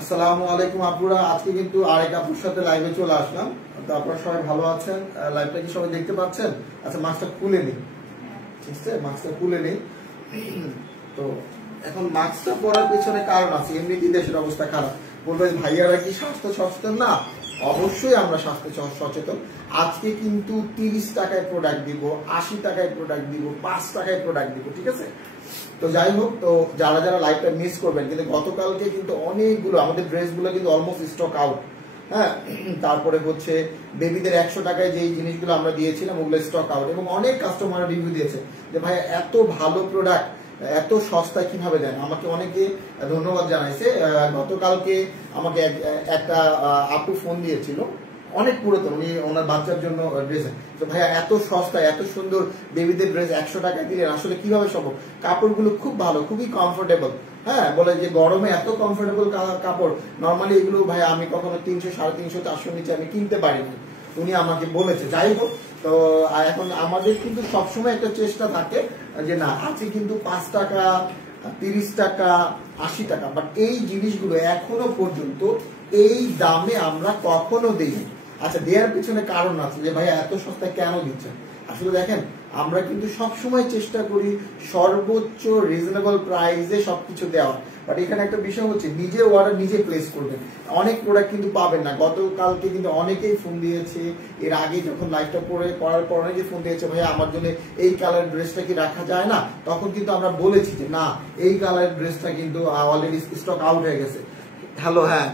আসসালামু আলাইকুম আপুরা, আজকে কিন্তু আরেক আপুর সাথে লাইভে চলে আসলাম। তো আপনারা সবাই ভালো আছেন? লাইভটা কি সবাই দেখতে পাচ্ছেন? আচ্ছা, মাস্কটা খুলে নিই। ঠিক আছে, মাস্কটা খুলে নিই। তো এখন মাস্কটা পরার পেছনে কারণ আছে, এমনিতেই দেশের অবস্থা খারাপ। বলবেন ভাইয়ারা কি স্বাস্থ্য সচেতন না? অবশ্যই আমরা স্বাস্থ্য সচেতন। আজকে কিন্তু 30 টাকায় প্রোডাক্ট দিব, 80 টাকায় প্রোডাক্ট দিব, 5 টাকায় প্রোডাক্ট দিব। ঠিক আছে, তো যাই হোক, তো যারা যারা লাইভটা মিস করবেন, কিন্তু গতকালকে কিন্তু অনেকগুলো আমাদের ড্রেসগুলো কিন্তু অলমোস্ট স্টক আউট। হ্যাঁ, তারপরে হচ্ছে বেবিদের 100 টাকায় যেই জিনিসগুলো আমরা দিয়েছিলাম ওগুলো স্টক আউট, এবং অনেক কাস্টমার রিভিউ দিয়েছে যে ভাই এত ভালো প্রোডাক্ট এত সস্তায় কিভাবে দেন। আমাকে অনেকে ধন্যবাদ জানাইছে। গতকালকে আমাকে একটা আপু ফোন দিয়েছিল, অনেক পুরাতন, উনি ওনার বাচ্চার জন্য ড্রেস। তো ভাইয়া এত সস্তা এত সুন্দর বেবিদের ড্রেস 100 টাকায় দিলেন, আসলে কিভাবে সম্ভব? কাপড়গুলো খুব ভালো, খুবই কমফোর্টেবল। হ্যাঁ, বলে যে গরমে এত কমফোর্টেবল কাপড় নর্মালি এগুলো ভাই আমি কখনো 300, 350, 400 নিচে আমি কিনতে পারিনি, উনি আমাকে বলেছে। যাই হোক, তো এখন আমাদের কিন্তু সবসময় একটা চেষ্টা থাকে যে না, আছে কিন্তু 5 টাকা, 30 টাকা, 80 টাকা, বাট এই জিনিসগুলো এখনো পর্যন্ত এই দামে আমরা কখনো দিইনি। আচ্ছা, দেওয়ার পিছনে কারণ আছে যে ভাইয়া এত সস্তায় কেন দিচ্ছেন। আসলে দেখেন, আমরা কিন্তু সবসময় চেষ্টা করি সর্বোচ্চ রিজনেবল প্রাইসে সবকিছু দেওয়ার, বাট এখানে একটা বিষয় হচ্ছে নিজে অর্ডার নিজে প্লেস করবেন। অনেক প্রোডাক্ট কিন্তু পাবেন না। গতকালকে কিন্তু অনেকেই ফোন দিয়েছে, এর আগে যখন লাইভটা করার পর অনেকে ফোন দিয়েছে ভাইয়া আমার জন্য এই কালার ড্রেসটা কি রাখা যায় না। তখন কিন্তু আমরা বলেছি যে না, এই কালার ড্রেসটা কিন্তু অলরেডি স্টক আউট হয়ে গেছে। হ্যালো, হ্যাঁ,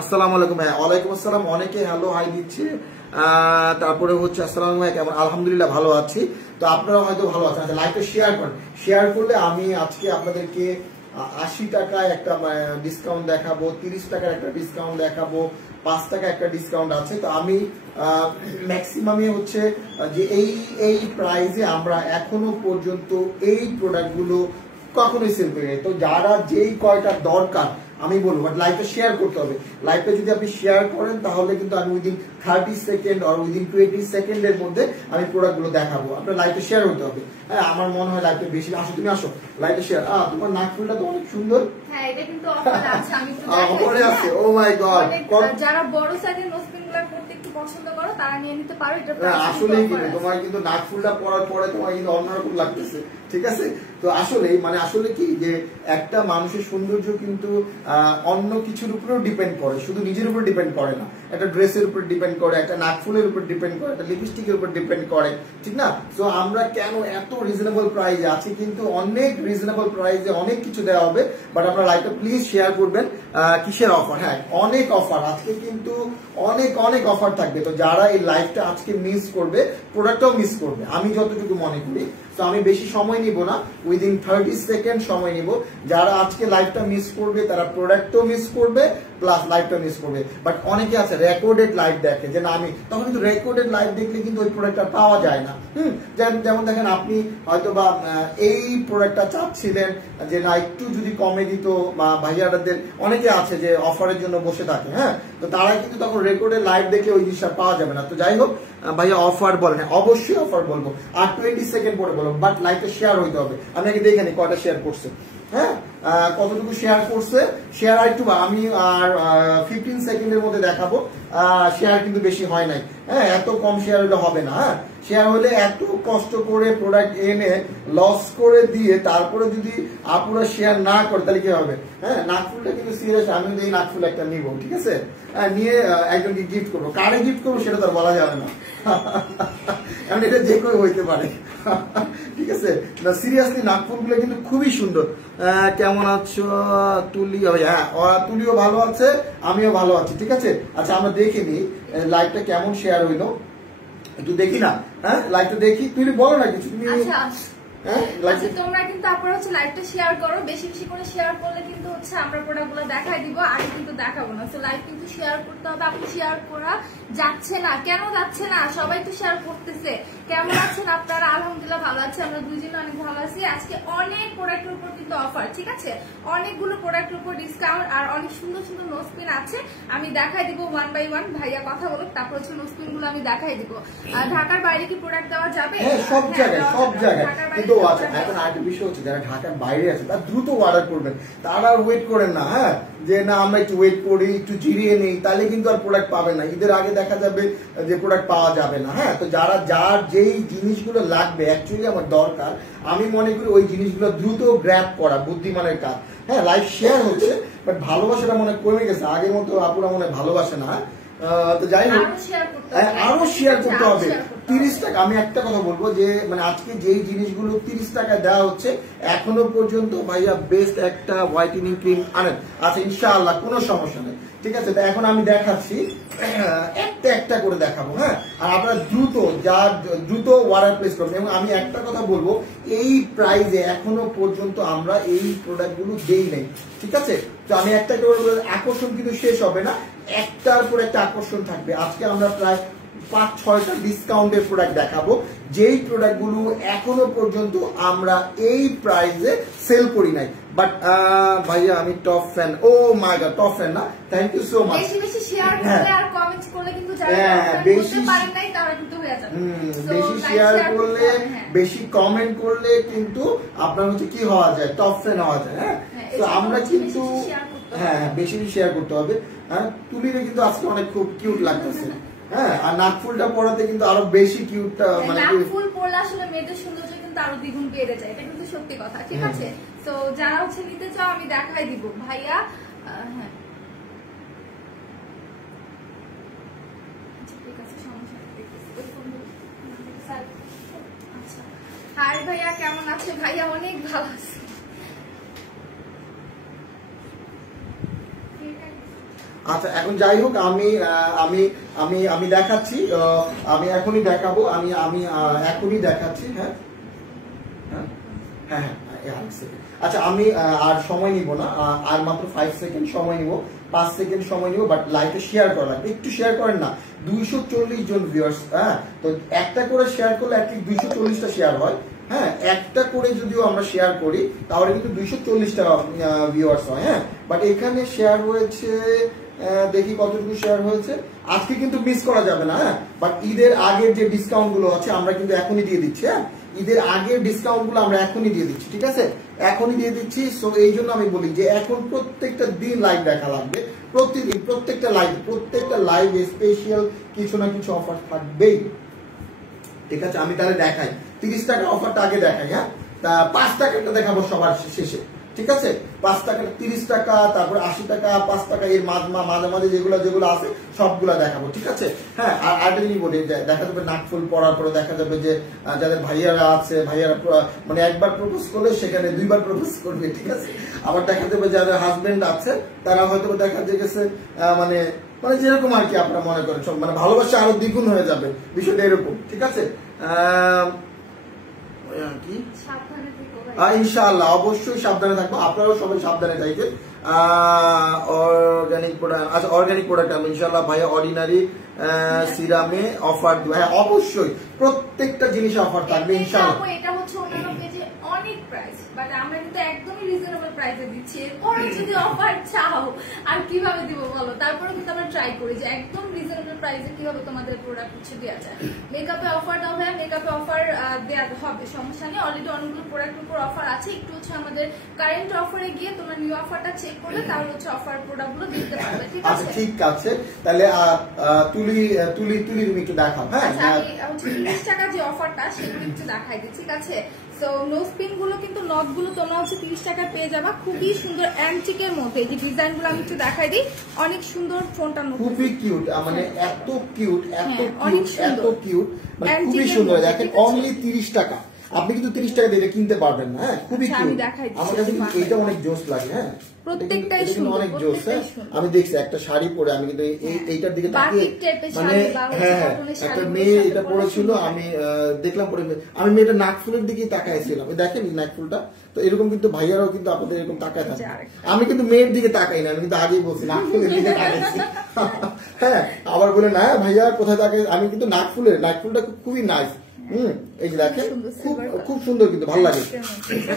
আসসালামু আলাইকুম। হ্যাঁ, ওয়ালাইকুম আসসালাম। অনেকে হ্যালো হাই দিচ্ছে। তারপরে হচ্ছে আসসালামু আলাইকুম, কেমন? আলহামদুলিল্লাহ ভালো আছি। তো আপনারা হয়তো ভালো আছেন। আচ্ছা, লাইভটা শেয়ার করেন। শেয়ার করলে আমি আজকে আপনাদেরকে 80 টাকায় একটা ডিসকাউন্ট দেখাবো, 30 টাকার একটা ডিসকাউন্ট দেখাবো, 5 টাকা একটা ডিসকাউন্ট আছে। তো আমি ম্যাক্সিমামে হচ্ছে যে এই প্রাইসে আমরা এখনো পর্যন্ত এই প্রোডাক্টগুলো কখনোই সেল করি। তো যারা যেই কয়টা দরকার আমি বলবো, বাট লাইভটা শেয়ার করতে হবে। লাইভটা যদি আপনি শেয়ার করেন তাহলে কিন্তু আমি উইদিন 30 সেকেন্ড আর উইদিন 20 সেকেন্ডের মধ্যে আমি প্রোডাক্টগুলো দেখাবো। আপনার লাইভটা শেয়ার হতে হবে। হ্যাঁ, আমার মনে হয় লাইভটা বেশি। আসো, তুমি আসো, লাইভটা শেয়ার। তোমার নাকফুলটা তো অনেক সুন্দর। হ্যাঁ, এটা কিন্তু অফার আছে। আমি তো অফারে আছে। ও মাই গড, যারা বড় সাইজের নোসপিনগুলো পড়তে একটু পছন্দ করো তারা নিয়ে নিতে পারো। এটা আসলেই কিন্তু তোমার কিন্তু নাকফুলটা পরার পরে তোমার কিন্তু অন্যরকম লাগতেছে। ঠিক আছে, তো আসলে মানে আসলে কি যে একটা মানুষের সৌন্দর্য কিন্তু অন্য কিছুর উপরেও ডিপেন্ড করে, শুধু নিজের উপর ডিপেন্ড করে না। একটা ড্রেসের উপর ডিপেন্ড করে, একটা নাকফুলের উপর ডিপেন্ড করে, একটা লিপস্টিকের উপর ডিপেন্ড করে, ঠিক না? তো আমরা কেন এত রিজনেবল প্রাইসে আছে, কিন্তু অনেক রিজনেবল প্রাইসে অনেক কিছু দেওয়া হবে। বাট আপনারা লাইভটা প্লিজ শেয়ার করবেন। কিসের অফার? হ্যাঁ, অনেক অফার আজকে, কিন্তু অনেক অনেক অফার থাকবে। তো যারা এই লাইভটা আজকে মিস করবে, প্রোডাক্টটাও মিস করবে আমি যতটুকু মনে করি। তো আমি বেশি সময় নিব না, উইদিন 30 সেকেন্ড সময় নিব। যারা আজকে লাইভটা মিস করবে তারা প্রোডাক্টও মিস করবে, প্লাস লাইভটা মিস করবে। বাট অনেকে আছে রেকর্ডেড লাইভ দেখে যে না আমি, তখন কিন্তু রেকর্ডেড লাইভ দেখলে কিন্তু ওই প্রোডাক্টটা পাওয়া যায় না। যেমন দেখেন, আপনি হয়তো বা এই প্রোডাক্টটা চাচ্ছিলেন যে না একটু যদি কমে দিত, বা ভাইয়াদের অনেকে আছে যে অফারের জন্য বসে থাকে। হ্যাঁ, তো তারা কিন্তু তখন রেকর্ডেড লাইভ দেখে ওই জিনিসটা পাওয়া যাবে না। তো যাই হোক ভাইয়া, অফার বলেন। অবশ্যই অফার বলবো, আর 20 সেকেন্ড পরে বলবো, বাট লাইভটা শেয়ার হইতে হবে। আমি আগে দেখে নিই কয়টা শেয়ার করছে। হ্যাঁ, কতটুকু শেয়ার করছে। শেয়ার আর একটু আমি আর 15 সেকেন্ডের মধ্যে দেখাবো। শেয়ার কিন্তু বেশি হয় নাই। হ্যাঁ, এত কম শেয়ার হলে হবে না। হ্যাঁ, শেয়ার হলে এত কষ্ট করে প্রোডাক্ট এনে লস করে দিয়ে তারপরে যদি আপুরা শেয়ার না করে তাহলে কি হবে? হ্যাঁ, নাকফুলটা কিন্তু সিরিয়াস, আমি এই নাকফুল একটা নিব। ঠিক আছে, নিয়ে একজনকে গিফট করবো। কারে গিফট করবো সেটা তো আর বলা যাবে না, কারণ এটা যে কেউ হইতে পারে। ঠিক আছে, না সিরিয়াসলি নাকফুলগুলো কিন্তু খুবই সুন্দর। কেমন আছো তুলি? হ্যাঁ, তুলিও ভালো আছে, আমিও ভালো আছি। ঠিক আছে, আচ্ছা আমরা দেখে নিই লাইভটা কেমন শেয়ার হইলো, একটু দেখি না। হ্যাঁ, লাইভটা দেখি। তুই বলো না কিছু, তুমি তোমরা কিন্তু আপনারা হচ্ছে লাইভটা শেয়ার করো, বেশি বেশি করে শেয়ার করলে কিন্তু হচ্ছে আমরা প্রোডাক্টগুলো দেখাই দিব, আগে কিন্তু দেখাবো না। তো লাইভ কিন্তু শেয়ার করতে হবে। আপনি শেয়ার করা যাচ্ছে না, কেন যাচ্ছে না? সবাই তো শেয়ার করতেছে। কেমন আছেন আপনারা? আলহামদুলিল্লাহ ভালো আছে, আমরা দুইজনে অনেক ভালো আছি। আজকে অনেক প্রোডাক্টের উপর কিন্তু অফার, ঠিক আছে? অনেকগুলো প্রোডাক্টের উপর ডিসকাউন্ট আর অনেক সুন্দর সুন্দর নোসপিন আছে। আমি দেখাই দিব ওয়ান বাই ওয়ান। ভাইয়া কথা বলুক, তারপর হচ্ছে নোসপিন গুলো আমি দেখাই দিব। ঢাকার বাইরে কি প্রোডাক্ট দেওয়া যাবে? সব জায়গায়, সব জায়গায়। কিন্তু আচ্ছা, এখন আরেকটা বিষয় হচ্ছে যারা ঢাকার বাইরে আছে তারা দ্রুত অর্ডার করবেন, তারা আর ওয়েট ওয়েট করেন না, হ্যাঁ, যে না আমরা একটু ওয়েট করি, একটু জিরিয়ে নেই, তাহলে কিন্তু আর প্রোডাক্ট পাবেন না। ঈদের আগে দেখা যাবে যে প্রোডাক্ট পাওয়া যাবে না। হ্যাঁ, তো যার যেই জিনিসগুলো লাগবে অ্যাকচুয়ালি আমার দরকার, আমি মনে করি ওই জিনিসগুলো দ্রুত গ্র্যাব করা বুদ্ধিমানের কাজ। হ্যাঁ, লাইভ শেয়ার হচ্ছে, বাট ভালোবাসাটা মনে কমে গেছে, আগের মতো আপুরা মনে ভালোবাসে না। তো যাই হোক, আরো শেয়ার করতে হবে। 30 টাকা, আমি একটা কথা বলবো যে মানে আজকে যেই জিনিসগুলো 30 টাকা দেওয়া হচ্ছে, এখনো পর্যন্ত ভাইয়া বেস্ট একটা হোয়াইটেনিং ক্রিম আনেন। আচ্ছা ইনশাআল্লাহ কোনো সমস্যা নেই, ঠিক আছে। তো এখন আমি দেখাচ্ছি, একটা করে দেখাবো। হ্যাঁ, আর আপনারা দ্রুত অর্ডার প্লেস করবেন। এবং আমি একটা কথা বলবো, এই প্রাইজে এখনো পর্যন্ত আমরা এই প্রোডাক্ট গুলো দেই নাই, ঠিক আছে। তো আমি একটা করে আকর্ষণ কিন্তু শেষ হবে না, একটার পর একটা আকর্ষণ থাকবে। আজকে আমরা প্রায় 5-6টা ডিসকাউন্টের প্রোডাক্ট দেখাবো, যেই প্রোডাক্ট গুলো এখনো পর্যন্ত আমরা এই প্রাইসে সেল করি নাই। বাট ভাইয়া আমি top fan, O my god, top fan না, থ্যাংক ইউ সো মাচ। বেশি শেয়ার করলে আর কমেন্টস করলে কিন্তু যারা করতে পারেন নাই তারা কিন্তু হয়ে যাবে। বেশি শেয়ার করলে, বেশি কমেন্ট করলে কিন্তু আপনার হচ্ছে কি হওয়া যায়, টপ ফ্যান হওয়া যায়। হ্যাঁ, তো আমরা কিন্তু বেশি শেয়ার করতে হবে। হ্যাঁ, তুলিরে কিন্তু আজকে অনেক খুব কিউট লাগতেছে। হ্যাঁ, আর নাকফুলটা পরাতে কিন্তু আরো বেশি কিউট, মানে নাকফুল পরলে আসলে মেয়েদের সৌন্দর্য কিন্তু আরো দ্বিগুণ বেড়ে যায়, এটা কিন্তু সত্যি কথা, ঠিক আছে। তো যারা হচ্ছে নিতে চাও আমি দেখাই দিব ভাইয়া। হ্যাঁ, ঠিক আছে, সমস্যা নেই। আচ্ছা, হাই ভাইয়া, কেমন আছে? ভাইয়া অনেক ভালো আছে। আচ্ছা, এখন যাই হোক, আমি দেখাচ্ছি, আমি এখনই দেখাবো, আমি এখনই দেখাচ্ছি। হ্যাঁ হ্যাঁ হ্যাঁ হ্যাঁ, আচ্ছা আমি আর সময় নিব না, আর মাত্র 5 সেকেন্ড সময় নিব, 5 সেকেন্ড সময় নিব। বাট লাইভে শেয়ার করা লাগবে, একটু শেয়ার করেন না। 240 জন ভিউয়ার্স, হ্যাঁ, তো একটা করে শেয়ার করলে অ্যাটলিস্ট 240টা শেয়ার হয়। হ্যাঁ, একটা করে যদিও আমরা শেয়ার করি তাহলে কিন্তু 240টা ভিউয়ার্স হয়। হ্যাঁ, বাট এখানে শেয়ার হয়েছে, দেখি কতটুকু শেয়ার হয়েছে। আজকে কিন্তু মিস করা যাবে না। হ্যাঁ, বাট ঈদের আগের যে ডিসকাউন্ট গুলো আছে আমরা কিন্তু এখনই দিয়ে দিচ্ছি। হ্যাঁ, ঈদের আগের ডিসকাউন্ট গুলো আমরা এখনই দিয়ে দিচ্ছি, ঠিক আছে, এখনই দিয়ে দিচ্ছি। সো এই জন্য আমি বলি যে এখন প্রত্যেকটা দিন লাইভ দেখা লাগবে, প্রতিদিন প্রত্যেকটা লাইভ স্পেশাল কিছু না কিছু অফার থাকবেই, ঠিক আছে। আমি তাহলে দেখাই 30 টাকা অফারটা আগে দেখাই। হ্যাঁ, তা 5 টাকাটা দেখাবো সবার শেষে, ঠিক আছে। 5 টাকা, 30 টাকা, তারপর 80 টাকা, 5 টাকা, এর মাঝে যেগুলো আছে সবগুলা দেখাবো, ঠিক আছে। হ্যাঁ, আর আইডেন্টি বলি দেখা যাবে নাকফুল পরার পরে দেখা যাবে যে যাদের ভাইয়ারা আছে, ভাইয়ারা মানে একবার প্রপোজ করলে সেখানে 2বার প্রপোজ করবে, ঠিক আছে। আবার দেখা যাবে যাদের হাজবেন্ড আছে তারা হয়তো দেখা গেছে মানে যেরকম আর কি আপনারা মনে করেন, সব মানে ভালোবাসা আরো দ্বিগুণ হয়ে যাবে, বিষয়টা এরকম, ঠিক আছে। কি ইনশাআল্লাহ অবশ্যই সাবধানে থাকবো, আপনারাও সবাই সাবধানে থাকবেন। অর্গানিক প্রোডাক্ট, আচ্ছা অর্গানিক প্রোডাক্ট আমি ইনশাআল্লাহ ভাইয়া অর্ডিনারি সিরামে অফার দিব। হ্যাঁ, অবশ্যই প্রত্যেকটা জিনিসে অফার থাকবে ইনশাআল্লাহ। এটা হচ্ছে অন্যান্য পেজে অনেক প্রাইস, বাট আমরা কিন্তু একদমই রিজনেবল প্রাইসে দিচ্ছি। এরপরে যদি অফার চাও আর কিভাবে দিব বলো, তারপরে কিন্তু আমরা ট্রাই করি যে একদম রিজনেবল প্রাইসে কিভাবে তোমাদের প্রোডাক্ট হচ্ছে দেওয়া যায়। মেকআপে অফার দাও হয়, মেকআপে অফার দেওয়া হবে, সমস্যা নেই। অলরেডি অনেকগুলো প্রোডাক্টের উপর অফার আছে, একটু হচ্ছে আমাদের কারেন্ট অফারে গিয়ে তোমরা নিউ অফারটা চেক করলে তাহলে হচ্ছে অফার প্রোডাক্টগুলো দিতে পারবে, ঠিক আছে। ঠিক আছে, তাহলে তুলি তুমি একটু দেখাও। হ্যাঁ, আমি হচ্ছে 30 টাকা যে অফারটা সেগুলো একটু দেখাই দিই, ঠিক আছে। সো নোজ পিন গুলো কিন্তু নট গুলো তোমরা হচ্ছে 30 টাকা পেয়ে যাবা, খুবই সুন্দর অ্যান্টিকের মধ্যে। এই যে ডিজাইন গুলো আমি একটু দেখাই দিই, অনেক সুন্দর, ফোনটা খুবই কিউট, মানে এত কিউট, মানে খুবই সুন্দর। দেখেন অনলি 30 টাকা, আপনি কিন্তু 30 টাকা দিয়ে কিনতে পারবেন না। হ্যাঁ, খুবই কিউট, আমার কাছে এটা অনেক জোস লাগে। হ্যাঁ, প্রত্যেকটাই সুন্দর, অনেক জোস। আমি দেখছি একটা শাড়ি পরে, আমি কিন্তু এইটার দিকে তাকিয়ে, মানে হ্যাঁ একটা মেয়ে এটা পরেছিল, আমি দেখলাম পরে, আমি মেয়েটা নাকফুলের দিকেই তাকাইছিলাম। দেখেন নাকফুলটা, তো এরকম কিন্তু ভাইয়ারাও কিন্তু আপনাদের এরকম তাকায় থাকে। আমি কিন্তু মেয়ের দিকে তাকাই না, আমি কিন্তু আগেই বলছি নাকফুলের দিকে তাকাইছি। হ্যাঁ, আবার বলে না ভাইয়া কোথায় তাকাই, আমি কিন্তু নাকফুলটা খুবই নাইস। এই যে দেখেন খুব সুন্দর, কিন্তু ভালো লাগে।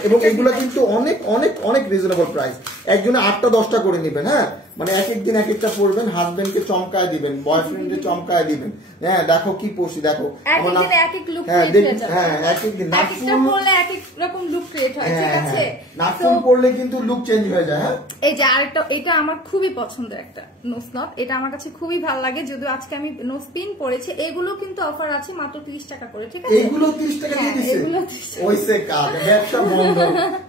এবং এগুলা কিন্তু অনেক অনেক অনেক রিজনেবল প্রাইস, একজনে 8টা 10টা করে নেবেন। হ্যাঁ, মানে এক এক দিন এক একটা পরবেন, হাজবেন্ডকে চমকায় দিবেন, বয়ফ্রেন্ডকে চমকায় দিবেন। হ্যাঁ দেখো কি পরছি, দেখো হ্যাঁ এক এক লুক ক্রিয়েট হয়ে হ্যাঁ এক এক দিন নাকফুল পরলে এক এক রকম লুক ক্রিয়েট হয়, ঠিক আছে? নাকফুল পরলে কিন্তু লুক চেঞ্জ হয়ে যায়। হ্যাঁ এই যে আরেকটা, এটা আমার খুবই পছন্দের একটা নোজ নট, এটা আমার কাছে খুবই ভালো লাগে। যদিও আজকে আমি নোজ পিন পরেছি, এগুলো কিন্তু অফার আছে মাত্র 30 টাকা করে, ঠিক আছে? এগুলো 30 টাকা দিয়ে দিছে, ওইসে কাজ ব্যবসা বন্ধ,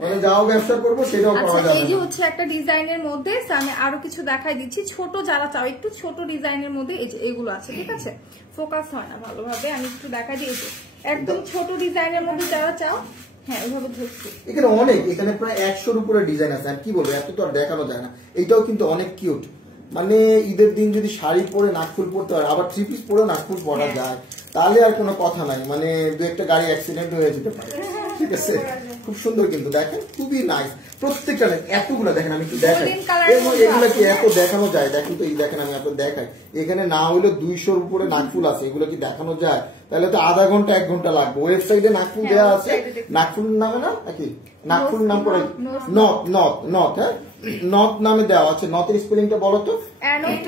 মানে যাও ব্যবসা করব সেটাও করা যাবে। এই যে হচ্ছে একটা ডিজাইনের মধ্যে আমি আরো কিছু দেখাই দিচ্ছি, ছোট যারা চাও একটু ছোট ডিজাইনের মধ্যে এই যে এগুলো আছে, ঠিক আছে? ফোকাস হয় না ভালোভাবে, আমি একটু দেখাই দিয়েছি একদম ছোট ডিজাইনের মধ্যে যারা চাও। হ্যাঁ ওইভাবে ধরছি, এখানে অনেক, এখানে প্রায় 100-র উপরে ডিজাইন আছে। আর কি বলবো, এত তো আর দেখানো যায় না। এটাও কিন্তু অনেক কিউট, মানে ঈদের দিন যদি শাড়ি পরে নাকফুল পরতে হয়, আবার 3 পিস পরেও নাকফুল পরা যায়, তাহলে আর কোনো কথা নাই। মানে দু একটা গাড়ি অ্যাক্সিডেন্ট হয়ে যেতে পারে, ঠিক আছে? খুব সুন্দর কিন্তু দেখেন, খুবই নাইস প্রত্যেকটা। এতগুলো দেখেন, আমি একটু দেখাই এগুলো কি এত দেখানো যায়? দেখেন তো, এই দেখেন আমি আপনাকে দেখাই, এখানে না হইলে 200-র উপরে নাকফুল আছে। এগুলো কি দেখানো যায়? তাহলে তো আধা ঘন্টা 1 ঘন্টা লাগবে। ওয়েবসাইটে নাকফুল দেওয়া আছে, নাকফুল নামে না নাকি, নাকফুল নাম পড়ে নথ, নথ, নথ। হ্যাঁ নথ নামে দেওয়া আছে। নথের স্পেলিংটা বলো তো। NOTH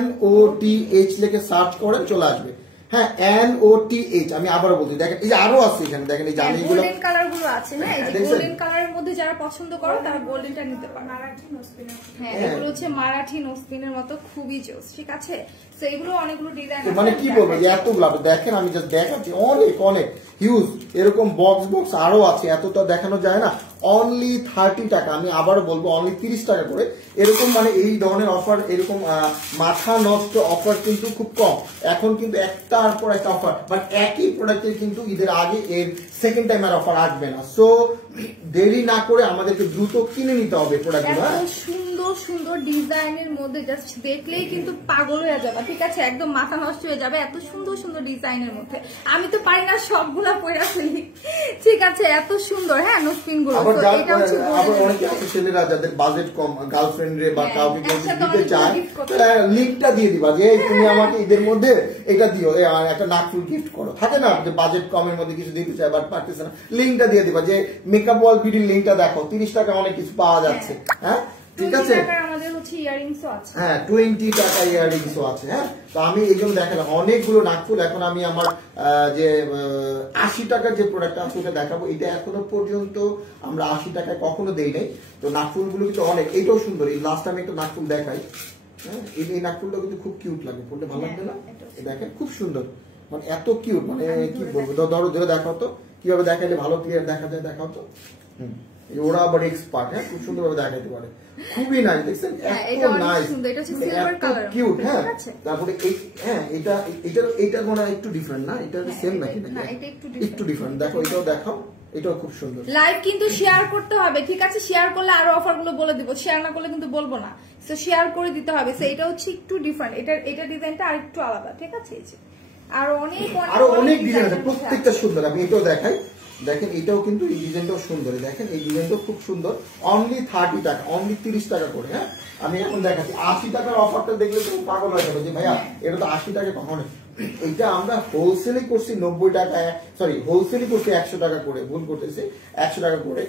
NOTH লিখে সার্চ করেন, চলে আসবে। হ্যাঁ NOTH, আমি আবারও বলছি, দেখেন এই যে আরো আছে এখানে, দেখেন এই যে আমি এগুলো গোল্ডেন কালার গুলো আছে না, এই যে গোল্ডেন কালারের মধ্যে যারা পছন্দ করো তারা গোল্ডেনটা নিতে পারো। হ্যাঁ এগুলো হচ্ছে মারাঠি নোসপিনের মতো, খুবই জোস, ঠিক আছে? সো এগুলো অনেকগুলো ডিজাইন আছে, মানে কি বলবো, এতগুলো দেখেন, আমি জাস্ট দেখাচ্ছি, অনেক অনেক হিউজ। এরকম বক্স আরো আছে, এত তো দেখানো যায় না। অনলি 30 টাকা, আমি আবারও বলবো অনলি 30 টাকা করে। এরকম মানে এই ধরনের অফার, এরকম মাথা নষ্ট অফার কিন্তু খুব কম। এখন কিন্তু একটার পর একটা অফার, বাট একই প্রোডাক্টের কিন্তু ঈদের আগে এর সেকেন্ড টাইম আর অফার আসবে না। সো দেরি না করে আমাদেরকে দ্রুত কিনে নিতে হবে প্রোডাক্টগুলো। সুন্দর সুন্দর ডিজাইনের মধ্যে জাস্ট দেখলেই কিন্তু পাগল হয়ে যাবে, ঠিক আছে? একদম মাথা নষ্ট হয়ে যাবে এত সুন্দর সুন্দর ডিজাইনের মধ্যে। আমি তো পারি না সবগুলা পরে ফেলি, ঠিক আছে? এত সুন্দর। হ্যাঁ নোসপিন গুলো এটা হচ্ছে অনেকে আছে ছেলেরা যাদের বাজেট কম, গার্লফ্রেন্ড রে বা কাউকে দিতে চায়, লিঙ্কটা দিয়ে দিবা যে তুমি আমাকে ঈদের মধ্যে এটা দিও, একটা নাকফুল গিফট করো। থাকে না যে বাজেট কমের মধ্যে কিছু দিতে চায় বাট পারতেছে না, লিঙ্কটা দিয়ে দিবা যে মেকআপ ওয়াল বিউটির লিঙ্কটা দেখো, 30 টাকা অনেক কিছু পাওয়া যাচ্ছে। হ্যাঁ ঠিক আছে, আমাদের হচ্ছে ইয়ারিংসও আছে। হ্যাঁ 20 টাকা ইয়ারিংসও আছে। হ্যাঁ তো আমি এই জন্য দেখালাম অনেকগুলো নাকফুল। এখন আমি আমার যে 80 টাকার যে প্রোডাক্ট আছে ওটা দেখাবো। এটা এখনো পর্যন্ত আমরা 80 টাকায় কখনো দেই নাই। তো নাকফুলগুলো কিন্তু অনেক, এইটাও সুন্দর। এই লাস্ট আমি একটা নাকফুল দেখাই। হ্যাঁ এই নাকফুলটা কিন্তু খুব কিউট লাগে, পড়লে ভালো লাগবে না? দেখেন খুব সুন্দর, মানে এত কিউট, মানে কি বলবো, ধরো ধরে দেখাও তো কিভাবে দেখাইলে ভালো ক্লিয়ার দেখা যায়, দেখাও তো। ওরা আবার এক্সপার্ট, হ্যাঁ খুব সুন্দর ভাবে দেখাইতে পারে, খুবই নাইস। দেখছেন এত নাইস, এত কিউট। হ্যাঁ তারপরে হ্যাঁ এটা মনে হয় একটু ডিফারেন্ট না, এটা সেম নাকি? একটু ডিফারেন্ট। দেখো এটাও দেখাও, এটাও খুব সুন্দর। লাইভ কিন্তু শেয়ার করতে হবে, ঠিক আছে? শেয়ার করলে আরো অফার গুলো বলে দিব, শেয়ার না করলে কিন্তু বলবো না। তো শেয়ার করে দিতে হবে। সো এটা হচ্ছে একটু ডিফারেন্ট, এটা ডিজাইনটা আর একটু আলাদা, ঠিক আছে? আরো অনেক ডিজাইন আছে, প্রত্যেকটা সুন্দর। আমি এটাও দেখাই, দেখেন এটাও কিন্তু এই ডিজাইনটাও সুন্দর। দেখেন এই ডিজাইনটাও খুব সুন্দর। অনলি 30 টাকা, অনলি 30 টাকা করে। হ্যাঁ আমি এখন দেখাচ্ছি 80 টাকার অফারটা দেখলে তো পাগল হয়ে যাবে যে ভাইয়া এটা তো 80 টাকা কখনো। এটা আমরা হোলসেলে করছি 90 টাকায়, সরি হোলসেলে করছি 100 টাকা করে, ভুল করতেছি 100 টাকা করে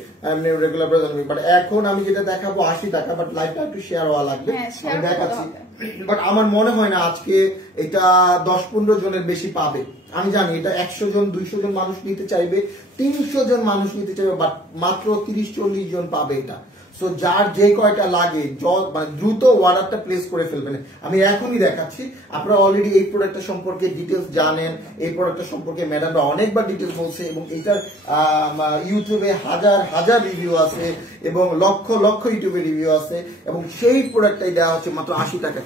রেগুলার প্রাইস। বাট এখন আমি যেটা দেখাবো 80 টাকা, বাট লাইভটা একটু শেয়ার হওয়া লাগবে, আমি দেখাচ্ছি। বাট আমার মনে হয় না আজকে এটা 10-15 জনের বেশি পাবে। আমি জানি এটা 100 জন 200 জন মানুষ নিতে চাইবে, 300 জন মানুষ নিতে চাইবে, বাট মাত্র 30-40 জন পাবে এটা। সো যার যে কয়টা লাগে দ্রুত অর্ডারটা প্লেস করে ফেলবেন। আমি এখনই দেখাচ্ছি, আপনারা অলরেডি এই প্রোডাক্টটা সম্পর্কে ডিটেলস জানেন। এই প্রোডাক্টটা সম্পর্কে ম্যাডামরা অনেকবার ডিটেলস বলছে, এবং এটার ইউটিউবে হাজার রিভিউ আছে, এবং লক্ষ ইউটিউবে রিভিউ আছে, এবং সেই প্রোডাক্টটাই দেওয়া হচ্ছে মাত্র 80 টাকা।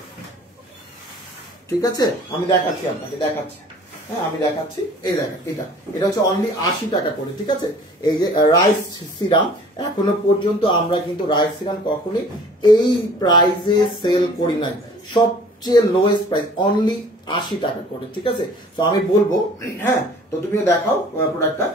ঠিক আছে, আমি দেখাচ্ছি আপনাকে, দেখাচ্ছি। হ্যাঁ আমি দেখাচ্ছি, এই দেখেন এটা হচ্ছে অনলি 80 টাকা করে। ঠিক আছে, এই যে রাইস সিরাম, এখনো পর্যন্ত আমরা কিন্তু রাইস সিরাম কখনোই এই প্রাইসে সেল করি নাই। সবচেয়ে লোয়েস্ট প্রাইস অনলি 80 টাকা করে। ঠিক আছে, তো আমি বলবো, হ্যাঁ তো তুমিও দেখাও প্রোডাক্টটা।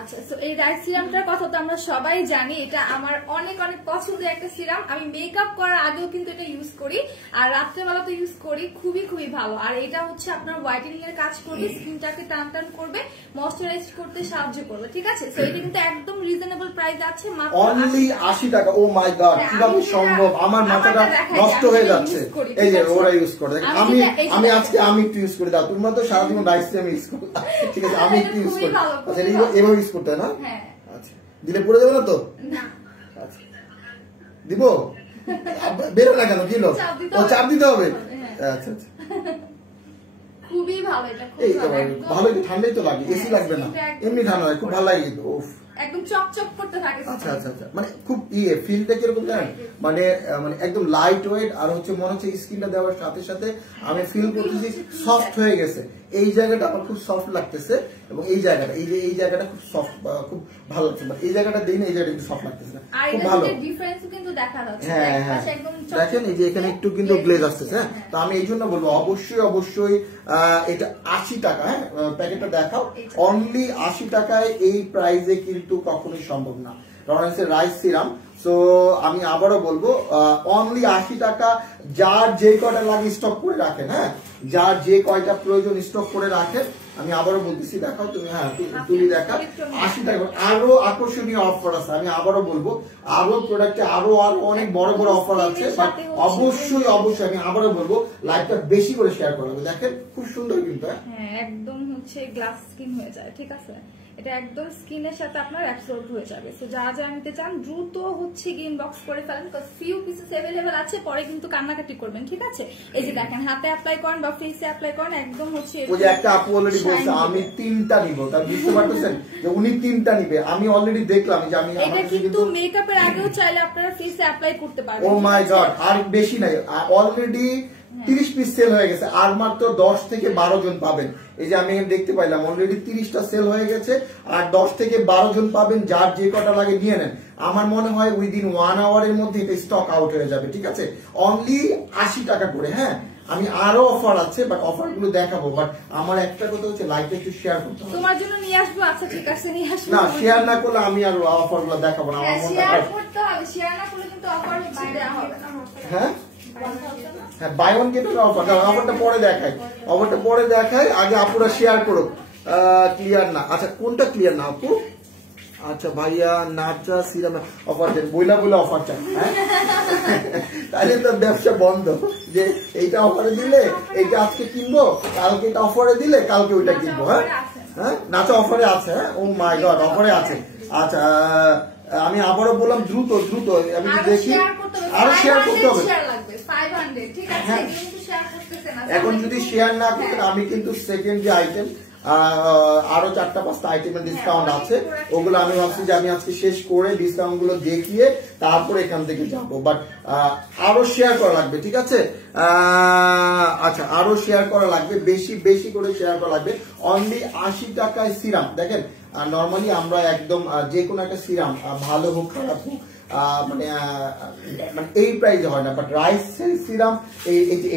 আচ্ছা, তো এই রাইস সিরামটার কথা তো আমরা সবাই জানি, এটা আমার অনেক অনেক পছন্দের একটা সিরাম। আমি মেকআপ করার আগেও কিন্তু এটা ইউজ করি, আর রাত্রেবেলা তো ইউজ করি, খুবই খুবই ভালো। আর এটা হচ্ছে আপনার হোয়াইটেনিং এর কাজ করবে, স্কিনটাকে টান টান করবে, ময়শ্চারাইজ করতে সাহায্য করবে, ঠিক আছে? তো এটা কিন্তু একদম রিজনেবল প্রাইস আছে, মাত্র অনলি 80 টাকা। ও মাই গড, কিভাবে সম্ভব? আমার মাথাটা নষ্ট হয়ে যাচ্ছে। এই যে ওরা ইউজ করে, আমি আজকে আমি একটু ইউজ করে দাও। তোমরা তো সারাদিন রাইস সিরাম ইউজ করো, ঠিক আছে? আমি একটু ইউজ করি। আচ্ছা, এভাবে ইউজ করতে হয় না? আচ্ছা, দিলে পড়ে যাবে না তো? আচ্ছা, দিব? বেরো না কেন? কি লোক? ও চাপ দিতে হবে? আচ্ছা আচ্ছা, খুবই ভালো। এটা এই তো ভালো, একটু ঠান্ডাই তো লাগে, এসি লাগবে না, এমনি ঠান্ডা লাগে, খুব ভালো লাগে কিন্তু। ওফ, একদম চকচক করতে থাকে। আচ্ছা আচ্ছা আচ্ছা, মানে খুব ফিলটা কিরকম জানেন? মানে একদম লাইট ওয়েট, আর হচ্ছে মনে হচ্ছে স্কিনটা দেওয়ার সাথে সাথে আমি ফিল করতেছি সফট হয়ে গেছে। এই জায়গাটা আমার খুব সফট লাগতেছে, এবং এই জায়গাটা, এই জায়গাটা খুব সফট, খুব ভালো লাগছে। এই জায়গাটা দিই না, এই জায়গাটা একটু সফট লাগতেছে, খুব ভালো। হ্যাঁ হ্যাঁ, দেখেন এই যে এখানে একটু কিন্তু গ্লেজ আসতেছে। হ্যাঁ, তো আমি এই জন্য বলবো অবশ্যই অবশ্যই এটা 80 টাকা। হ্যাঁ, প্যাকেটটা দেখাও। অনলি 80 টাকায় এই প্রাইসে কিন্তু কখনোই সম্ভব না লরেন্সের রাইস সিরাম। সো আমি আবারও বলবো অনলি 80 টাকা। যার যে কয়টা লাগে স্টক করে রাখেন। হ্যাঁ, যার যে কয়টা প্রয়োজন স্টক করে রাখেন। আমি আবারও বলতেছি, দেখাও তুমি। হ্যাঁ, তুলি দেখা। 80 টাকা। আরো আকর্ষণীয় অফার আছে, আমি আবারও বলবো, আরো প্রোডাক্টে আরো আরো অনেক বড় বড় অফার আছে। অবশ্যই অবশ্যই আমি আবারও বলবো, লাইভটা বেশি করে শেয়ার করবে। দেখেন খুব সুন্দর কিন্তু। হ্যাঁ, একদম হচ্ছে গ্লাস স্কিন হয়ে যায়, ঠিক আছে? এটা একদম স্কিনের সাথে আপনার অ্যাবসর্ব হয়ে যাবে। সো যারা যারা নিতে চান দ্রুত হচ্ছে ইনবক্স করে ফেলেন, কারণ ফিউ পিসেস अवेलेबल আছে, পরে কিন্তু কান্নাকাটি করবেন, ঠিক আছে? এই যে দেখেন, হাতে অ্যাপ্লাই করেন বা ফেসে অ্যাপ্লাই করেন, একদম হচ্ছে। ওই যে একটা আপু অলরেডি বলছে আমি 3টা নিব, তার বুঝতে পারতেছেন যে উনি 3টা নিবে। আমি অলরেডি দেখলাম যে আমি এটা কিন্তু মেকআপের আগেও চাইলে আপনারা ফেসে অ্যাপ্লাই করতে পারবেন। ও মাই গড, আর বেশি নাই, অলরেডি 30 পিস সেল হয়ে গেছে, আর মাত্র 10 থেকে 12 জন পাবেন। এই যে আমি দেখতে পাইলাম অলরেডি 30টা সেল হয়ে গেছে, আর 10 থেকে 12 জন পাবেন। যার যে কটা লাগে নিয়ে নেন। আমার মনে হয় উইদিন 1 আওয়ারের মধ্যে এটা স্টক আউট হয়ে যাবে, ঠিক আছে? অনলি 80 টাকা করে। হ্যাঁ, আমি আরো অফার আছে, বাট অফার গুলো দেখাবো, বাট আমার একটা কথা হচ্ছে লাইভটা একটু শেয়ার করতে হবে। তোমার জন্য নিয়ে আসবো। আচ্ছা ঠিক আছে, নিয়ে আসবো। না, শেয়ার না করলে আমি আর অফার গুলো দেখাবো না। আমার মনে শেয়ার করতে হবে, শেয়ার না করলে কিন্তু অফার দেওয়া হবে না। হ্যাঁ হ্যাঁ, buy one get one offer. অফারটা পরে দেখাই, অফারটা পরে দেখাই, আগে আপুরা শেয়ার করো। ক্লিয়ার না? আচ্ছা, কোনটা ক্লিয়ার না আপু? আচ্ছা ভাইয়া, নাচা সিরাম অফার দেন, বইলা বলে অফার চাই। হ্যাঁ, তাহলে তো ব্যবসা বন্ধ। যে এইটা অফারে দিলে এইটা আজকে কিনবো, কালকে এটা অফারে দিলে কালকে ওইটা কিনবো। হ্যাঁ হ্যাঁ, নাচা অফারে আছে। হ্যাঁ, ও মাই গড, অফারে আছে। আচ্ছা, আমি আবারও বললাম দ্রুত দ্রুত আমি দেখি, আরো শেয়ার করতে হবে। হ্যাঁ, এখন যদি শেয়ার না করতেন, আমি কিন্তু সেকেন্ড যে আইটেম আরো 4-5টা আইটেমের ডিসকাউন্ট আছে, ওগুলো আমি ভাবছি যে আমি আজকে শেষ করে ডিসকাউন্ট গুলো দেখিয়ে তারপর এখান থেকে যাবো। বাট আরো শেয়ার করা লাগবে, ঠিক আছে? আচ্ছা, আরো শেয়ার করা লাগবে, বেশি বেশি করে শেয়ার করা লাগবে। অনলি 80 টাকায় সিরাম। দেখেন, নর্মালি আমরা একদম যে কোনো একটা সিরাম, ভালো হোক খারাপ হোক, মানে এই প্রাইসে হয় না, বাট রাইস সিরাম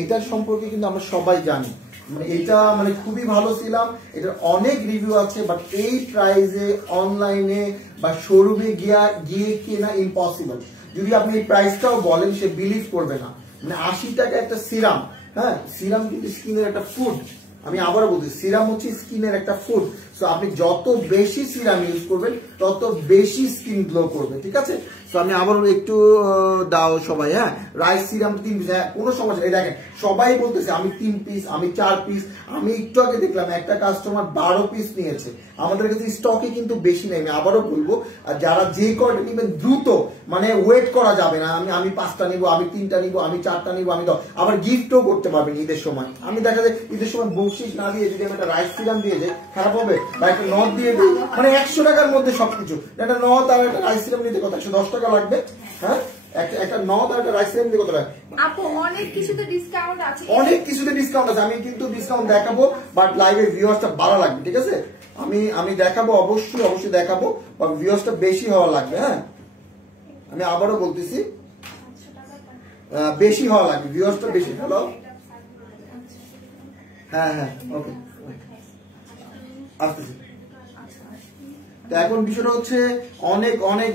এটার সম্পর্কে কিন্তু আমরা সবাই জানি। মানে এটা মানে খুবই ভালো সিরাম, এটার অনেক রিভিউ আছে, বাট এই প্রাইসে অনলাইনে বা শোরুমে গিয়ে কেনা ইম্পসিবল। যদি আপনি এই প্রাইসটাও বলেন, সে বিলিভ করবে না। মানে 80 টাকা একটা সিরাম। হ্যাঁ, সিরাম কিন্তু স্কিনের একটা ফুড। আমি আবারও বলছি, সিরাম হচ্ছে স্কিনের একটা ফুড। সো আপনি যত বেশি সিরাম ইউজ করবেন, তত বেশি স্কিন গ্লো করবে, ঠিক আছে? সো আমি আবারও একটু দাও সবাই। হ্যাঁ, রাইস সিরাম 3 পিস। হ্যাঁ, কোনো সমস্যা নেই। দেখেন, সবাই বলতেছে আমি 3 পিস, আমি 4 পিস। আমি একটু আগে দেখলাম একটা কাস্টমার 12 পিস নিয়েছে। আমাদের কাছে স্টকে কিন্তু বেশি নেই। আমি আবারও বলবো, যারা যে কয়টা নিবেন দ্রুত, মানে ওয়েট করা যাবে না। আমি 5টা নিবো, আমি 3টা নিবো, আমি 4টা নিবো, আমি 10। আবার গিফটও করতে পারবেন ঈদের সময়। আমি দেখা যায় ঈদের সময় বকশিস না দিয়ে যদি আমি একটা রাইস সিরাম দিয়ে যাই, খারাপ হবে? বা একটা নথ দিয়ে দিই, মানে 100 টাকার মধ্যে সবকিছু। একটা নথ আর একটা রাইস সিরাম নিতে কত? 110 টাকা লাগবে। হ্যাঁ, একটা নথ আর একটা রাইস সিরাম নিতে কত টাকা? আপু, অনেক কিছুতে ডিসকাউন্ট আছে, অনেক কিছুতে ডিসকাউন্ট আছে। আমি কিন্তু ডিসকাউন্ট দেখাবো, বাট লাইভে ভিউয়ার্সটা ভালো লাগবে, ঠিক আছে? আমি দেখাবো, অবশ্যই অবশ্যই দেখাবো, বাট ভিউয়ার্সটা বেশি হওয়া লাগবে। হ্যাঁ, আমি আবারও বলতেছি, বেশি হওয়া লাগবে, ভিউয়ার্সটা বেশি। হ্যালো, হ্যাঁ হ্যাঁ, ওকে, আসতেছি। তো এখন বিষয়টা হচ্ছে অনেক অনেক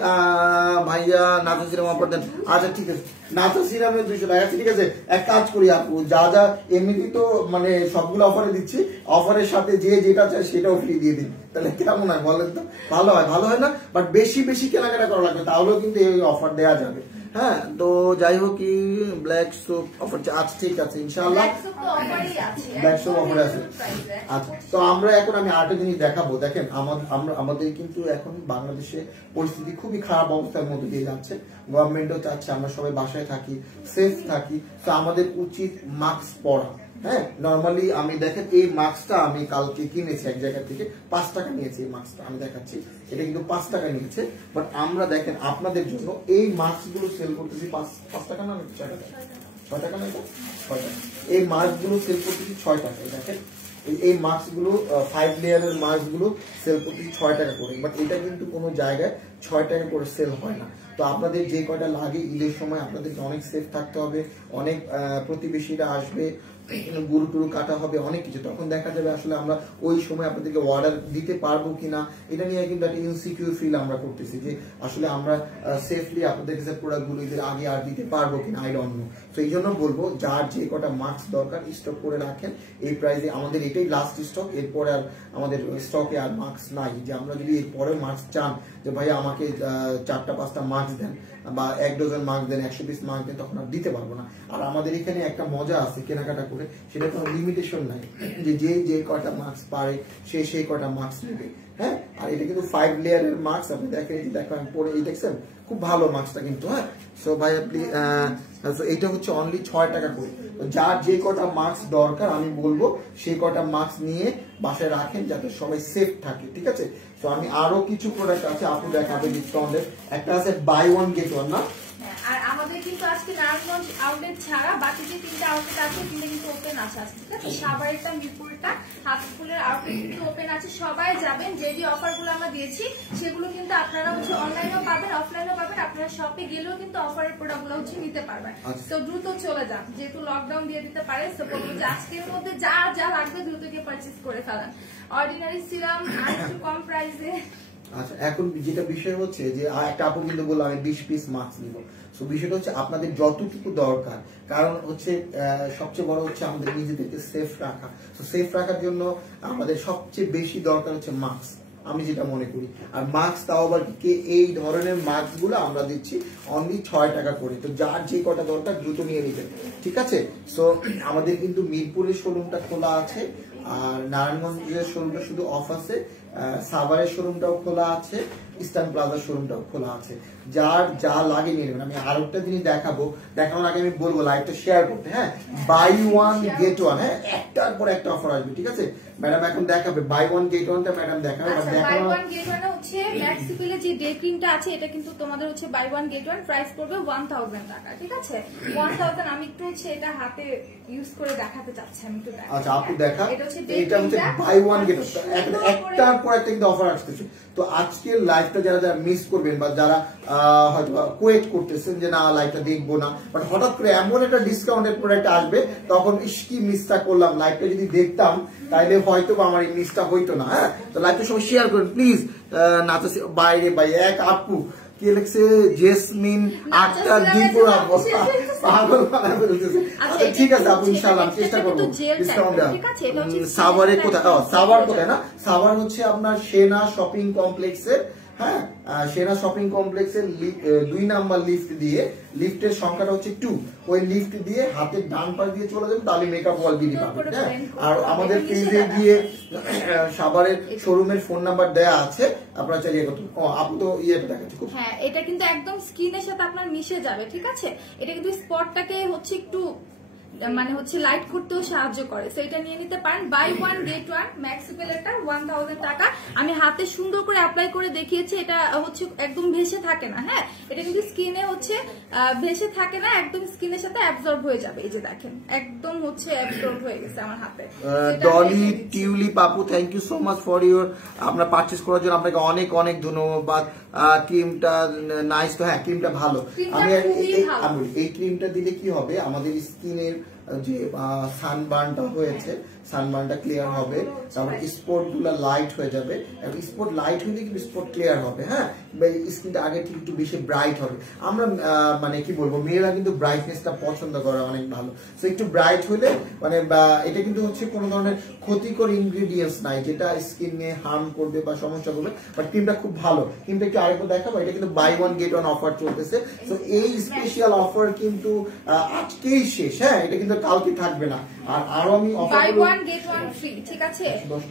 ভাইয়া নাচা সিরাম অফার দেন। আচ্ছা ঠিক আছে, নাচা সিরামে 200 টাকা। ঠিক আছে, এক কাজ করি আপু, যা যা এমনিতেই তো মানে সবগুলো অফারে দিচ্ছি, অফারের সাথে যে যেটা চাই সেটাও ফ্রি দিয়ে দিন, তাহলে কেমন হয় বলেন তো? ভালো হয়, ভালো হয় না? বাট বেশি বেশি কেনাকাটা করা লাগবে, তাহলেও কিন্তু এই অফার দেওয়া যাবে। হ্যাঁ, তো যাই হোক, কি ব্ল্যাক সোপ অফার আচ্ছা ঠিক আছে ইনশাআল্লাহ, ব্ল্যাক সোপ অফার আছে। আচ্ছা, তো আমরা এখন আমি আরেকটা জিনিস দেখাবো। দেখেন আমাদের কিন্তু এখন বাংলাদেশে পরিস্থিতি খুবই খারাপ অবস্থার মধ্যে দিয়ে যাচ্ছে। গভর্নমেন্টও চাচ্ছে আমরা সবাই বাসায় থাকি, সেফ থাকি, তো আমাদের উচিত মাস্ক পরা। হ্যাঁ, নর্মালি আমি দেখেন এই মাস্কটা আমি কালকে কিনেছি এক জায়গা থেকে, 5 টাকা নিয়েছি এই মাস্কটা, আমি দেখাচ্ছি, এটা কিন্তু 5 টাকা নিয়েছে। বাট আমরা দেখেন আপনাদের জন্য এই মাস্ক গুলো সেল করতেছি 5 টাকা না 6 টাকা, 6 টাকা না, 6 টাকা। এই মাস্ক গুলো সেল করতেছি 6 টাকা। দেখেন এই মাস্ক গুলো 5 লেয়ারের মাস্ক গুলো সেল করতেছি 6 টাকা করে। বাট এটা কিন্তু কোনো জায়গায় 6 টাকা করে সেল হয় না। তো আপনাদের যে কয়টা লাগে ঈদের সময় আপনাদেরকে অনেক সেফ থাকতে হবে, অনেক প্রতিবেশীরা আসবে, গরু টুরু কাটা হবে, অনেক কিছু, তখন দেখা যাবে আসলে আমরা ওই সময় আপনাদেরকে অর্ডার দিতে পারবো কিনা, এটা নিয়ে কিন্তু একটা ইনসিকিউর ফিল আমরা করতেছি যে আসলে আমরা সেফলি আপনাদের কাছে প্রোডাক্ট গুলো ঈদের আগে আর দিতে পারবো কিনা, আই ডোন্ট নো। তো এই জন্য বলবো যার যে কটা মাস্ক দরকার স্টক করে রাখেন এই প্রাইসে, আমাদের এটাই লাস্ট স্টক, এরপরে আর আমাদের স্টকে আর মাস্ক নাই। যে আমরা যদি এরপরে মাস্ক চান যে ভাই আমাকে 4টা 5টা মাস্ক দেন বা 1 ডজন মাস্ক দেন, 100 পিস মাস্ক দেন, তখন আর দিতে পারবো না। আর আমাদের এখানে একটা মজা আছে কেনাকাটা করে, সেটা কোনো লিমিটেশন নাই, যে যে কটা মাস্ক পারে সেই কটা মাস্ক নেবে। হ্যাঁ, আর এটা কিন্তু 5 লেয়ারের মাস্ক, আপনি দেখেন আমি পরে এই দেখছেন, খুব ভালো মাস্কটা কিন্তু। হ্যাঁ, সো ভাই আপনি এটা হচ্ছে অনলি 6 টাকা করে। যার যে কটা মাস্ক দরকার আমি বলবো সেই কটা মাস্ক নিয়ে বাসায় রাখেন যাতে সবাই সেফ থাকে। ঠিক আছে, তো আমি আরো কিছু প্রোডাক্ট আছে আপু দেখাবে ডিসকাউন্টের। একটা আছে বাই ওয়ান গেট ওয়ান না, আর আমাদের কিন্তু আজকে নারায়ণগঞ্জ আউটলেট ছাড়া বাকি যে 3টা আউটলেট আছে তিনটা কিন্তু ওপেন আছে আজকে। ঠিক আছে, সাভারেরটা, মিরপুরটা, হাতিপুরের আউটলেট কিন্তু ওপেন আছে। সবাই যাবেন, যে যে অফারগুলো আমরা দিয়েছি সেগুলো কিন্তু আপনারা হচ্ছে অনলাইনেও পাবেন, অফলাইনেও পাবেন, আপনারা শপে গেলেও কিন্তু অফারের প্রোডাক্টগুলো হচ্ছে নিতে পারবেন। তো দ্রুত চলে যান, যেহেতু লকডাউন দিয়ে দিতে পারে। তো বলবো যে আজকের মধ্যে যা যা লাগবে দ্রুত গিয়ে পারচেজ করে ফেলেন। অর্ডিনারি সিরাম আর একটু কম প্রাইসে। আচ্ছা, এখন যেটা বিষয় হচ্ছে যে একটা আপু কিন্তু বললো আমি 20 পিস মাস্ক নিব। সো বিষয়টা হচ্ছে আপনাদের যতটুকু দরকার, কারণ হচ্ছে সবচেয়ে বড় হচ্ছে আমাদের নিজেদেরকে সেফ রাখা। তো সেফ রাখার জন্য আমাদের সবচেয়ে বেশি দরকার হচ্ছে মাস্ক, আমি যেটা মনে করি। আর মাস্ক তাও আবার কি, এই ধরনের মাস্ক গুলো আমরা দিচ্ছি অনলি 6 টাকা করে। তো যার যে কটা দরকার দ্রুত নিয়ে নিবেন। ঠিক আছে, সো আমাদের কিন্তু মিরপুরের শোরুমটা খোলা আছে, আর নারায়ণগঞ্জের শোরুমটা শুধু অফ আছে, সাভারের শোরুমটাও খোলা আছে, ইস্টার্ন প্লাজার শোরুমটাও খোলা আছে। যার যা লাগে নিয়ে নেবেন। আমি আরো একটা জিনিস দেখানোর আগে আমি বলবো লাইভটা শেয়ার করতে। হ্যাঁ, বাই ওয়ান গেট ওয়ান, হ্যাঁ, একটার পর একটা অফার আসবে। ঠিক আছে, ম্যাডাম এখন দেখাবে বাই ওয়ান গেট ওয়ানটা, ম্যাডাম দেখাবে। বাই ওয়ান গেট ওয়ান হচ্ছে ম্যাক্সিপিলের যে ডে ক্রিমটা আছে, এটা কিন্তু তোমাদের হচ্ছে buy one get one, price পড়বে 1000 টাকা। ঠিক আছে, 1000। আমি একটু হচ্ছে এটা হাতে ইউজ করে দেখাতে চাচ্ছি, আমি একটু দেখাই। আচ্ছা আপু দেখা, এটা হচ্ছে বাই ওয়ান গেট ওয়ান, একটার পর একটা কিন্তু অফার আসতেছে। তো আজকের লাইভটা যারা যারা মিস করবেন বা যারা হয়তো কোয়েট করতেছেন যে না লাইভটা দেখবো না, বাট হঠাৎ করে এমন একটা ডিসকাউন্টের প্রোডাক্ট আসবে, তখন কি মিসটা করলাম, লাইভটা যদি দেখতাম তাইলে হয়তো আমার এই মিসটা হইতো না। হ্যাঁ, তো লাইভটা সবাই শেয়ার করেন প্লিজ। নাচা বাইরে ভাই এক আপু কি লিখছে, জেসমিন আক্তার দীপুর আপু পাগল বানায় ফেলতেছে। আচ্ছা ঠিক আছে আপু, ইনশাআল্লাহ চেষ্টা করব ডিসকাউন্ট দেওয়ার। সাভারে কোথায়? সাভার কোথায় না, সাভার হচ্ছে আপনার সেনা শপিং কমপ্লেক্সের, হ্যাঁ, সেনা শপিং কমপ্লেক্সের 2 নাম্বার লিফট দিয়ে, লিফটের সংখ্যাটা হচ্ছে 2, ওই লিফট দিয়ে হাতের ডান পাশ দিয়ে চলে যাবেন, তাহলে মেকআপ ওয়াল বিডি পাবেন। হ্যাঁ, আর আমাদের পেজে গিয়ে সাভারের শোরুমের ফোন নাম্বার দেয়া আছে, আপনারা চাইলে কত আপনি তো ইয়েটা দেখাচ্ছি। হ্যাঁ, এটা কিন্তু একদম স্কিনের সাথে আপনার মিশে যাবে। ঠিক আছে, এটা কিন্তু স্পটটাকে হচ্ছে একটু মানে হচ্ছে লাইট করতেও সাহায্য করে। তো এটা নিয়ে নিতে পারেন। বাই ওয়ান গেট ওয়ান, ম্যাক্সিপেলেরটা 1000 টাকা। আমি হাতে সুন্দর করে অ্যাপ্লাই করে দেখিয়েছি, এটা হচ্ছে একদম ভেসে থাকে না। হ্যাঁ, এটা কিন্তু স্কিনে হচ্ছে ভেসে থাকে না, একদম স্কিনের সাথে অ্যাবজর্ব হয়ে যাবে। এই যে দেখেন, একদম হচ্ছে অ্যাবজর্ব হয়ে গেছে আমার হাতে। Dolly Tuli Papu, thank you so much for your, আপনার পারচেজ করার জন্য আপনাকে অনেক অনেক ধন্যবাদ। ক্রিমটা নাইস তো, হ্যাঁ ক্রিমটা ভালো। আমি এই ক্রিমটা দিলে কি হবে, আমাদের স্কিনের যে সানবার্নটা হয়েছে সানবার্নটা ক্লিয়ার হবে, তারপর স্পট গুলো লাইট হয়ে যাবে, স্পট লাইট হলে কিন্তু স্পট ক্লিয়ার হবে। হ্যাঁ, স্কিনটা আগে ঠিক একটু বেশি ব্রাইট হবে। আমরা মানে কি বলবো, মেয়েরা কিন্তু ব্রাইটনেসটা পছন্দ করে অনেক ভালো। তো একটু ব্রাইট হলে মানে এটা কিন্তু হচ্ছে কোনো ধরনের ক্ষতিকর ইনগ্রেডিয়েন্টস নাই যেটা স্কিনে হার্ম করবে বা সমস্যা করবে, বাট ক্রিমটা খুব ভালো। ক্রিমটা একটু আরেকবার দেখাবো, এটা কিন্তু buy one get one offer চলতেছে। তো এই স্পেশাল অফার কিন্তু আজকেই শেষ। হ্যাঁ, এটা কিন্তু কালকে থাকবে না। আর আরো আমি offer by one get one free, ঠিক আছে?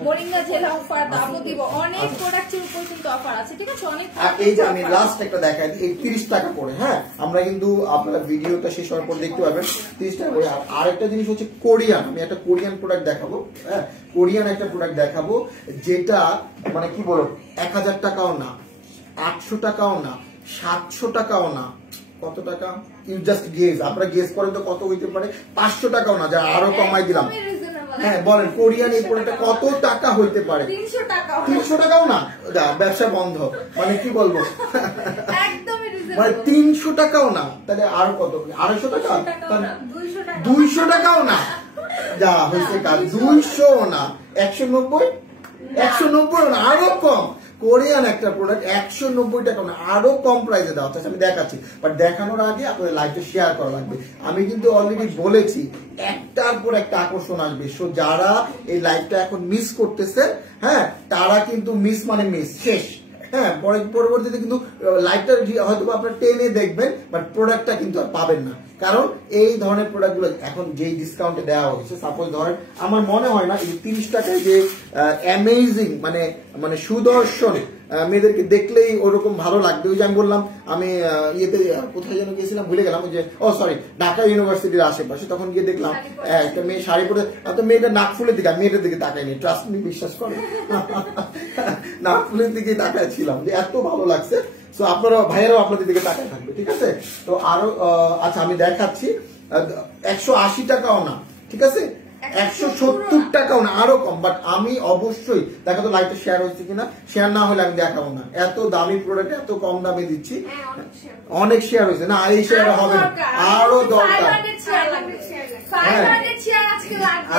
মোরিঙ্গা জেল অফার দামও দিব, অনেক প্রোডাক্টের উপর কিন্তু অফার আছে, ঠিক আছে? অনেক। এই যে আমি লাস্ট একটা দেখাই দিই, এই 30 টাকা করে। হ্যাঁ, আমরা কিন্তু আপনারা ভিডিওটা শেষ হওয়ার পর দেখতে পাবেন 30 টাকা করে। আর একটা জিনিস হচ্ছে কোরিয়ান, আমি একটা কোরিয়ান প্রোডাক্ট দেখাবো। হ্যাঁ, কোরিয়ান একটা প্রোডাক্ট দেখাবো যেটা মানে কি বলবো, 1000 টাকাও না, 800 টাকাও না, 700 টাকাও না, কত টাকা ইউ জাস্ট গেস, আপনারা গেস করেন তো কত হইতে পারে। 500 টাকাও না, যা আরো কমাই দিলাম। হ্যাঁ বলেন, কোরিয়ান এই প্রোডাক্টটা কত টাকা হইতে পারে? 300 টাকাও না, ব্যবসা বন্ধ। মানে কি বলবো, মানে 300 টাকাও না, তাহলে আরো কত? 250 টাকা, 200 টাকাও না, যা হয়েছে কাজ। 200 না, 190, 190 না, আরো কম। কোরিয়ান একটা প্রোডাক্ট 190 টাকা না, আরো কম প্রাইসে দেওয়া হচ্ছে। আমি দেখাচ্ছি, বাট দেখানোর আগে আপনাদের লাইভটা শেয়ার করা লাগবে। আমি কিন্তু অলরেডি বলেছি একটার পর একটা আকর্ষণ আসবে। সো যারা এই লাইভটা এখন মিস করতেছে, হ্যাঁ, তারা কিন্তু মিস মানে মিস, শেষ। হ্যাঁ, পরবর্তীতে কিন্তু লাইভটা হয়তো আপনারা টেনে দেখবেন, বাট প্রোডাক্টটা কিন্তু আর পাবেন না। কারণ এই ধরনের প্রোডাক্ট গুলো এখন যেই ডিসকাউন্টে দেওয়া হয়েছে, সাপোজ ধরেন আমার মনে হয় না এই 30 টাকায় যে অ্যামেজিং মানে মানে সুদর্শন মেয়েদেরকে দেখলেই ওরকম ভালো লাগবে। ওই যে আমি বললাম, আমি ইয়েতে কোথায় যেন গিয়েছিলাম ভুলে গেলাম, ওই যে সরি ঢাকা ইউনিভার্সিটির আশেপাশে, তখন গিয়ে দেখলাম একটা মেয়ে শাড়ি পরে, তো মেয়েটা নাক ফুলের দিকে, মেয়েটার দিকে তাকায়নি, ট্রাস্ট মি, বিশ্বাস করে, নাক ফুলের দিকে তাকায় ছিলাম, যে এত ভালো লাগছে। তো আপনারা ভাইয়েরাও আপনাদের দিকে তাকায় থাকবে, ঠিক আছে? তো আরো আচ্ছা আমি দেখাচ্ছি, 180 টাকাও না, ঠিক আছে? 170 টাকাও না, আরো কম। বাট আমি অবশ্যই দেখা তো লাইভটা শেয়ার হচ্ছে কিনা, শেয়ার না হলে আমি দেখাবো না। এত দামি প্রোডাক্ট এত কম দামে দিচ্ছি, অনেক শেয়ার হয়েছে না, এই শেয়ার হবে না, আরো দরকার।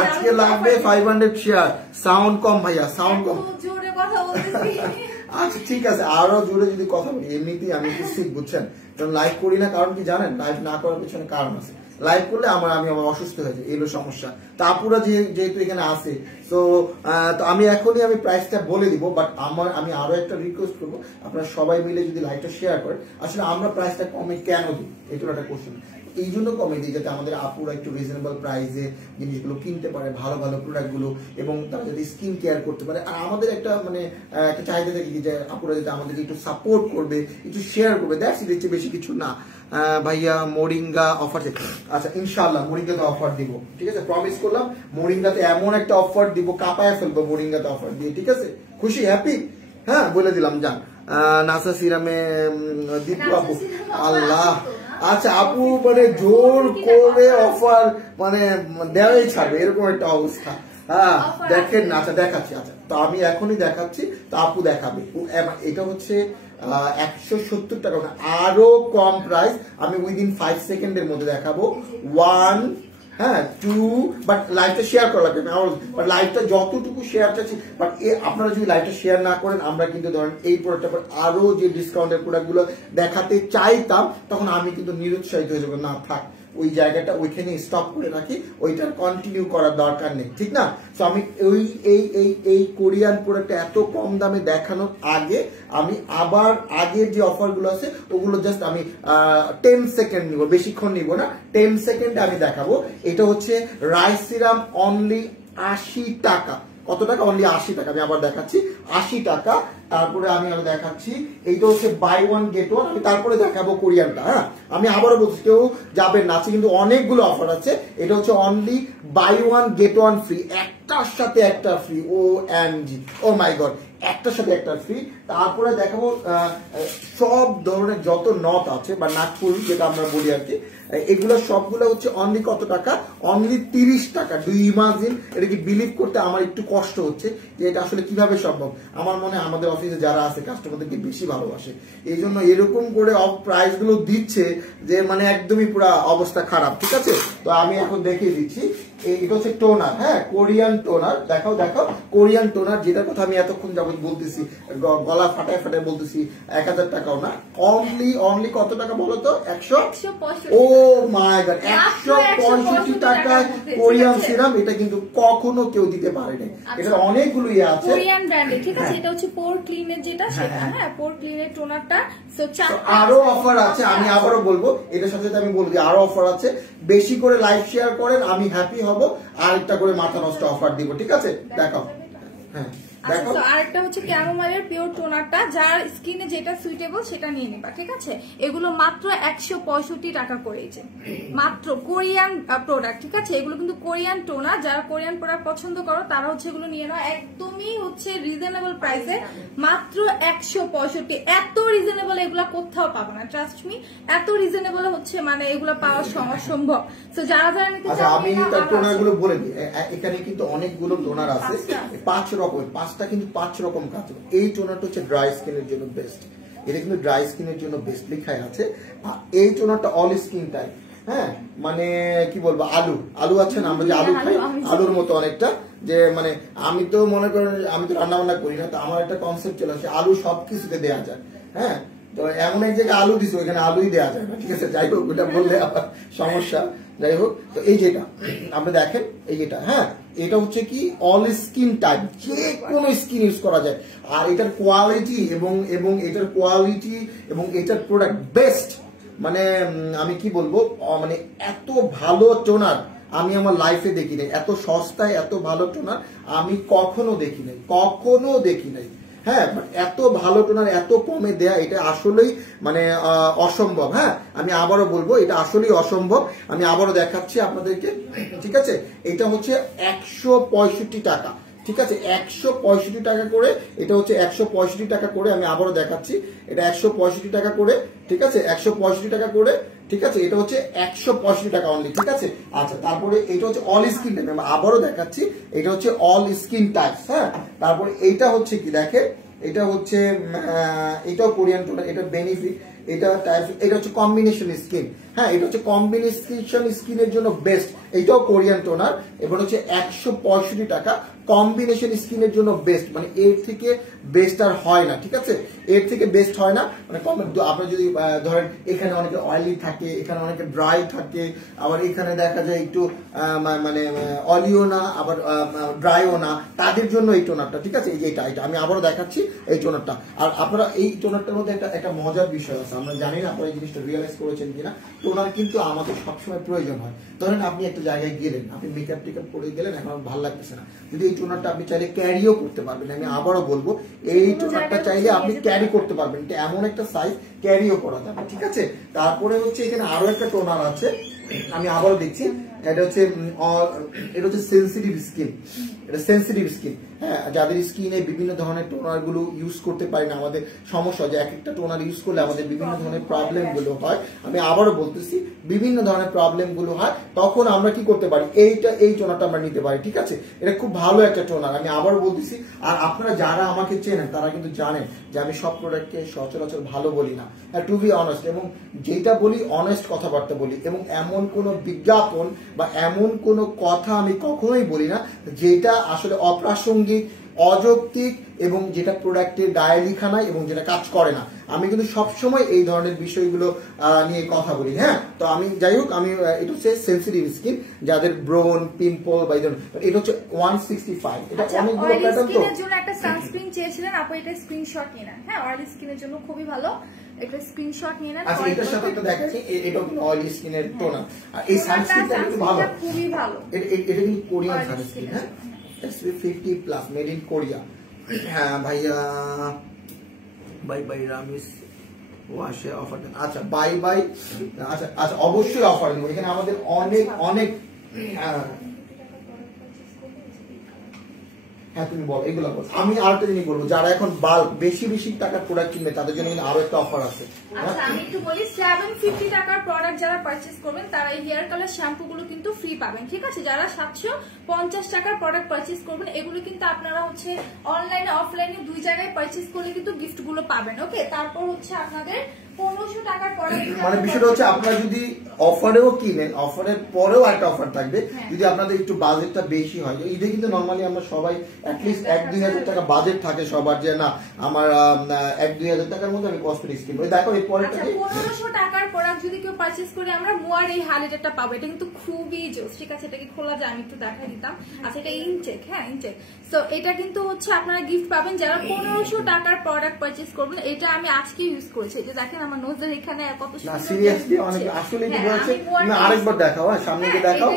আজকে লাগবে 500 শেয়ার। সাউন্ড কম ভাইয়া, সাউন্ড কম। আচ্ছা ঠিক আছে, আরো জোরে যদি কথা বলি, এমনিতেই আমি ঠিক বুঝছেন, কারণ লাইভ করি না। কারণ কি জানেন, লাইভ না করার পিছনে কারণ আছে। লাইভ করলে আমি অসুস্থ হয়ে যাই, এলো সমস্যা। তা আপুরা যেহেতু এখানে আছে, তো আমি এখনই আমি প্রাইসটা বলে দিব। বাট আমি আরো একটা রিকোয়েস্ট করবো, আপনারা সবাই মিলে যদি লাইভটা শেয়ার করেন। আসলে আমরা প্রাইসটা কমে কেন দিই, এটা একটা কোশ্চেন। এই জন্য কমে দিই যাতে আমাদের আপুরা একটু রিজনেবল প্রাইসে জিনিসগুলো কিনতে পারে, ভালো ভালো প্রোডাক্ট গুলো, এবং তারা যদি স্কিন কেয়ার করতে পারে। আর আমাদের একটা মানে একটা চাহিদা থাকে যে আপুরা যাতে আমাদেরকে একটু সাপোর্ট করবে, একটু শেয়ার করবে, দ্যাটস ইট, বেশি কিছু না। ভাইয়া মোরিঙ্গা অফার, আচ্ছা ইনশাআল্লাহ মোরিঙ্গাতে অফার দিব, ঠিক আছে? প্রমিস করলাম মোরিঙ্গাতে এমন একটা অফার দিব, কাঁপায় ফেলবো মোরিঙ্গাতে অফার দিয়ে, ঠিক আছে? খুশি, হ্যাপি? হ্যাঁ বলে দিলাম, যান। নাসা সিরামে দীপু আপু, আল্লাহ। আচ্ছা আপু মানে জোর করে অফার মানে দেওয়াই ছাড়বে, এরকম একটা অবস্থা। হ্যাঁ দেখেন না, আচ্ছা দেখাচ্ছি। আচ্ছা তো আমি এখনই দেখাচ্ছি, তো আপু দেখাবে। এটা হচ্ছে 170 টাকা, আরো কম প্রাইস। আমি উইদিন 5 সেকেন্ডের মধ্যে দেখাবো। 1, হ্যাঁ 2, বাট লাইভটা শেয়ার করা লাগবে। বাট লাইভটা যতটুকু শেয়ার চাচ্ছি, বাট আপনারা যদি লাইভটা শেয়ার না করেন, আমরা কিন্তু ধরেন এই প্রোডাক্টের পর আরো যে ডিসকাউন্টের প্রোডাক্ট গুলো দেখাতে চাইতাম, তখন আমি কিন্তু নিরুৎসাহিত হয়ে যাবো। না থাক, ওই জায়গাটা ওইখানে স্টপ করে রাখি, ওইটার কন্টিনিউ করার দরকার নেই, ঠিক না? তো আমি এই কোরিয়ান প্রোডাক্ট এত কম দামে দেখানোর আগে আমি আবার আগের যে অফার গুলো আছে ওগুলো জাস্ট আমি 10 সেকেন্ড নিব, বেশিক্ষণ নিব না, 10 সেকেন্ডে আমি দেখাবো। এটা হচ্ছে রাইস সিরাম অনলি 80 টাকা। কত টাকা? অনলি 80 টাকা। আমি আবার দেখাচ্ছি, 80 টাকা। তারপরে আমি আরো দেখাচ্ছি, এইটা হচ্ছে বাই ওয়ান গেট ওয়ান। আমি তারপরে দেখাবো কোরিয়ানটা। হ্যাঁ আমি আবারও বলছি, কেউ যাবেন না, আছে কিন্তু অনেকগুলো অফার আছে। এটা হচ্ছে only buy one get one free, একটার সাথে একটা ফ্রি। O M G, oh my god, একটার সাথে একটা ফ্রি। তারপরে দেখাবো সব ধরনের যত নথ আছে বা নাকফুল যেটা আমরা বলি আর কি, এগুলো সবগুলো হচ্ছে অনলি কত টাকা, অনলি 30 টাকা। ডু ইমাজিন, এটা কি বিলিভ করতে আমার একটু কষ্ট হচ্ছে যে এটা আসলে কিভাবে সম্ভব। আমার মনে হয় আমাদের অফিসে যারা আছে কাস্টমারদেরকে বেশি ভালোবাসে, এই জন্য এরকম করে প্রাইস গুলো দিচ্ছে যে মানে একদমই পুরো অবস্থা খারাপ। ঠিক আছে, তো আমি এখন দেখিয়ে দিচ্ছি। এটা হচ্ছে টোনার, হ্যাঁ, কোরিয়ান টোনার। দেখাও দেখাও, কোরিয়ান টোনার, যেটার কথা আমি এতক্ষণ যাবত বলতেছি, গলা ফাটায় ফাটায় বলতেছি। 1000 টাকাও না, অনলি কত টাকা বলো তো? 100। ও মাই গড, 165 টাকায় কোরিয়ান সিরাম। এটা কিন্তু কখনো কেউ দিতে পারে না। এটা অনেকগুলো ইয়ে আছে কোরিয়ান ব্র্যান্ডে। ঠিক আছে, এটা হচ্ছে পোর ক্লিনের যেটা সেটা, হ্যাঁ, পোর ক্লিনের টোনারটা। আরো অফার আছে, আমি আবারও বলবো, এটার সাথে আমি বলবো আরো অফার আছে। বেশি করে লাইভ শেয়ার করেন, আমি হ্যাপি হব। আরেকটা করে মাথা নষ্ট অফার দিব। ঠিক আছে, দেখাও। হ্যাঁ, আচ্ছা, আরেকটা হচ্ছে ক্যামোমাইলের পিওর টোনারটা, যার স্কিনে যেটা সুইটেবল সেটা নিয়ে নিবা। ঠিক আছে, এগুলো মাত্র 165 টাকা করেছে, মাত্র কোরিয়ান প্রোডাক্ট। ঠিক আছে, এগুলো কিন্তু কোরিয়ান টোনার। যারা কোরিয়ান প্রোডাক্ট পছন্দ করো তারা হচ্ছে এগুলো নিয়ে নাও, একদমই হচ্ছে রিজনেবল প্রাইসে, মাত্র 165। এত রিজনেবল এগুলা কোথাও পাবো না, ট্রাস্ট মি। এত রিজনেবল হচ্ছে মানে এগুলো পাওয়া অসম্ভব। তো যারা যারা নিতে চাও, আমি তার টোনারগুলো বলে দিই। এখানে কিন্তু অনেকগুলো টোনার আছে, 5 রকমের, 5টা কিন্তু 5 রকম কাজ। এই টোনারটা হচ্ছে ড্রাই স্কিনের জন্য বেস্ট, এটা কিন্তু ড্রাই স্কিনের জন্য বেস্ট লেখাই আছে। এই টোনারটা অল স্কিন টাইপ, হ্যাঁ, মানে কি বলবো, আলু আছে না, আমরা যে আলু খাই, আলুর মতো অনেকটা। যে মানে আমি তো মনে করেন আমি তো রান্না বান্না করি না, তো আমার একটা কনসেপ্ট চলে আসে আলু সবকিছুতে দেওয়া যায়। হ্যাঁ, তো এমন এক জায়গায় আলু দিছো, ওইখানে আলুই দেওয়া যায় না। ঠিক আছে, যাই হোক, ওটা বললে আবার সমস্যা। যাই হোক, তো এই যেটা আপনি দেখেন, এই যেটা, হ্যাঁ, এটা হচ্ছে কি অল স্কিন টাইপ, যে কোনো স্কিন ইউজ করা যায়। আর এটার কোয়ালিটি এবং এটার কোয়ালিটি এবং এটার প্রোডাক্ট বেস্ট। মানে আমি কি বলবো, মানে এত ভালো টোনার আমি আমার লাইফে দেখি নাই। এত সস্তায় এত ভালো টোনার আমি কখনো দেখি নাই। হ্যাঁ, এত ভালো টোনার এত কমে দেয়া, এটা আসলেই মানে অসম্ভব। হ্যাঁ, আমি আবারও বলবো, এটা আসলেই অসম্ভব। আমি আবারও দেখাচ্ছি আপনাদেরকে। ঠিক আছে, এটা হচ্ছে 165 টাকা। ঠিক আছে, 165 টাকা করে, এটা হচ্ছে 165 টাকা করে। আমি আবারও দেখাচ্ছি, এটা 165 টাকা করে। ঠিক আছে, 165 টাকা করে। ঠিক আছে, এটা হচ্ছে 165 টাকা অনলি। ঠিক আছে, আচ্ছা, তারপরে এটা হচ্ছে অল স্কিন টাইপ। আমি আবারও দেখাচ্ছি, এটা হচ্ছে অল স্কিন টাইপ। হ্যাঁ, তারপরে এইটা হচ্ছে কি দেখেন, এটা হচ্ছে এটাও কোরিয়ান টোনার, এটা বেনিফিট, এটা টাইপ, এটা হচ্ছে কম্বিনেশন স্কিন। হ্যাঁ, এটা হচ্ছে কম্বিনেশন স্কিনের জন্য বেস্ট। এটাও কোরিয়ান টোনার, এবার হচ্ছে 165 টাকা, কম্বিনেশন স্কিনের জন্য বেস্ট। মানে এর থেকে বেস্ট আর হয় না। ঠিক আছে, এর থেকে বেস্ট হয় না। মানে আপনার যদি ধরেন এখানে অনেকে অয়েলি থাকে, এখানে অনেকে ড্রাই থাকে, আবার এখানে দেখা যায় একটু মানে অয়েলিও না আবার ড্রাইও না, তাদের জন্য এই টোনারটা। ঠিক আছে, এই যে এটা আমি আবারও দেখাচ্ছি এই টোনারটা। আর আপনারা এই টোনারটার মধ্যে একটা মজার বিষয় আছে, আমরা জানি না আপনারা এই জিনিসটা রিয়েলাইজ করেছেন কিনা। টোনার কিন্তু আমাদের সবসময় প্রয়োজন হয়। ধরেন আপনি একটা জায়গায় গেলেন, আপনি মেকআপ টেকআপ করে গেলেন, এখন ভালো লাগতেছে না, যদি এই টোনারটা আপনি চাইলে ক্যারিও করতে পারবেন। আমি আবারও বলবো, এই টোনারটা চাইলে আপনি ক্যারি করতে পারবেন। এটা এমন একটা সাইজ, ক্যারিও করা যাবে। ঠিক আছে, তারপরে হচ্ছে এখানে আরো একটা টোনার আছে, আমি আবারও দেখছি। এটা হচ্ছে সেনসিটিভ স্কিন। এটা সেনসিটিভ স্কিন। হ্যাঁ, যাদের স্কিনে বিভিন্ন ধরনের টোনার গুলো ইউজ করতে পারি না, আমাদের সমস্যা, যে এক একটা টোনার ইউজ করলে আমাদের বিভিন্ন ধরনের প্রবলেম গুলো হয়। আমি আবারও বলতেছি, বিভিন্ন ধরনের প্রবলেম গুলো হয়, তখন আমরা কি করতে পারি, এই টোনারটা আমরা নিতে পারি। ঠিক আছে, এটা খুব ভালো একটা টোনার, আমি আবারও বলতেছি। আর আপনারা যারা আমাকে চেনেন তারা কিন্তু জানেন যে আমি সব প্রোডাক্টকে সচরাচর ভালো বলি না, টু বি অনেস্ট, এবং যেটা বলি অনেস্ট কথাবার্তা বলি, এবং এমন কোনো বিজ্ঞাপন বা এমন কোনো কথা আমি কখনোই বলি না যেটা আসলে অপ্রাসঙ্গিক, অযৌক্তিক, এবং যেটা প্রোডাক্টের গায়ে লিখা নাই এবং যেটা কাজ করে না। আমি কিন্তু সবসময় এই ধরনের বিষয়গুলো নিয়ে কথা বলি। হ্যাঁ, তো আমি যাই হোক, আমি এটা হচ্ছে সেনসিটিভ স্কিন, যাদের ব্রোন, পিম্পল বা এই ধরনের, এটা হচ্ছে 165। এটা অনেকগুলো প্যাটার্ন। তো স্কিনের জন্য একটা সানস্ক্রিন চেয়েছিলেন আপু, এটা স্ক্রিনশট নিয়ে নেন। হ্যাঁ, অয়েলি স্কিনের জন্য খুবই ভালো, একটা স্ক্রিনশট নিয়ে নেন। আচ্ছা, এটার সাথে একটা দেখাচ্ছি, এটা কিন্তু অয়েলি স্কিনের টোনার। আর এই সানস্ক্রিনটা কিন্তু ভালো, খুবই ভালো। এটা কিন্তু কোরিয়ান সানস্ক্রিন। হ্যাঁ, SPF50+ মেড ইন কোরিয়া। হ্যাঁ ভাইয়া, বাই রামিস ওয়াশে অফার দেন। আচ্ছা, বাই। আচ্ছা, অবশ্যই অফার দেবো। এখানে আমাদের অনেক হ্যাঁ তুমি বলো এগুলো বল। আমি আরেকটা জিনিস বলবো, যারা এখন বাল্ক বেশি বেশি টাকার প্রোডাক্ট কিনবে তাদের জন্য কিন্তু আরো একটা অফার আছে। আচ্ছা আমি একটু বলি, 750 টাকার প্রোডাক্ট যারা পারচেজ করবেন তারা এই হেয়ার কালার শ্যাম্পু গুলো কিন্তু ফ্রি পাবেন, ঠিক আছে? যারা 750 টাকার প্রোডাক্ট পারচেজ করবেন এগুলো কিন্তু আপনারা হচ্ছে অনলাইনে অফলাইনে দুই জায়গায় পারচেজ করলে কিন্তু গিফট গুলো পাবেন। ওকে, তারপর হচ্ছে আপনাদের 1500 টাকার প্রোডাক্ট, মানে বিষয়টা হচ্ছে আপনারা যদি অফারেও কিনেন, অফারের পরেও একটা অফার থাকবে যদি আপনাদের একটু বাজেটটা বেশি হয়। ঈদে কিন্তু নরমালি আমরা সবাই অ্যাটলিস্ট 1-2 হাজার টাকা বাজেট থাকে সবার, যে না আমার 1-2 হাজার টাকার মধ্যে আমি কসমেটিক্স কিনবো। দেখো এর পরে 1500 টাকার প্রোডাক্ট যদি কেউ পারচেজ করে আমরা মুয়ার এই হাইলাইটারটা পাবো। এটা কিন্তু খুবই জোস, ঠিক আছে? এটাকে খোলা যায়, আমি একটু দেখাই দিতাম। আচ্ছা এটা ইনটেক, হ্যাঁ ইনটেক। সো এটা কিন্তু হচ্ছে আপনারা গিফট পাবেন যারা 1500 টাকার প্রোডাক্ট পারচেজ করবেন। এটা আমি আজকে ইউজ করেছি, এই যে দেখেন আমার নোজের এখানে কত সুন্দর। না সিরিয়াসলি অনেক আসলে কি বলছে, তুমি আরেকবার দেখাও, সামনে গিয়ে দেখাও,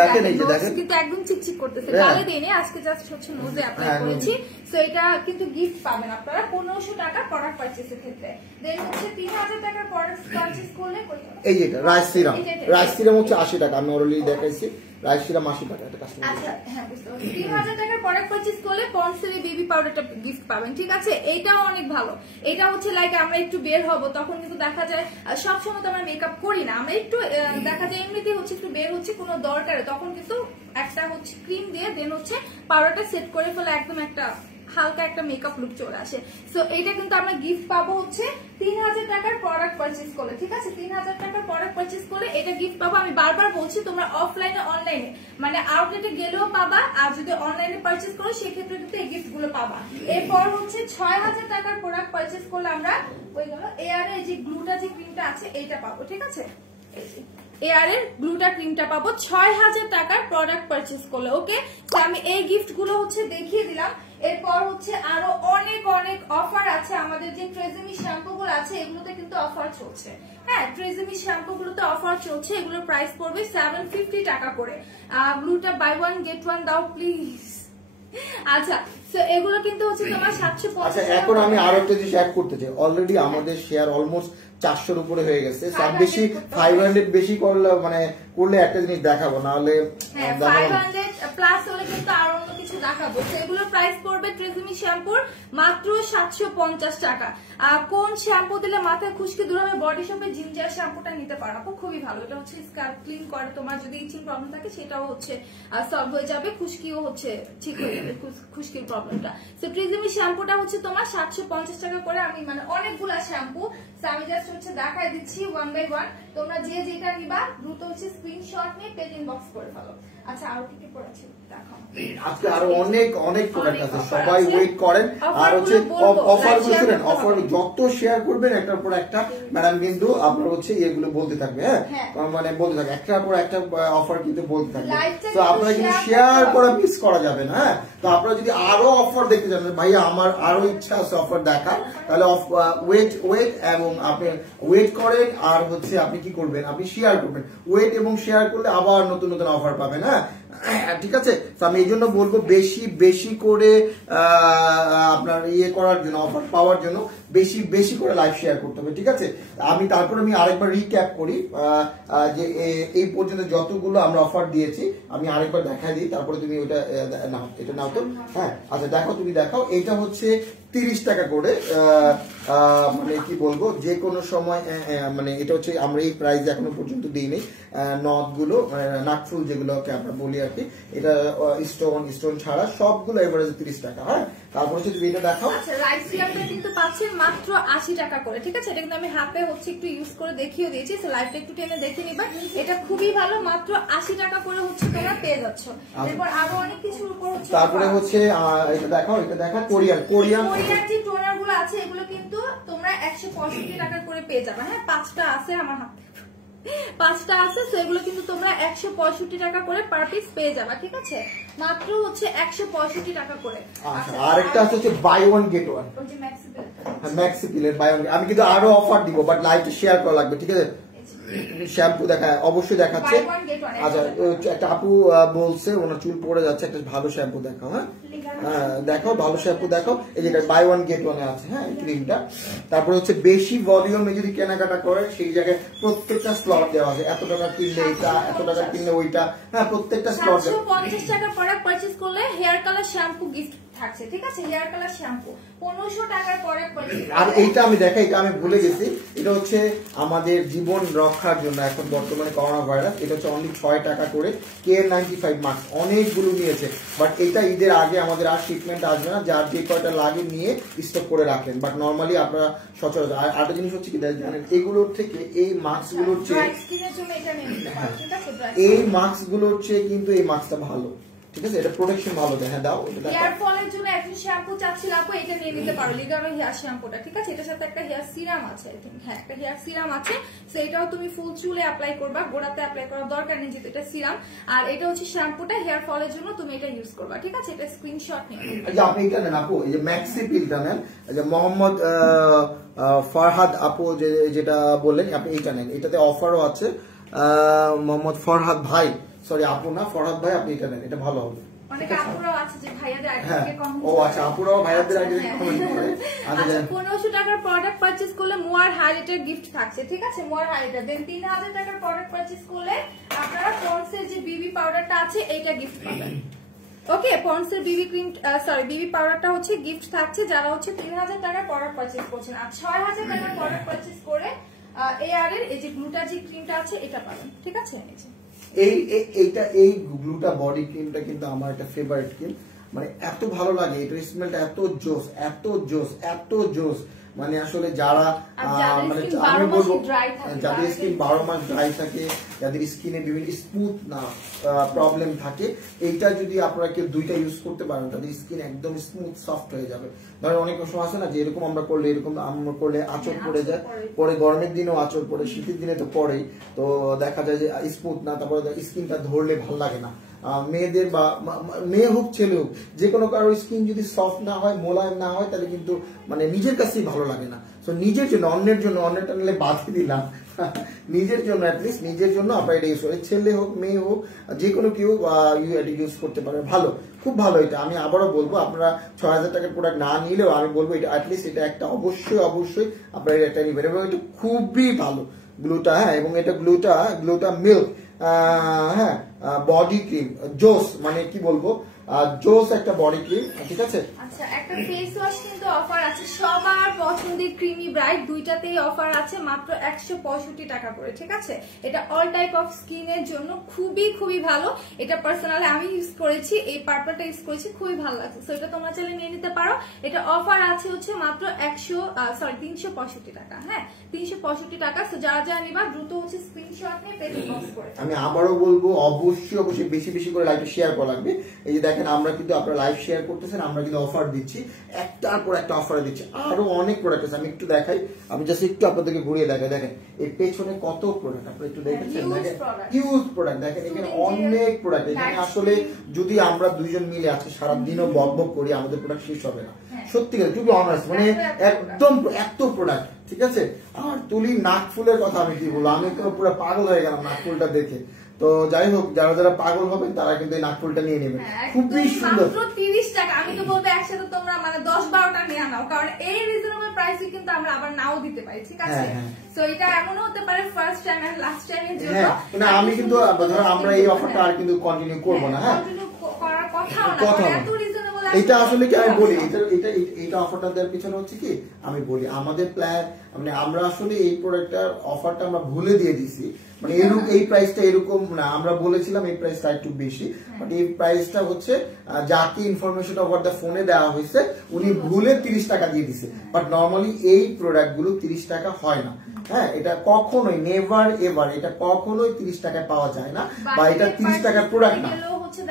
দেখেন এই যে দেখেন কিন্তু একদম চিকচিক করতেছে। গালে দেইনি, আজকে জাস্ট হচ্ছে নোজে অ্যাপ্লাই করেছি। সো এটা কিন্তু গিফট পাবেন আপনারা 1500 টাকা প্রোডাক্ট পারচেজের ক্ষেত্রে। দেন হচ্ছে 3000 টাকার প্রোডাক্ট পারচেজ করলে এই যেটা রাইস সিরাম, রাইস সিরাম হচ্ছে 80 টাকা, আমি অলরেডি দেখাইছি। রাইস সিরাম 80 টাকা, এটা কাস্টমার। আচ্ছা হ্যাঁ বুঝতে পারছি। 3000 টাকার প্রোডাক্ট পারচেজ করলে পন্ডসের বেবি পাউডারটা গিফট পাবেন, ঠিক আছে? এইটাও অনেক ভালো। এটা হচ্ছে লাইক আমরা একটু বের হব তখন কিন্তু দেখা যায় সব সময় তো আমরা মেকআপ করি না, আমরা একটু দেখা যায় এমনিতেই হচ্ছে একটু বের হচ্ছে কোনো দরকারে, তখন কিন্তু একটা হচ্ছে ক্রিম দিয়ে দেন হচ্ছে পাউডারটা সেট করে ফেলে একদম একটা হালকা একটা মেকআপ লুক চলে আসে। সো এইটা কিন্তু আমরা গিফট পাবো হচ্ছে 3000 টাকার প্রোডাক্ট পারচেজ করলে, ঠিক আছে? 3000 টাকার প্রোডাক্ট পারচেজ করলে এটা গিফট পাবো। আমি বারবার বলছি তোমরা অফলাইনে অনলাইনে মানে আউটলেটে গেলেও পাবা, আর যদি অনলাইনে পারচেজ করো সেক্ষেত্রে কিন্তু এই গিফট গুলো পাবা। এরপর হচ্ছে 6000 টাকার প্রোডাক্ট পারচেজ করলে আমরা ওই গেল এয়ারের যে গ্লুটা যে ক্রিমটা আছে এইটা পাবো, ঠিক আছে? এয়ারের গ্লুটা ক্রিমটা পাবো 6000 টাকার প্রোডাক্ট পারচেজ করলে। ওকে, তো আমি এই গিফট গুলো হচ্ছে দেখিয়ে দিলাম। এরপর হচ্ছে আরো অনেক অনেক অফার আছে। আমাদের যে ট্রেজেমি শ্যাম্পু গুলো আছে এগুলোতে কিন্তু অফার চলছে। হ্যাঁ ট্রেজেমি শ্যাম্পু গুলোতে অফার চলছে, এগুলোর প্রাইস পড়বে 750 টাকা করে। ব্লুটা বাই ওয়ান গেট ওয়ান দাও প্লিজ। আচ্ছা সো এগুলো কিন্তু হচ্ছে তোমার 750। আচ্ছা এখন আমি আরো একটা জিনিস অ্যাড করতে চাই। অলরেডি আমাদের শেয়ার অলমোস্ট 400-র উপরে হয়ে গেছে। তার বেশি 500 বেশি করলে মানে করলে একটা জিনিস দেখাবো, না হলে 500 প্লাস হলে কিন্তু আর অন্য কিছু দেখাবো। সেগুলোর প্রাইস পড়বে ট্রেজেমি শ্যাম্পুর মাত্র 750 টাকা। কোন শ্যাম্পু দিলে মাথায় খুশকি দূর হবে? বডি শপের জিঞ্জার শ্যাম্পুটা নিতে পারো, খুবই ভালো। এটা হচ্ছে স্ক্যাল্প ক্লিন করে, তোমার যদি ইচিং প্রবলেম থাকে সেটাও হচ্ছে সলভ হয়ে যাবে, খুশকিও হচ্ছে ঠিক হয়ে যাবে খুশকির প্রবলেমটা। সো ট্রেজেমি শ্যাম্পুটা হচ্ছে তোমার 750 টাকা করে। আমি মানে অনেকগুলা শ্যাম্পু, আমি জাস্ট হচ্ছে দেখাই দিচ্ছি ওয়ান বাই ওয়ান। তোমরা যে যেটা নিবা দ্রুত হচ্ছে স্ক্রিনশট নিয়ে পেজ ইনবক্স করে ফেলো। আচ্ছা আর কি কি পড়াচ্ছি দেখো, আজকে আরো অনেক অনেক প্রোডাক্ট আছে, সবাই ওয়েট করেন। আর হচ্ছে অফার গুলো অফার যত শেয়ার করবেন একটার পর একটা ম্যাডাম কিন্তু আপনার হচ্ছে এগুলো বলতে থাকবে। হ্যাঁ মানে বলতে থাকবে একটার পর একটা অফার কিন্তু বলতে থাকবে। তো আপনারা কিন্তু শেয়ার করা মিস করা যাবে না। হ্যাঁ তো আপনারা যদি আরো অফার দেখতে চান, ভাইয়া আমার আরো ইচ্ছা আছে অফার দেখার, তাহলে ওয়েট এবং আপনি ওয়েট করেন। আর হচ্ছে আপনি কি করবেন, আপনি শেয়ার করবেন। ওয়েট এবং শেয়ার করলে আবার নতুন নতুন অফার পাবেন। হ্যাঁ ঠিক আছে, তো আমি এই জন্য বলবো বেশি বেশি করে আপনার ইয়ে করার জন্য, অফার পাওয়ার জন্য বেশি বেশি করে লাইভ শেয়ার করতে হবে, ঠিক আছে? তারপরে আমি আরেকবার রিক্যাপ করি যে এই পর্যন্ত যতগুলো আমরা অফার দিয়েছি আমি আরেকবার দেখাই দিই, তারপরে তুমি ওটা নাও, এটা নাও তো। হ্যাঁ আচ্ছা দেখো, তুমি দেখাও। এটা হচ্ছে 30 টাকা করে, মানে কি বলবো যে কোনো সময় মানে এটা হচ্ছে আমরা এই প্রাইস এখনো পর্যন্ত দিইনি। নথ গুলো নাকফুল যেগুলোকে আমরা বলি আর কি, এটা স্টোন ছাড়া সবগুলো এভারেজ 30 টাকা। হ্যাঁ তারপর হচ্ছে তুমি এটা দেখাও। আচ্ছা রাইস সিরামটা কিন্তু পাচ্ছেন মাত্র 80 টাকা করে, ঠিক আছে? এটা কিন্তু আমি হাতে হচ্ছে একটু ইউজ করে দেখিয়ে দিয়েছি। সো লাইভটা একটু টেনে দেখে নিবা, এটা খুবই ভালো, মাত্র 80 টাকা করে হচ্ছে তোমরা পেয়ে যাচ্ছ। এরপর আরো অনেক কিছুর উপর হচ্ছে তারপরে হচ্ছে এটা দেখাও, এটা দেখা কোরিয়ান যে টোনার গুলো আছে এগুলো কিন্তু তোমরা 165 টাকা করে পেয়ে যাবে। হ্যাঁ 5টা আছে আমার হাতে, 5টা আছে, সেগুলো কিন্তু তোমরা 165 টাকা করে পার পিস পেয়ে যাবে, ঠিক আছে? মাত্র হচ্ছে 165 টাকা করে। আচ্ছা আরেকটা হচ্ছে বাই ওয়ান গেট ওয়ান, ম্যাক্সিপিলের বাই ওয়ান। আমি কিন্তু আরো অফার দিব, বাট লাইভটা শেয়ার করা লাগবে, ঠিক আছে? শ্যাম্পু দেখায় অবশ্যই দেখাচ্ছে। আচ্ছা একটা আপু বলছে ওনার চুল পড়ে যাচ্ছে, একটা ভালো শ্যাম্পু দেখাও। হ্যাঁ দেখো ভালো শ্যাম্পু দেখো, এই যেটা বাই ওয়ান গেট ওয়ানে আছে, হ্যাঁ ক্রিমটা। তারপরে হচ্ছে বেশি ভলিউমে যদি কেনাকাটা করে সেই জায়গায় প্রত্যেকটা স্লট দেওয়া আছে, এত টাকা কিনলে এটা, এত টাকা কিনলে ওইটা, হ্যাঁ প্রত্যেকটা স্লট। 750 টাকা প্রোডাক্ট পারচেজ করলে হেয়ার কালার শ্যাম্পু গিফট থাকছে, ঠিক আছে? হেয়ার কালার শ্যাম্পু 1500 টাকার প্রোডাক্ট পারচেজ। আর এইটা আমি দেখাই, এটা আমি ভুলে গেছি, এটা হচ্ছে আমাদের জীবন রক্ষার জন্য এখন বর্তমানে করোনা ভাইরাস, এটা হচ্ছে অনলি 6 টাকা করে KN95 মাস্ক, অনেকগুলো নিয়েছে। বাট এটা ঈদের আগে আমাদের আর শিপমেন্ট আসবে না, যার যে কয়টা লাগে নিয়ে স্টক করে রাখেন। বাট নরমালি আপনারা সচরাচর আরেকটা জিনিস হচ্ছে কি জানেন, এগুলোর থেকে এই মাস্ক গুলোর চেয়ে, এই মাস্ক গুলোর চেয়ে কিন্তু এই মাস্কটা ভালো, ঠিক আছে? এটা প্রোটেকশন ভালো দেয়। হ্যাঁ দাও, হেয়ার ফলের জন্য একটা শ্যাম্পু চাচ্ছিল আপু, এটা নিয়ে নিতে পারো, লিগানো হেয়ার শ্যাম্পুটা, ঠিক আছে? এটার সাথে একটা হেয়ার সিরাম আছে, আই থিংক, হ্যাঁ একটা হেয়ার সিরাম আছে। সো এটাও তুমি ফুল চুলে অ্যাপ্লাই করবা, গোড়াতে অ্যাপ্লাই করার দরকার নেই, যেহেতু এটা সিরাম। আর এটা হচ্ছে শ্যাম্পুটা হেয়ার ফলের জন্য তুমি এটা ইউজ করবা, ঠিক আছে? এটা স্ক্রিনশট নিয়ে এই যে আপনি এটা নেন আপু, এই যে ম্যাক্সি পিলটা নেন, এই যে মোহাম্মদ ফরহাদ আপু যেটা বললেন, আপনি এটা নেন, এটাতে অফারও আছে। মোহাম্মদ ফরহাদ ভাই, সরি আপু না, ফরহাদ ভাই, আপনি এটা নেন, এটা ভালো হবে। অনেকে আপুরাও আছে যে ভাইয়াদের আগে থেকে কমেন্ট, ও আচ্ছা আপুরাও ভাইয়াদের আগে থেকে কমেন্ট করে। আচ্ছা 1500 টাকার প্রোডাক্ট পারচেজ করলে মোয়ার হাইলাইটার গিফট থাকছে, ঠিক আছে? Mower highlighter. দেন 3000 টাকার প্রোডাক্ট পারচেজ করলে আপনারা পন্ডসের যে বিবি পাউডারটা আছে এইটা গিফট পাবেন। ওকে, পন্ডসের বিবি ক্রিম, সরি বিবি পাউডারটা হচ্ছে গিফট থাকছে যারা হচ্ছে 3000 টাকার প্রোডাক্ট পারচেজ করছেন। আর 6000 টাকার প্রোডাক্ট পারচেজ করে এআর এর এই যে গ্লুটাজি ক্রিমটা আছে এটা পাবেন, ঠিক আছে? এই গ্লুটা বডি ক্রিমটা কিন্তু আমার একটা ফেভারিট ক্রিম, মানে এত ভালো লাগে, এটার স্মেলটা এত জোস, এত জোস, এত জোস, মানে আসলে যারা মানে আমি বলবো যাদের স্কিন 12 মাস ড্রাই থাকে, যাদের স্কিনে বিভিন্ন স্মুথ না প্রবলেম থাকে, এইটা যদি আপনারা কেউ দুইটা ইউজ করতে পারেন তাদের স্কিন একদম স্মুথ সফট হয়ে যাবে। ধরেন অনেক সময় আছে না যে এরকম আমরা করলে, এরকম আমরা করলে আঁচড় পড়ে যায়, পরে গরমের দিনেও আঁচড় পড়ে, শীতের দিনে তো পড়েই, তো দেখা যায় যে স্মুথ না, তারপরে স্কিনটা ধরলে ভালো লাগে না। মেয়েদের বা মেয়ে হোক ছেলে হোক, যে কোনো কারোর স্কিন যদি সফট না হয়, মোলায়েম না হয়, তাহলে কিন্তু মানে নিজের কাছেই ভালো লাগে না। সো নিজের জন্য, অন্যের জন্য, অন্যটা নিলে বাদই দিলাম, নিজের জন্য অ্যাটলিস্ট নিজের জন্য আপনার এটা ইউজ করে, ছেলে হোক মেয়ে হোক যে কোনো কেউ এটা ইউজ করতে পারে, ভালো, খুব ভালো। এটা আমি আবারও বলবো, আপনারা 6000 টাকার প্রোডাক্ট না নিলেও আমি বলবো এটা অ্যাটলিস্ট এটা একটা অবশ্যই আপনারা এটা নিবেন, এবং এটা খুবই ভালো গ্লুটা। হ্যাঁ, এবং এটা গ্লুটা মিল্ক, হ্যাঁ বডি ক্রিম জোস, মানে কি বলবো, জোস একটা বডি ক্রিম, ঠিক আছে? আচ্ছা একটা ফেস ওয়াশ কিন্তু অফার আছে, সবার পছন্দের ক্রিমি ব্রাইট, দুইটাতেই অফার আছে মাত্র 165 টাকা করে, ঠিক আছে? এটা অল টাইপ অফ স্কিনের জন্য খুবই ভালো। এটা পার্সোনালি আমি ইউজ করেছি, এই পার্পলটা ইউজ করেছি, খুবই ভালো লাগছে। সো এটা তোমরা চাইলে নিয়ে নিতে পারো। এটা অফার আছে হচ্ছে মাত্র 365 টাকা, হ্যাঁ 365 টাকা। সো যারা নিবা দ্রুত হচ্ছে স্ক্রিনশট নিয়ে পেজ বক্স করে। আমি আবারও বলবো অবশ্যই বেশি করে লাইভটা শেয়ার করা লাগবে। এই যে দেখেন আমরা কিন্তু আপনারা লাইভ শেয়ার করতেছেন, আমরা কিন্তু অফার দিচ্ছি, একটার পর একটা অফার দিচ্ছি, আরো অনেক প্রোডাক্ট আছে। আমি একটু দেখাই, আমি জাস্ট একটু আপনাদেরকে ঘুরিয়ে দেখাই। দেখেন এর পেছনে কত প্রোডাক্ট আপনারা একটু দেখেছেন, দেখেন হিউজ প্রোডাক্ট, দেখেন এখানে অনেক প্রোডাক্ট। এখানে আসলে যদি আমরা দুইজন মিলে আজকে সারাদিনও বকবক করি আমাদের প্রোডাক্ট শেষ হবে না, সত্যিকার টু বি অনার্স, মানে একদম এত প্রোডাক্ট, ঠিক আছে? আর তুলি নাকফুলের কথা আমি কি বলবো, আমি তো পুরো পাগল হয়ে গেলাম নাকফুলটা দেখে। তো যাই হোক, যারা পাগল হবেন তারা কিন্তু এই নাকফুলটা নিয়ে নেবেন, খুবই সুন্দর, মাত্র 30 টাকা। আমি তো বলবো একসাথে তোমরা মানে 10-12টা নিয়ে নাও, কারণ এই রিজনেবল প্রাইসে কিন্তু আমরা আবার নাও দিতে পারি, ঠিক আছে? সো এটা এমনও হতে পারে ফার্স্ট টাইম আর লাস্ট টাইমের জন্য। না আমি কিন্তু ধরো আমরা এই অফারটা আর কিন্তু কন্টিনিউ করব না, হ্যাঁ কন্টিনিউ করার কথাও না, এত রিজনেবল। এটা আসলে কি আমি বলি, এটা অফারটা দেওয়ার পিছনে হচ্ছে কি আমি বলি, আমাদের প্ল্যান মানে আমরা আসলে এই প্রোডাক্টটার অফারটা আমরা ভুলে দিয়ে দিছি, মানে এরকম এই প্রাইসটা এরকম না, আমরা বলেছিলাম এই প্রাইসটা একটু বেশি, বাট এই প্রাইসটা হচ্ছে যাকে ইনফরমেশন ওভার দ্য ফোনে দেওয়া হয়েছে উনি ভুলে 30 টাকা দিয়ে দিছে, বাট নর্মালি এই প্রোডাক্ট গুলো 30 টাকা হয় না। হ্যাঁ, এটা কখনোই নেভার এভার এটা কখনোই 30 টাকায় পাওয়া যায় না, বা এটা 30 টাকার প্রোডাক্ট না।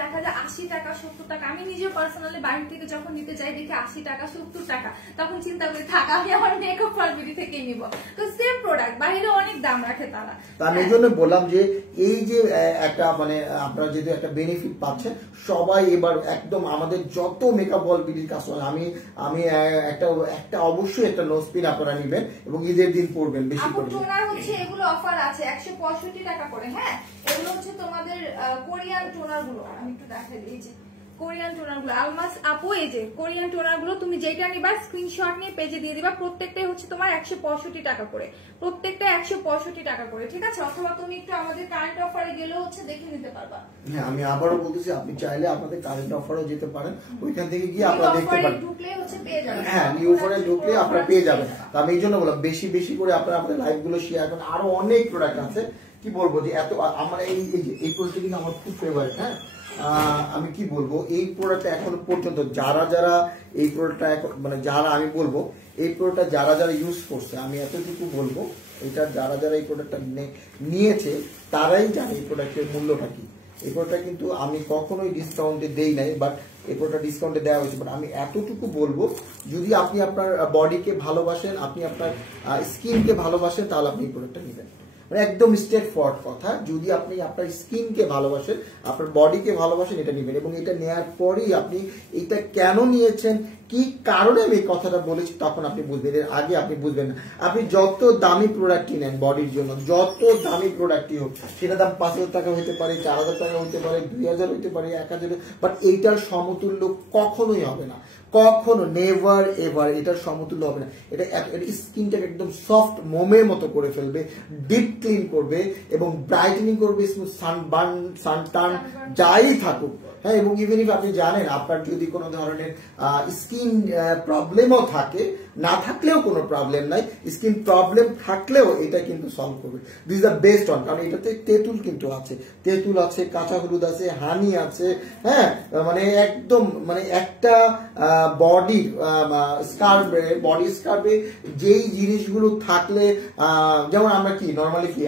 দেখা যায় 80 টাকা 70 টাকা। আমি নিজে পার্সোনালি বাইরে থেকে যখন নিতে যাই দেখি 80 টাকা 70 টাকা, তখন চিন্তা করি থাকা আমি আমার মেকআপ ফরবিডি থেকে নিব। তো সেম প্রোডাক্ট বাইরে অনেক দাম রাখে তারা। আমি এই জন্য বললাম যে এই যে একটা মানে আপনারা যেহেতু একটা বেনিফিট পাচ্ছেন সবাই, এবার একদম আমাদের যত মেকআপ ফরবিডির কাস্টমার, আমি একটা অবশ্যই একটা নোজ পিন আপনারা নেবেন এবং ঈদের দিন পরবেন বেশি করে। টোনার হচ্ছে এগুলো অফার আছে 165 টাকা করে, হ্যাঁ এগুলো হচ্ছে তোমাদের কোরিয়ান টোনার গুলো। আমি একটু দেখাই দিই, যে কোরিয়ান টোনার গুলো আলমাস আপু, এই যে কোরিয়ান টোনার গুলো তুমি যেটা নিবা স্ক্রিনশট নিয়ে পেজে দিয়ে দিবা। প্রত্যেকটাই হচ্ছে তোমার 165 টাকা করে, প্রত্যেকটা 165 টাকা করে, ঠিক আছে? অথবা তুমি একটু আমাদের কারেন্ট অফারে গেলেও হচ্ছে দেখে নিতে পারবা। হ্যাঁ, আমি আবারও বলতেছি, আপনি চাইলে আপনাদের কারেন্ট অফারেও যেতে পারেন, ওইখান থেকে গিয়ে আপনারা দেখতে পারেন। হ্যাঁ, নিউ অফারে ঢুকলে আপনারা পেয়ে যাবেন। তো আমি এই জন্য বললাম বেশি বেশি করে আপনারা আপনাদের লাইভ গুলো শেয়ার করেন। আরো অনেক প্রোডাক্ট আছে, কি বলবো যে এত আমার এই প্রোডাক্ট কিন্তু আমার খুব ফেভারিট। হ্যাঁ, আমি কি বলবো, এই প্রোডাক্টটা এখনো পর্যন্ত যারা এই প্রোডাক্টটা মানে যারা আমি বলবো এই প্রোডাক্টটা যারা ইউজ করছে, আমি এতটুকু বলবো এটা যারা এই প্রোডাক্টটা নিয়েছে তারাই জানে এই প্রোডাক্টের মূল্যটা কি। এই প্রোডাক্টটা কিন্তু আমি কখনোই ডিসকাউন্টে দেই নাই, বাট এই প্রোডাক্টটা ডিসকাউন্টে দেওয়া হয়েছে। বাট আমি এতটুকু বলবো, যদি আপনি আপনার বডিকে ভালোবাসেন, আপনি আপনার স্কিনকে ভালোবাসেন, তাহলে আপনি এই প্রোডাক্টটা নেবেন। মানে একদম স্ট্রেট ফরওয়ার্ড কথা, যদি আপনি আপনার স্কিনকে ভালোবাসেন, আপনার বডিকে ভালোবাসেন, এটা নেবেন। এবং এটা নেওয়ার পরেই আপনি এটা কেন নিয়েছেন, কি কারণে আমি এই কথাটা বলেছি, তখন আপনি বুঝবেন। এর আগে আপনি বুঝবেন না। আপনি যত দামি প্রোডাক্টই নেন বডির জন্য, যত দামি প্রোডাক্টই হোক, সেটা দাম 5,000 টাকা হতে পারে, 4,000 টাকা হতে পারে, 2,000 হতে পারে, 1,000, বাট এইটার সমতুল্য কখনোই হবে না, কখনো, নেভার এভার এটার সমতুল্য হবে না। এটা স্কিনটাকে একদম সফট মোমের মতো করে ফেলবে, ডিপ ক্লিন করবে এবং ব্রাইটেনিং করবে, সানবার্ন সানটার্ন যাই থাকুক। হ্যাঁ, এবং ইভেন ইফ আপনি জানেন আপনার যদি কোনো ধরনের স্কিন প্রবলেমও থাকে, না থাকলেও কোনো প্রবলেম নাই, স্কিন প্রবলেম থাকলেও এটা কিন্তু সলভ করবে। This is the best one, কারণ এটাতে তেঁতুল কিন্তু আছে, তেঁতুল আছে, কাঁচা হলুদ আছে, হানি আছে। হ্যাঁ, মানে একদম মানে একটা বডি স্কার্বে যেই জিনিসগুলো থাকলে, যেমন আমরা কি নর্মালি কি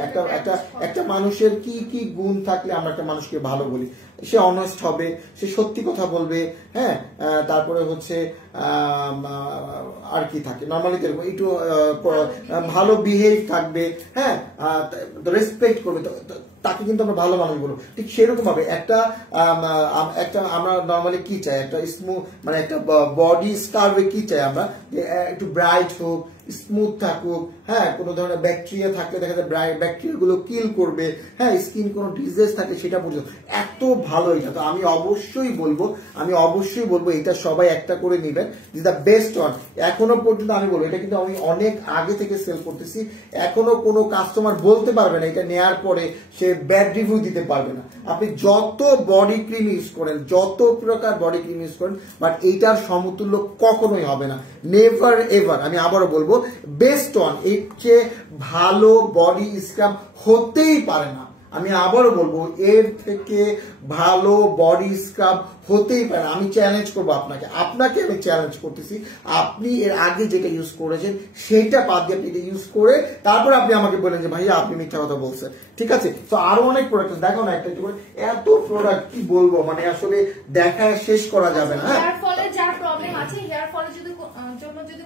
একটা মানুষের কি কি গুণ থাকলে আমরা একটা মানুষকে ভালো বলি, সে অনেস্ট হবে, সে সত্যি কথা বলবে। হ্যাঁ, তারপরে হচ্ছে আর কি থাকে নর্মালি একটু ভালো বিহেভ থাকবে। হ্যাঁ, রেসপেক্ট করবে, তাকে কিন্তু আমরা ভালো মানুষ বলবো। ঠিক সেরকম ভাবে একটা আমরা নর্মালি কি চাই, একটা মানে একটা বডি স্কার্ভে কি চাই আমরা, একটু ব্রাইট হোক, স্মুথ থাকুক। হ্যাঁ, কোনো ধরনের ব্যাকটেরিয়া থাকলে দেখা যায় ব্যাকটেরিয়া গুলো কিল করবে। হ্যাঁ, স্কিন কোনো ডিজিজ থাকে সেটা পর্যন্ত এত ভালো এটা। তো আমি অবশ্যই বলবো এটা সবাই একটা করে নেবেন। This the best one. এখনো পর্যন্ত আমি বলবো এটা কিন্তু আমি অনেক আগে থেকে সেল করতেছি, এখনো কোনো কাস্টমার বলতে পারবে না এটা নেওয়ার পরে সে ব্যাড রিভিউ দিতে পারবে না। আপনি যত বডি ক্রিম ইউজ করেন, যত প্রকার বডি ক্রিম ইউজ করেন, বাট এইটার সমতুল্য কখনোই হবে না, নেভার এভার। আমি আবারও বলবো বেস্ট ওয়ান, এর চেয়ে ভালো বডি স্ক্রাব হতেই পারে না। আমি আবারও বলবো এর থেকে ভালো বডি স্ক্রাব হতেই পারে। আমি চ্যালেঞ্জ করবো আপনাকে আমি চ্যালেঞ্জ করতেছি, আপনি এর আগে যেটা ইউজ করেছেন সেটা বাদ দিয়ে আপনি এটা ইউজ করে তারপর আপনি আমাকে বলেন যে ভাইয়া আপনি মিথ্যা কথা বলছেন। ঠিক আছে, তো আরো অনেক প্রোডাক্ট দেখো না, একটা করে এত প্রোডাক্ট কি বলবো, মানে আসলে দেখা শেষ করা যাবে না। হেয়ার ফলে যার প্রবলেম আছে, হেয়ার ফলে যদি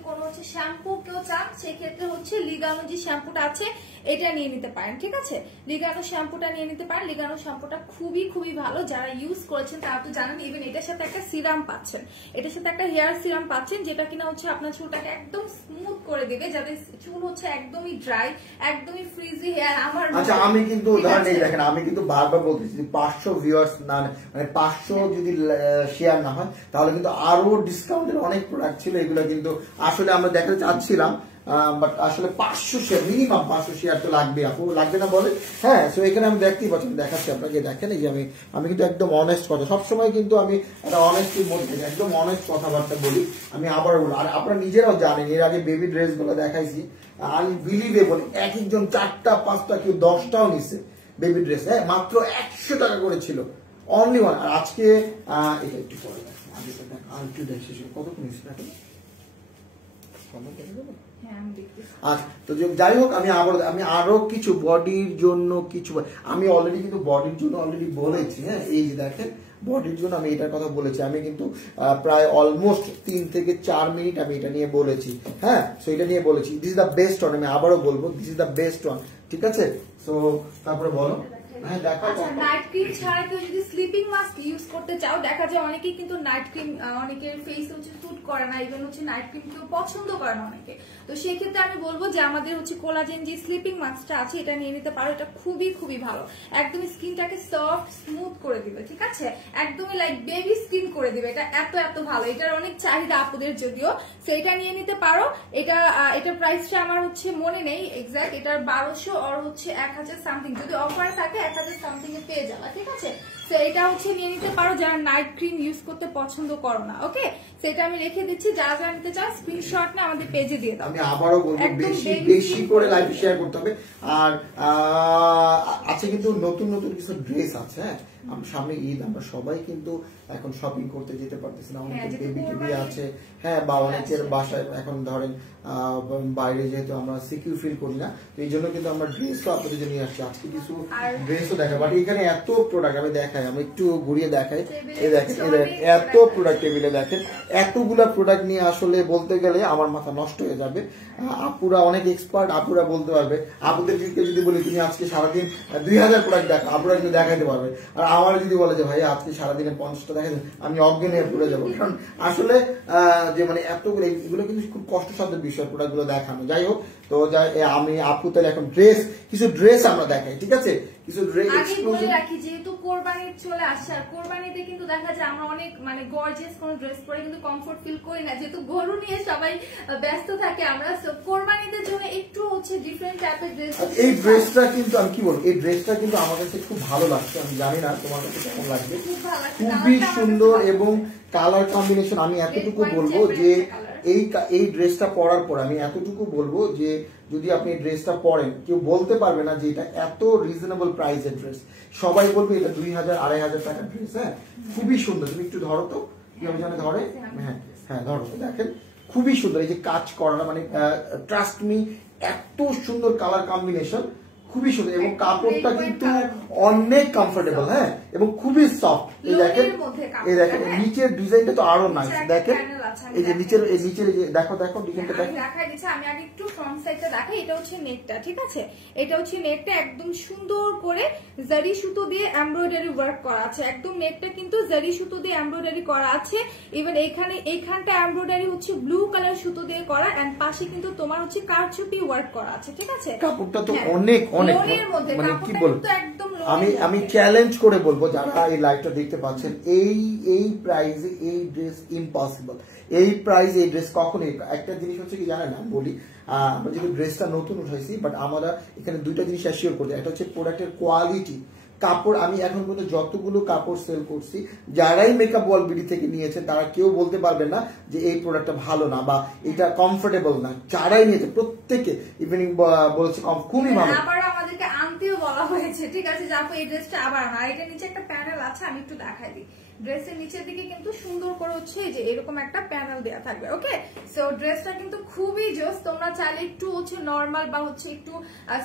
কোনো হচ্ছে শ্যাম্পু কেউ চান, সেক্ষেত্রে হচ্ছে লিগানো যে শ্যাম্পুটা আছে এটা নিয়ে নিতে পারেন। ঠিক আছে, লিগানো শ্যাম্পুটা নিয়ে নিতে পারেন। লিগানো শ্যাম্পুটা খুবই ভালো, যারা ইউজ করেছেন তারা তো জানেন। ইভেন এটার সাথে একটা সিরাম পাচ্ছেন, এটার সাথে একটা হেয়ার সিরাম পাচ্ছেন, যেটা কিনা হচ্ছে আপনার চুলটাকে একদম স্মুথ করে দেবে, যাদের চুল হচ্ছে একদমই ড্রাই, একদমই ফ্রিজি হেয়ার। আচ্ছা, আমি কিন্তু উদাহরণ এই দেখেন, আমি কিন্তু বারবার বলতেছি 500 ভিউয়ার্স না, মানে 500 যদি শেয়ার না হয় তাহলে কিন্তু আরো ডিসকাউন্টের অনেক প্রোডাক্ট ছিল, এগুলো কিন্তু আসলে আমরা দেখাতে চাচ্ছিলাম, বাট আসলে 500 শেয়ার, মিনিমাম 500 শেয়ার তো লাগবে। আপু লাগবে না বলে? হ্যাঁ, তো এখানে আমি দেখতেই পাচ্ছি, দেখাচ্ছি আপনাকে, দেখেন এই যে আমি কিন্তু একদম অনেস্ট কথা, সবসময় কিন্তু আমি একটা অনেস্টির মধ্যে একদম অনেস্ট কথাবার্তা বলি। আমি আবার বলি, আর আপনারা নিজেরাও জানেন, এর আগে বেবি ড্রেস গুলো দেখাইছি, আনবিলিভেবল, এক একজন 4টা 5টা কেউ 10টাও নিচ্ছে বেবি ড্রেস। হ্যাঁ, মাত্র 100 টাকা করে ছিল, অনলি ওয়ান। আর আজকে এটা একটু পরে কতক্ষণ নিচ্ছে তো যাই হোক, আমি আরো কিছু বডির জন্য আমি অলরেডি কিন্তু বডির জন্য অলরেডি বলেছি। হ্যাঁ, এই যে দেখেন বডির জন্য আমি এটার কথা বলেছি, আমি কিন্তু প্রায় অলমোস্ট 3 থেকে 4 মিনিট আমি এটা নিয়ে বলেছি। হ্যাঁ, সো এটা নিয়ে বলেছি, this is the best one. আমি আবারও বলবো this is the best one. ঠিক আছে, সো তারপরে বলো। হ্যাঁ দেখাও। আচ্ছা নাইট ক্রিম ছাড়া কেউ যদি স্লিপিং মাস্ক ইউজ করতে চাও, দেখা যায় অনেকেই কিন্তু নাইট ক্রিম অনেকের ফেস হচ্ছে স্যুট করে না, ইভেন হচ্ছে নাইট ক্রিম কেউ পছন্দ করে না অনেকে। তো সেই ক্ষেত্রে আমি বলবো যে আমাদের হচ্ছে কোলাজেন যে স্লিপিং মাস্কটা আছে এটা নিয়ে নিতে পারো। এটা খুবই খুবই ভালো, একদম স্কিনটাকে সফট স্মুথ করে দিবে, ঠিক আছে, একদমই লাইক বেবি স্কিন করে দিবে। এটা এত এত ভালো, এটার অনেক চাহিদা আপুদের যদিও, সেটা নিয়ে নিতে পারো। এটার প্রাইসটা আমার হচ্ছে মনে নেই এক্সাক্ট, এটার 1200 আর হচ্ছে 1000 সামথিং, যদি অফারে থাকে 1000 সামথিং এ পেয়ে যাবা, ঠিক আছে। তো এটা হচ্ছে নিয়ে নিতে পারো যারা নাইট ক্রিম ইউজ করতে পছন্দ করো না। ওকে, সেটা আমি রেখে দিচ্ছি, যারা যারা নিতে চাও স্ক্রিনশট না আমাদের পেজে দিয়ে দাও। আমি আবারও বলবো বেশি বেশি করে লাইভ শেয়ার করতে হবে। আর আছে কিন্তু নতুন নতুন কিছু ড্রেস আছে। হ্যাঁ, আমরা সামনে ঈদ, আমরা সবাই কিন্তু এখন শপিং করতে যেতে পারতেছি না, অনেকের বেবি টিভি আছে, হ্যাঁ, বা অনেকের বাসায় এখন ধরেন বাইরে যেহেতু আমরা সিকিউর ফিল করি না, তো এই জন্য কিন্তু আমরা ড্রেসও আপনাদের জন্য নিয়ে আসছি। আজকে কিছু ড্রেসও দেখা, বাট এখানে এত প্রোডাক্ট আমি দেখাই, আমি একটু ঘুরিয়ে দেখাই। এই দেখেন এত প্রোডাক্ট টেবিলে দেখেন, এতগুলা প্রোডাক্ট নিয়ে আসলে বলতে গেলে আমার মাথা নষ্ট হয়ে যাবে। আপুরা অনেক এক্সপার্ট, আপুরা বলতে পারবে। আপুদেরকে যদি বলি তুমি আজকে সারাদিন 2000 প্রোডাক্ট দেখো, আপুরা কিন্তু দেখাইতে পারবে। আর আমার যদি বলে যে ভাই আজকে সারাদিনে 50টা দেখাচ্ছেন, আমি অজ্ঞান হয়ে পড়ে যাবো। কারণ আসলে যে মানে এতগুলো, এগুলো কিন্তু খুব কষ্টসাধ্য বিষয় প্রোডাক্ট গুলো দেখানো। যাই হোক, তো আমি আপু তাহলে এখন কিছু ড্রেস আমরা দেখাই, ঠিক আছে, কিছু ড্রেস বলে রাখি, যেহেতু কোরবানি চলে আসছে, আর কোরবানিতে কিন্তু দেখা যায় আমরা অনেক মানে গর্জিয়াস কোন ড্রেস পরে কিন্তু কমফোর্ট ফিল করি না, যেহেতু গরু নিয়ে সবাই ব্যস্ত থাকে। আমরা কোরবানিদের জন্য একটু হচ্ছে ডিফারেন্ট টাইপের ড্রেস। এই ড্রেসটা কিন্তু আমি কি বলবো, এই ড্রেসটা কিন্তু আমার কাছে খুব ভালো লাগছে, আমি জানি না তোমার কাছে কেমন লাগবে। খুবই সুন্দর এবং কালার কম্বিনেশন। আমি এতটুকু বলবো যে এই ড্রেসটা পরার পর আমি এতটুকু বলবো যে যদি আপনি এই ড্রেসটা পরেন, কেউ বলতে পারবে না যে এটা এত রিজনেবল প্রাইসের ড্রেস। সবাই বলবে এটা 2000-2500 টাকার ড্রেস। হ্যাঁ, খুবই সুন্দর। তুমি একটু ধরো তো, কিভাবে জানে ধরে। হ্যাঁ হ্যাঁ, ধরো তো, দেখেন খুবই সুন্দর। এই যে কাজ করা, মানে ট্রাস্ট মি, এত সুন্দর কালার কম্বিনেশন, খুবই সুন্দর। এবং কাপড়টা কিন্তু অনেক কমফোর্টেবল। হ্যাঁ, এবং খুবই সফট। এই দেখেন, নিচের ডিজাইনটা তো আরো নাইস। দেখেন এই যে নিচের দেখো ডিজাইনটা দেখো। দেখাই দিচ্ছি আমি আগে একটু ফ্রন্ট সাইডটা দেখাই। এটা হচ্ছে নেকটা, ঠিক আছে, এটা হচ্ছে নেকটা একদম সুন্দর করে জারি সুতো দিয়ে এমব্রয়ডারি ওয়ার্ক করা আছে। একদম নেকটা কিন্তু জারি সুতো দিয়ে এমব্রয়ডারি করা আছে। ইভেন এইখানটা এমব্রয়ডারি হচ্ছে ব্লু কালার সুতো দিয়ে করা, এন্ড পাশে কিন্তু তোমার হচ্ছে কারচুপি ওয়ার্ক করা আছে, ঠিক আছে। কাপড়টা তো অনেক অনেক, মানে কি বলবো, আমি চ্যালেঞ্জ করে বলবো যারা এই লাইভটা দেখতে পাচ্ছেন, এই প্রাইসে এই ড্রেস ইম্পসিবল। এই প্রাইস এই ড্রেস কখনোই। একটা জিনিস হচ্ছে কি জানেন, আমি বলি, আমরা যেহেতু ড্রেসটা নতুন উঠাইছি, বাট আমরা এখানে দুইটা জিনিস অ্যাসিওর করছি। একটা হচ্ছে প্রোডাক্টের কোয়ালিটি। কাপড় আমি এখন পর্যন্ত যতগুলো কাপড় সেল করছি, যারাই মেকআপ ওয়াল বিডি থেকে নিয়েছে তারা কেউ বলতে পারবে না যে এই প্রোডাক্টটা ভালো না বা এটা কমফোর্টেবল না। যারাই নিয়েছে প্রত্যেকে ইভিনিং বলেছে খুবই ভালো। আবার আমাদেরকে আনতেও বলা হয়েছে, ঠিক আছে, যাবো এই ড্রেসটা আবার না। এটা নিচে একটা প্যানেল আছে, আমি একটু দেখাই দিই। ড্রেসের নিচের দিকে কিন্তু সুন্দর করে হচ্ছে যে এরকম একটা প্যানেল দেওয়া থাকবে। ওকে, সো ড্রেসটা কিন্তু খুবই জোস। তোমরা চাইলে একটু হচ্ছে নর্মাল বা হচ্ছে একটু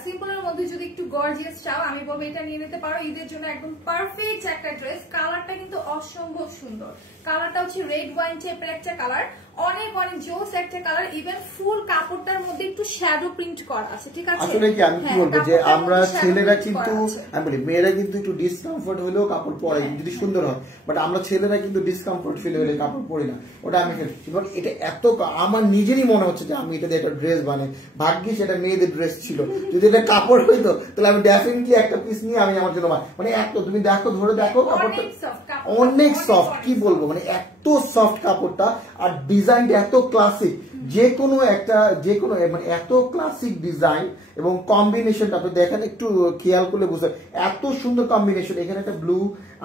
সিম্পলের মধ্যে যদি একটু গর্জিয়াস চাও, আমি বলবো এটা নিয়ে নিতে পারো। ঈদের জন্য একদম পারফেক্ট একটা ড্রেস। কালারটা কিন্তু অসম্ভব সুন্দর। কালারটা হচ্ছে রেড ওয়াইন টাইপের একটা কালার, অনেক অনেক জোস একটা কালার। ইভেন ফুল কাপড়টার মধ্যে একটু শ্যাডো প্রিন্ট করা আছে, ঠিক আছে। আসলে কি আমি কি বলবো, যে আমরা ছেলেরা কিন্তু, আমি বলি মেয়েরা কিন্তু একটু ডিসকমফোর্ট হলেও কাপড় পরে যদি সুন্দর হয়, বাট আমরা ছেলেরা কিন্তু ডিসকমফোর্ট ফিল হলে কাপড় পরি না। ওটা আমি বাট এটা এত, আমার নিজেরই মনে হচ্ছে যে আমি এটা দিয়ে একটা ড্রেস বানাই। ভাগ্যিস এটা মেয়েদের ড্রেস ছিল, যদি এটা কাপড় হইতো তাহলে আমি ডেফিনেটলি একটা পিস নিয়ে আমি আমার জন্য মানে এত, তুমি দেখো ধরে দেখো কাপড়টা অনেক সফট, কি বলবো, মানে এত সফট কাপড়টা। আর ডিজাইনটা এত ক্লাসিক, যে কোনো মানে এত ক্লাসিক ডিজাইন এবং কম্বিনেশনটা আপনি দেখেন, একটু খেয়াল করলে বুঝতে, এত সুন্দর কম্বিনেশন। এখানে একটা ব্লু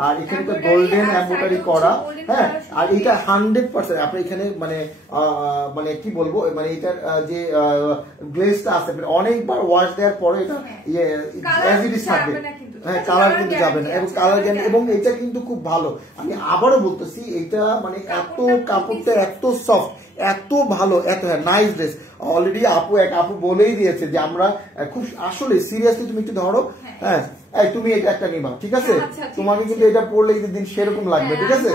আর এখানে একটা গোল্ডেন এমব্রয়ডারি করা। হ্যাঁ, আর এটা 100% আপনি এখানে মানে কি বলবো, মানে এটার যে গ্লেজটা আছে অনেকবার ওয়াশ দেওয়ার পরে এটা অ্যাজ ইট ইজ থাকবে। হ্যাঁ, কালার কিন্তু যাবে না, এবং কালার জ্ঞান, এবং এটা কিন্তু খুব ভালো। আমি আবারও বলতেছি, এটা মানে এত কাপড়টা এত সফট, এত ভালো, এত নাইস ড্রেস। অলরেডি আপু বলেই দিয়েছে যে আমরা খুব আসলে সিরিয়াসলি। তুমি একটু ধরো, হ্যাঁ, তুমি এটা একটা নিবা, ঠিক আছে, তোমাকে কিন্তু এটা পরলে ঈদের দিন সেরকম লাগবে, ঠিক আছে।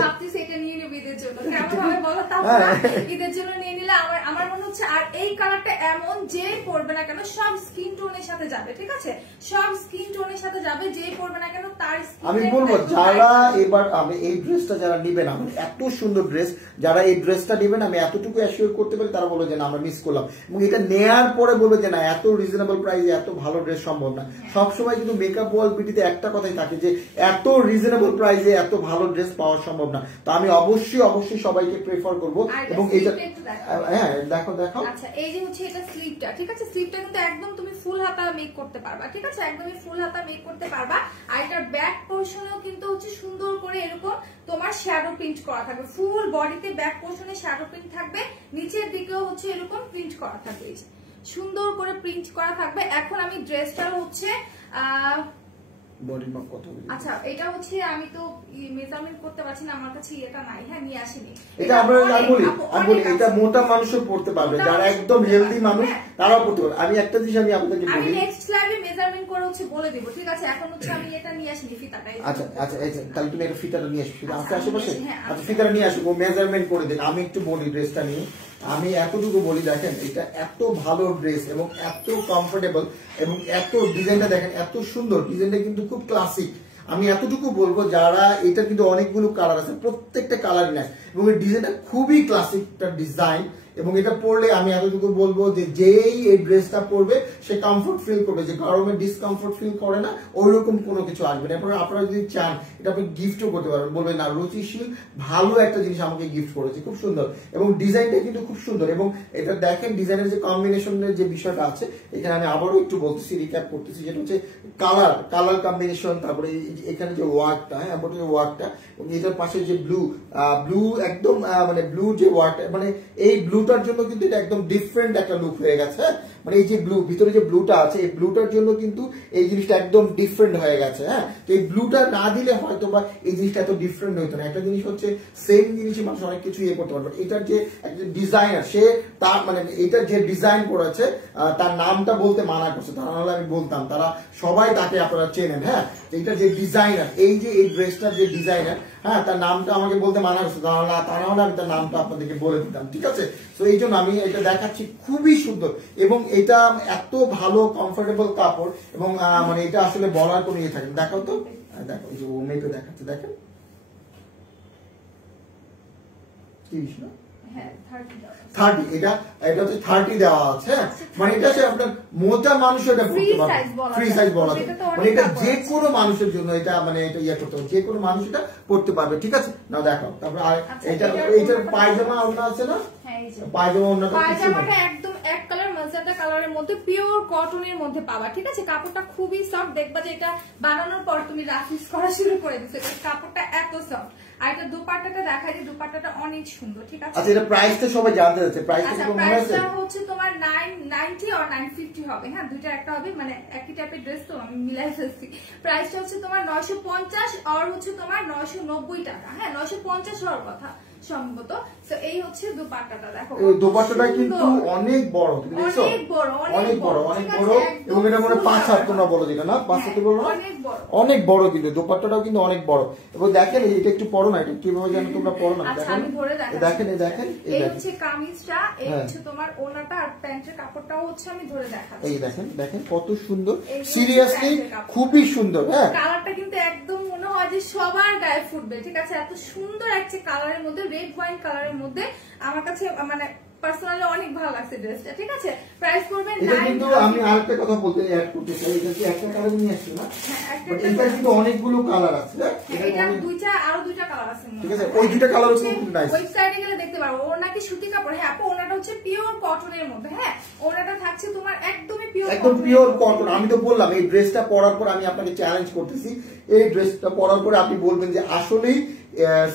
ঈদের জন্য নিয়ে নিলে আমার মনে হচ্ছে। আর এই কালারটা এমন যে পরবে না কেন সব স্কিন টোনের সাথে যাবে, ঠিক আছে, সব স্কিন টোনের সাথে যাবে, যে পরবে না কেন তার আমি বলবো যারা এবার আমি এই ড্রেসটা যারা নিবেন, আমার এত সুন্দর ড্রেস, যারা এই ড্রেসটা নেবেন আমি এতটুকু অ্যাসিওর করতে পারি, তারা বলবে যে না আমরা মিস করলাম, এবং এটা নেয়ার পরে বলবে যে না এত রিজনেবল প্রাইসে এত ভালো ড্রেস সম্ভব না। সবসময় কিন্তু মেকআপ ওয়ার্ল্ড বিটিতে একটা কথাই থাকে যে এত রিজনেবল প্রাইসে এত ভালো ড্রেস পাওয়া সম্ভব না। তো আমি অবশ্যই সবাইকে প্রেফার করবো। এবং এটা হ্যাঁ দেখো দেখো, আচ্ছা এই যে হচ্ছে এটা স্লিভটা, ঠিক আছে, স্লিভটা কিন্তু একদম তুমি ফুল হাতা মেক করতে পারবা, ঠিক আছে, একদমই ফুল হাতা মেক করতে পারবা। আর এটার ব্যাক পোর্শনেও কিন্তু হচ্ছে সুন্দর করে এরকম তোমার শ্যাডো প্রিন্ট করা থাকবে, ফুল বডিতে ব্যাক পোর্শনে শ্যাডো প্রিন্ট থাকবে, নিচের দিকেও হচ্ছে এরকম প্রিন্ট করা থাকবে, এই যে সুন্দর করে প্রিন্ট করা থাকবে। এখন আমি ড্রেসটা হচ্ছে বডি মাপ কত? আচ্ছা এটা হচ্ছে আমি তো মেজারমেন্ট করতে পারছি না, আমার কাছে এটা নাই, হ্যাঁ নিয়ে আসিনি। এটা আমরা বলি এটা মোটা মানুষও পড়তে পারবে, যারা একদম হেলদি মানুষ তারাও পড়তে পারবে। আমি একটা জিনিস আমি আপনাদের বলি, আমি নেক্সট লাইভে মেজারমেন্ট করে হচ্ছে বলে দেব, ঠিক আছে, এখন হচ্ছে আমি এটা নিয়ে আসিনি ফিতাটা। আচ্ছা তাহলে তুমি এটা ফিতাটা নিয়ে আসো, ফিতা আছে আশেপাশে? আচ্ছা ফিতাটা নিয়ে আসো, মেজারমেন্ট করে দিন। আমি একটু বলি ড্রেসটা নিয়ে, আমি এতটুকু বলি, দেখেন এটা এত ভালো ড্রেস এবং এত কমফোর্টেবল এবং এত ডিজাইনটা দেখেন এত সুন্দর, ডিজাইনটা কিন্তু খুব ক্লাসিক। আমি এতটুকু বলবো যারা এটা কিন্তু অনেকগুলো কালার আছে, প্রত্যেকটা কালারই নাই এবং এই ডিজাইনটা খুবই ক্লাসিক একটা ডিজাইন। এবং এটা পরলে আমি এতটুকু বলবো যে যেই এই ড্রেসটা পরবে সে কমফোর্ট ফিল করবে, যে গরমে ডিসকমফোর্ট ফিল করে না ওইরকম কোনো কিছু আসবে না। এরপর আপনারা যদি চান এটা আপনি গিফটও করতে পারবেন, বলবেন না রুচিশীল ভালো একটা জিনিস আমাকে গিফট করেছে, খুব সুন্দর এবং ডিজাইনটা কিন্তু খুব সুন্দর। এবং এটা দেখেন ডিজাইনের যে কম্বিনেশনের যে বিষয়টা আছে, এখানে আমি আবারও একটু বলতেছি, রিক্যাপ করতেছি, যেটা হচ্ছে কালার কম্বিনেশন, তারপরে এখানে যে ওয়ার্কটা, হ্যাঁ ওয়ার্কটা, এবং এটার পাশে যে ব্লু একদম মানে ব্লু যে ওয়ার্কটা, মানে এই ব্লুটার জন্য কিন্তু এটা একদম ডিফারেন্ট একটা লুক হয়ে গেছে। মানে এই যে ব্লু ভিতরে যে ব্লুটা আছে, এই ব্লুটার জন্য কিন্তু এই জিনিসটা একদম ডিফারেন্ট হয়ে গেছে। হ্যাঁ, তো এই ব্লুটা না দিলে হয়তো বা এই জিনিসটা এত ডিফারেন্ট হইতো না। একটা জিনিস হচ্ছে সেম জিনিসই মানুষ অনেক কিছু ইয়ে করতে পারবে, এটার যে একটা ডিজাইনার সে তার মানে এটার যে ডিজাইন করেছে তার নামটা বলতে মানা করছে, তা নাহলে আমি বলতাম, তারা সবাই তাকে আপনারা চেনেন। হ্যাঁ, এটা যে ডিজাইনার, এই যে এই ড্রেসটার যে ডিজাইনার, হ্যাঁ তার নামটা আমাকে বলতে মানা করছে, তা নাহলে আমি তার নামটা আপনাদেরকে বলে দিতাম, ঠিক আছে। তো এই জন্য আমি এটা দেখাচ্ছি, খুবই সুন্দর এবং এটা এত ভালো কমফোর্টেবল কাপড় এবং মানে এটা আসলে বলার কোনো ইয়ে থাকে। দেখো তো, দেখো এই যে ও মেপে দেখাচ্ছে, দেখেন 30 না 30, এটা হচ্ছে 30 দেওয়া আছে। মানে এটা হচ্ছে আপনার মোটা মানুষ এটা পড়তে পারবে, ফ্রি সাইজ বলা যায়, মানে এটা যে কোনো মানুষের জন্য এটা মানে এটা ইয়ে করতে পারবে, যে কোনো মানুষ এটা পড়তে পারবে, ঠিক আছে। না দেখো তারপরে এইটার পায়জামা ওড়না আছে না, পায়জামাটা একদম এক কালার মাজেন্টা কালারের মধ্যে পিওর কটনের মধ্যে পাবা, ঠিক আছে। কাপড়টা খুবই সফট, দেখবা যে এটা বানানোর পর তুমি রাফিস করা শুরু করে দিছো, কাপড়টা এত সফট। আর এটা দুপাট্টাটা দেখাই, যে দুপাট্টাটা অনেক সুন্দর, ঠিক আছে। আচ্ছা এটা প্রাইসটা সবাই জানতে চাচ্ছে, প্রাইসটা হচ্ছে তোমার 990 আর 950 হবে, হ্যাঁ দুইটা একটা হবে, মানে একই টাইপের ড্রেস তো আমি মিলাই ফেলছি। প্রাইসটা হচ্ছে তোমার 950 আর হচ্ছে তোমার 990 টাকা, হ্যাঁ 950 হওয়ার কথা সম্ভবত। তো এই হচ্ছে দুপাট্টাটা, দেখো দুপাট্টাটা কিন্তু অনেক বড়, তুমি দেখছো অনেক বড় এবং এটা মনে 5 হাত তোমরা বলো যেটা না 5 হাত বলো, অনেক বড় কিন্তু দুপাট্টাটাও কিন্তু অনেক বড়। এবং দেখেন এটা একটু পড়ো না, এটা কিভাবে জানো তোমরা পড়ো না, দেখেন এই হচ্ছে কামিজটা, এই হচ্ছে তোমার ওড়নাটা আর প্যান্টের কাপড়টাও হচ্ছে আমি ধরে দেখাচ্ছি, এই দেখেন কত সুন্দর, সিরিয়াসলি খুবই সুন্দর। হ্যাঁ কালারটা কিন্তু একদম মনে হয় যে সবার গায়ে ফুটবে, ঠিক আছে, এত সুন্দর একটা কালারের মধ্যে, রেড ওয়াইন কালারের মধ্যে আমার কাছে মানে পার্সোনালি অনেক ভালো লাগছে ড্রেসটা, ঠিক আছে। প্রাইস পড়বে 9। কিন্তু আমি আরেকটা কথা বলতে অ্যাড করতে চাই, এটা কি একটা কালার নিয়ে আসছে না, এটা কিন্তু অনেকগুলো কালার আছে, এটা আরো দুইটা কালার আছে, ঠিক আছে, ওই দুইটা কালারও খুব নাইস। ওয়েবসাইটে গেলে দেখতে পারবো। ওর নাকি সুতি কাপড়, হ্যাঁ আপু ওনাটা হচ্ছে পিওর কটনের মধ্যে, হ্যাঁ ওনাটা থাকছে তোমার একদমই পিওর কটন। আমি তো বললাম এই ড্রেসটা পরার পর আমি আপনাকে চ্যালেঞ্জ করতেছি, এই ড্রেসটা পরার পরে আপনি বলবেন যে আসলেই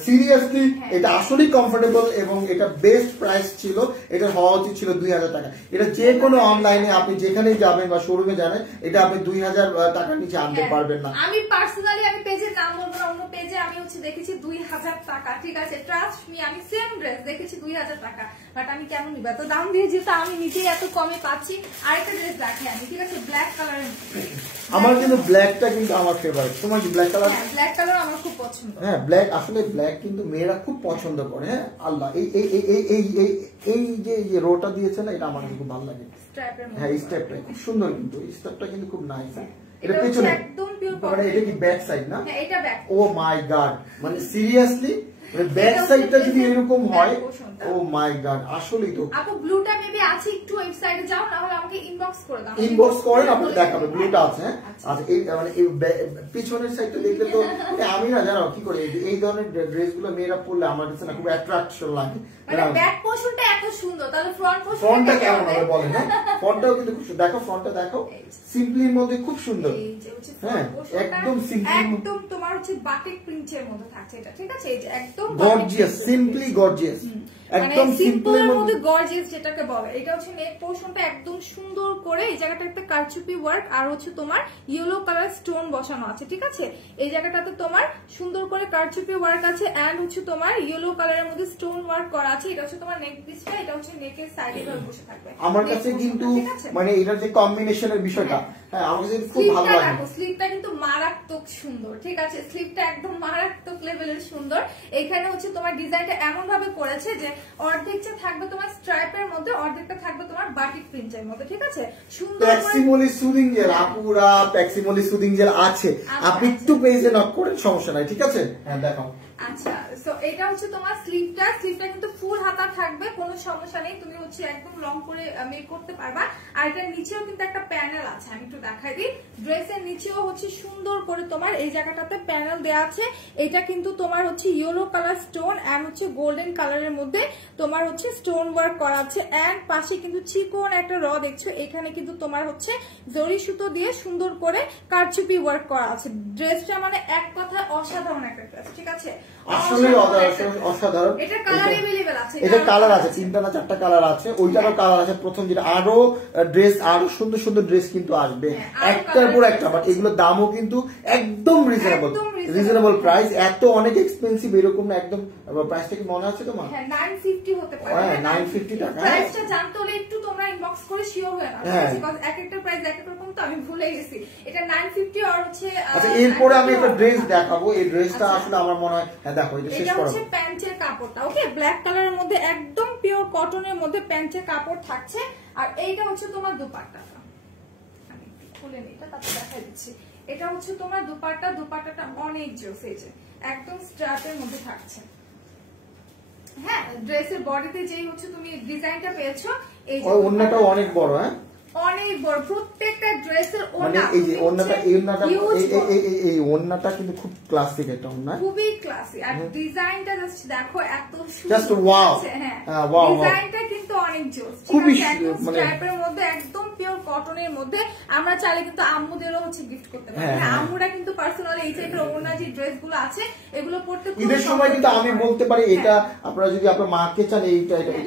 সিরিয়াসলি এটা আসলেই কমফোর্টেবল এবং এটা বেস্ট প্রাইস ছিল, এটা হওয়া উচিত ছিল 2000 টাকা। এটা যে কোনো অনলাইনে আপনি যেখানেই যাবেন বা শোরুমে যাবেন, এটা আপনি 2000 টাকার নিচে আনতে পারবেন না। আমি পার্সোনালি আমি পেজের নাম বলবো না, অন্য পেজে আমি হচ্ছে দেখেছি 2000 টাকা, ঠিক আছে, ট্রাস্ট মি আমি সেম ড্রেস দেখেছি 2000 টাকা, বাট আমি কেন নিব এত দাম দিয়ে, যেটা আমি নিজেই এত কমে পাচ্ছি। আরেকটা ড্রেস রাখি আমি, ঠিক আছে, ব্ল্যাক কালারের। আমার কিন্তু ব্ল্যাকটা কিন্তু আমার ফেভারিট। তোমার কি ব্ল্যাক কালার? হ্যাঁ ব্ল্যাক কালার আমার খুব পছন্দ। হ্যাঁ ব্ল্যাক, আসলে ব্ল্যাক কিন্তু মেয়েরা খুব পছন্দ করে। হ্যাঁ আল্লাহ, এই এই এই এই এই এই যে রোটা দিয়েছে না, এটা আমার খুব ভালো লাগে। হ্যাঁ এই স্টেপটা খুব সুন্দর, কিন্তু এই স্টেপটা কিন্তু খুব নাইস। এটা পেছনে একদম পিওর মানে এটা কি ব্যাক সাইড না? হ্যাঁ এটা ব্যাক। ও মাই গড, মানে সিরিয়াসলি ব্যাক সাইডটা যদি এরকম হয়, ও মাই গড আসলেই তো। আপু ব্লুটা মেবি আছে, একটু ওয়েবসাইটে যাও, না হলে আমাকে ইনবক্স করে দাও। ইনবক্স করেন, আপনাকে দেখাবে ব্লুটা আছে। হ্যাঁ আচ্ছা, এই মানে এই পিছনের সাইডটা দেখলে তো আমি না জানো কি করে, এই ধরনের ড্রেসগুলো মেয়েরা পরলে আমার কাছে না খুব অ্যাট্রাকশন লাগে। মানে ব্যাক পোরশনটা এত সুন্দর, তাহলে ফ্রন্টটা কেমন হবে বলেন? হ্যাঁ ফ্রন্টটাও কিন্তু খুব সুন্দর, দেখো ফ্রন্টটা দেখো, সিম্পলির মধ্যে খুব সুন্দর। হ্যাঁ একদম সিম্পল, একদম তোমার হচ্ছে বাটিক প্রিন্টের মধ্যে থাকছে এটা, ঠিক আছে? এই যে একদম গর্জিয়াস, সিম্পলি গর্জিয়াস, একদম সিম্পলের মধ্যে গর্জিয়াস যেটাকে বলে। এটা হচ্ছে নেক পোরশনটা একদম সুন্দর করে, এই জায়গাটা একটা কারচুপি ওয়ার্ক আর হচ্ছে তোমার ইয়েলো কালার স্টোন বসানো আছে, ঠিক আছে? এই জায়গাটাতে তোমার সুন্দর করে কারচুপি ওয়ার্ক আছে এন্ড হচ্ছে তোমার ইয়েলো কালারের মধ্যে স্টোন ওয়ার্ক করা আছে। এটা হচ্ছে তোমার নেক পিসটা, এটা হচ্ছে নেকের সাইডে ধরে বসে থাকবে। আমার কাছে কিন্তু মানে এটার যে কম্বিনেশনের বিষয়টা, হ্যাঁ আমার কাছে খুব ভালো লাগে। স্লিপটা কিন্তু মারাত্মক সুন্দর, ঠিক আছে? স্লিপটা একদম মারাত্মক লেভেলের সুন্দর। এখানে হচ্ছে তোমার ডিজাইনটা এমন ভাবে করেছে যে অর্ধেকটা থাকবে তোমার স্ট্রাইপের মধ্যে, অর্ধেকটা থাকবে তোমার বাটিক প্রিন্টের মধ্যে, ঠিক আছে? সুন্দর প্যাক্সিমোলি সুদিং জেল, আপুরা প্যাক্সিমোলি সুদিং জেল আছে, আপনি একটু পেজে নক করেন, সমস্যা নাই, ঠিক আছে? হ্যাঁ দেখাও। আচ্ছা সো এটা হচ্ছে তোমার স্লিভটা কিন্তু ফুল হাতা থাকবে, কোনো সমস্যা নেই, তুমি হচ্ছে একদম লং করে মেক করতে পারবা। আর এটার নিচেও কিন্তু একটা প্যানেল আছে, আমি একটু দেখাই দিই। ড্রেসের নিচেও হচ্ছে সুন্দর করে তোমার এই জায়গাটাতে প্যানেল দেওয়া আছে। এটা কিন্তু তোমার হচ্ছে ইয়েলো কালার স্টোন এন্ড হচ্ছে গোল্ডেন কালারের মধ্যে তোমার হচ্ছে স্টোন ওয়ার্ক করা আছে এন্ড পাশে কিন্তু চিকন একটা র দেখছো, এখানে কিন্তু তোমার হচ্ছে জরি সুতো দিয়ে সুন্দর করে কারচুপি ওয়ার্ক করা আছে। ড্রেসটা মানে এক কথায় অসাধারণ একটা ড্রেস, ঠিক আছে? আসলে অসাধারণ। এটা কালার अवेलेबल আছে, এটা কালার আছে 3টা না 4টা কালার আছে, ওইটারও কালার আছে। প্রথম যেটা আরো ড্রেস, আরো সুন্দর সুন্দর ড্রেস কিন্তু আসবে একটার পর একটা, বাট এগুলোর দামও কিন্তু একদম রিজনেবল প্রাইস, এত অনেক এক্সপেন্সিভ এরকম না, একদম। প্রাইসটা কি মনে আছে তোমার? হ্যাঁ 950 হতে পারে। হ্যাঁ 950 টাকা। প্রাইসটা জানতে হলে একটু তোমরা ইনবক্স করে শিওর হয়ে নাও, বিকজ এক একটা প্রাইস এক এক রকম, তো আমি ভুলে গেছি। এটা 950 আর হচ্ছে। আচ্ছা এরপরে আমি একটা ড্রেস দেখাবো, এই ড্রেসটা আসলে আমার মনে হয়, হ্যাঁ দেখো এটা শেষ করো। এটা হচ্ছে প্যান্টের কাপড়টা, ওকে? ব্ল্যাক কালারের মধ্যে একদম পিওর কটনের মধ্যে প্যান্টের কাপড় থাকছে। আর এইটা হচ্ছে তোমার দুপাট্টাটা, আমি খুলে নিই, এটা তারপর দেখাই দিচ্ছি। এটা হচ্ছে তোমার দুপাট্টাটা অনেক জোস, এই যে একদম স্ট্রাপের মধ্যে থাকছে। হ্যাঁ ড্রেসের বডিতে যেই হচ্ছে তুমি ডিজাইনটা পেয়েছো, এই যে ওন্নাটাও অনেক বড়, হ্যাঁ অনেক বড় প্রত্যেকটা ড্রেসের ওন্না, মানে এই যে ওন্নাটা এই ওন্নাটা কিন্তু খুব ক্লাসিক, এটা ওন্না খুবই ক্লাসিক। আর ডিজাইনটা জাস্ট দেখো, এত সুন্দর, জাস্ট ওয়াও। হ্যাঁ ওয়াও, ডিজাইনটা কিন্তু অনেক জোস, খুবই মানে স্ট্রাইপের মধ্যে একদম পিওর কটনের মধ্যে। আমরা চাইলে কিন্তু আম্মুদেরও হচ্ছে গিফট করতে পারি। আম্মুরা কিন্তু পার্সোনালি এই টাইপের ওন্না যে ড্রেসগুলো আছে এগুলো পড়তে খুব ঈদের সময় কিন্তু আমি বলতে পারি এটা আপনারা যদি আপনার মাকে চান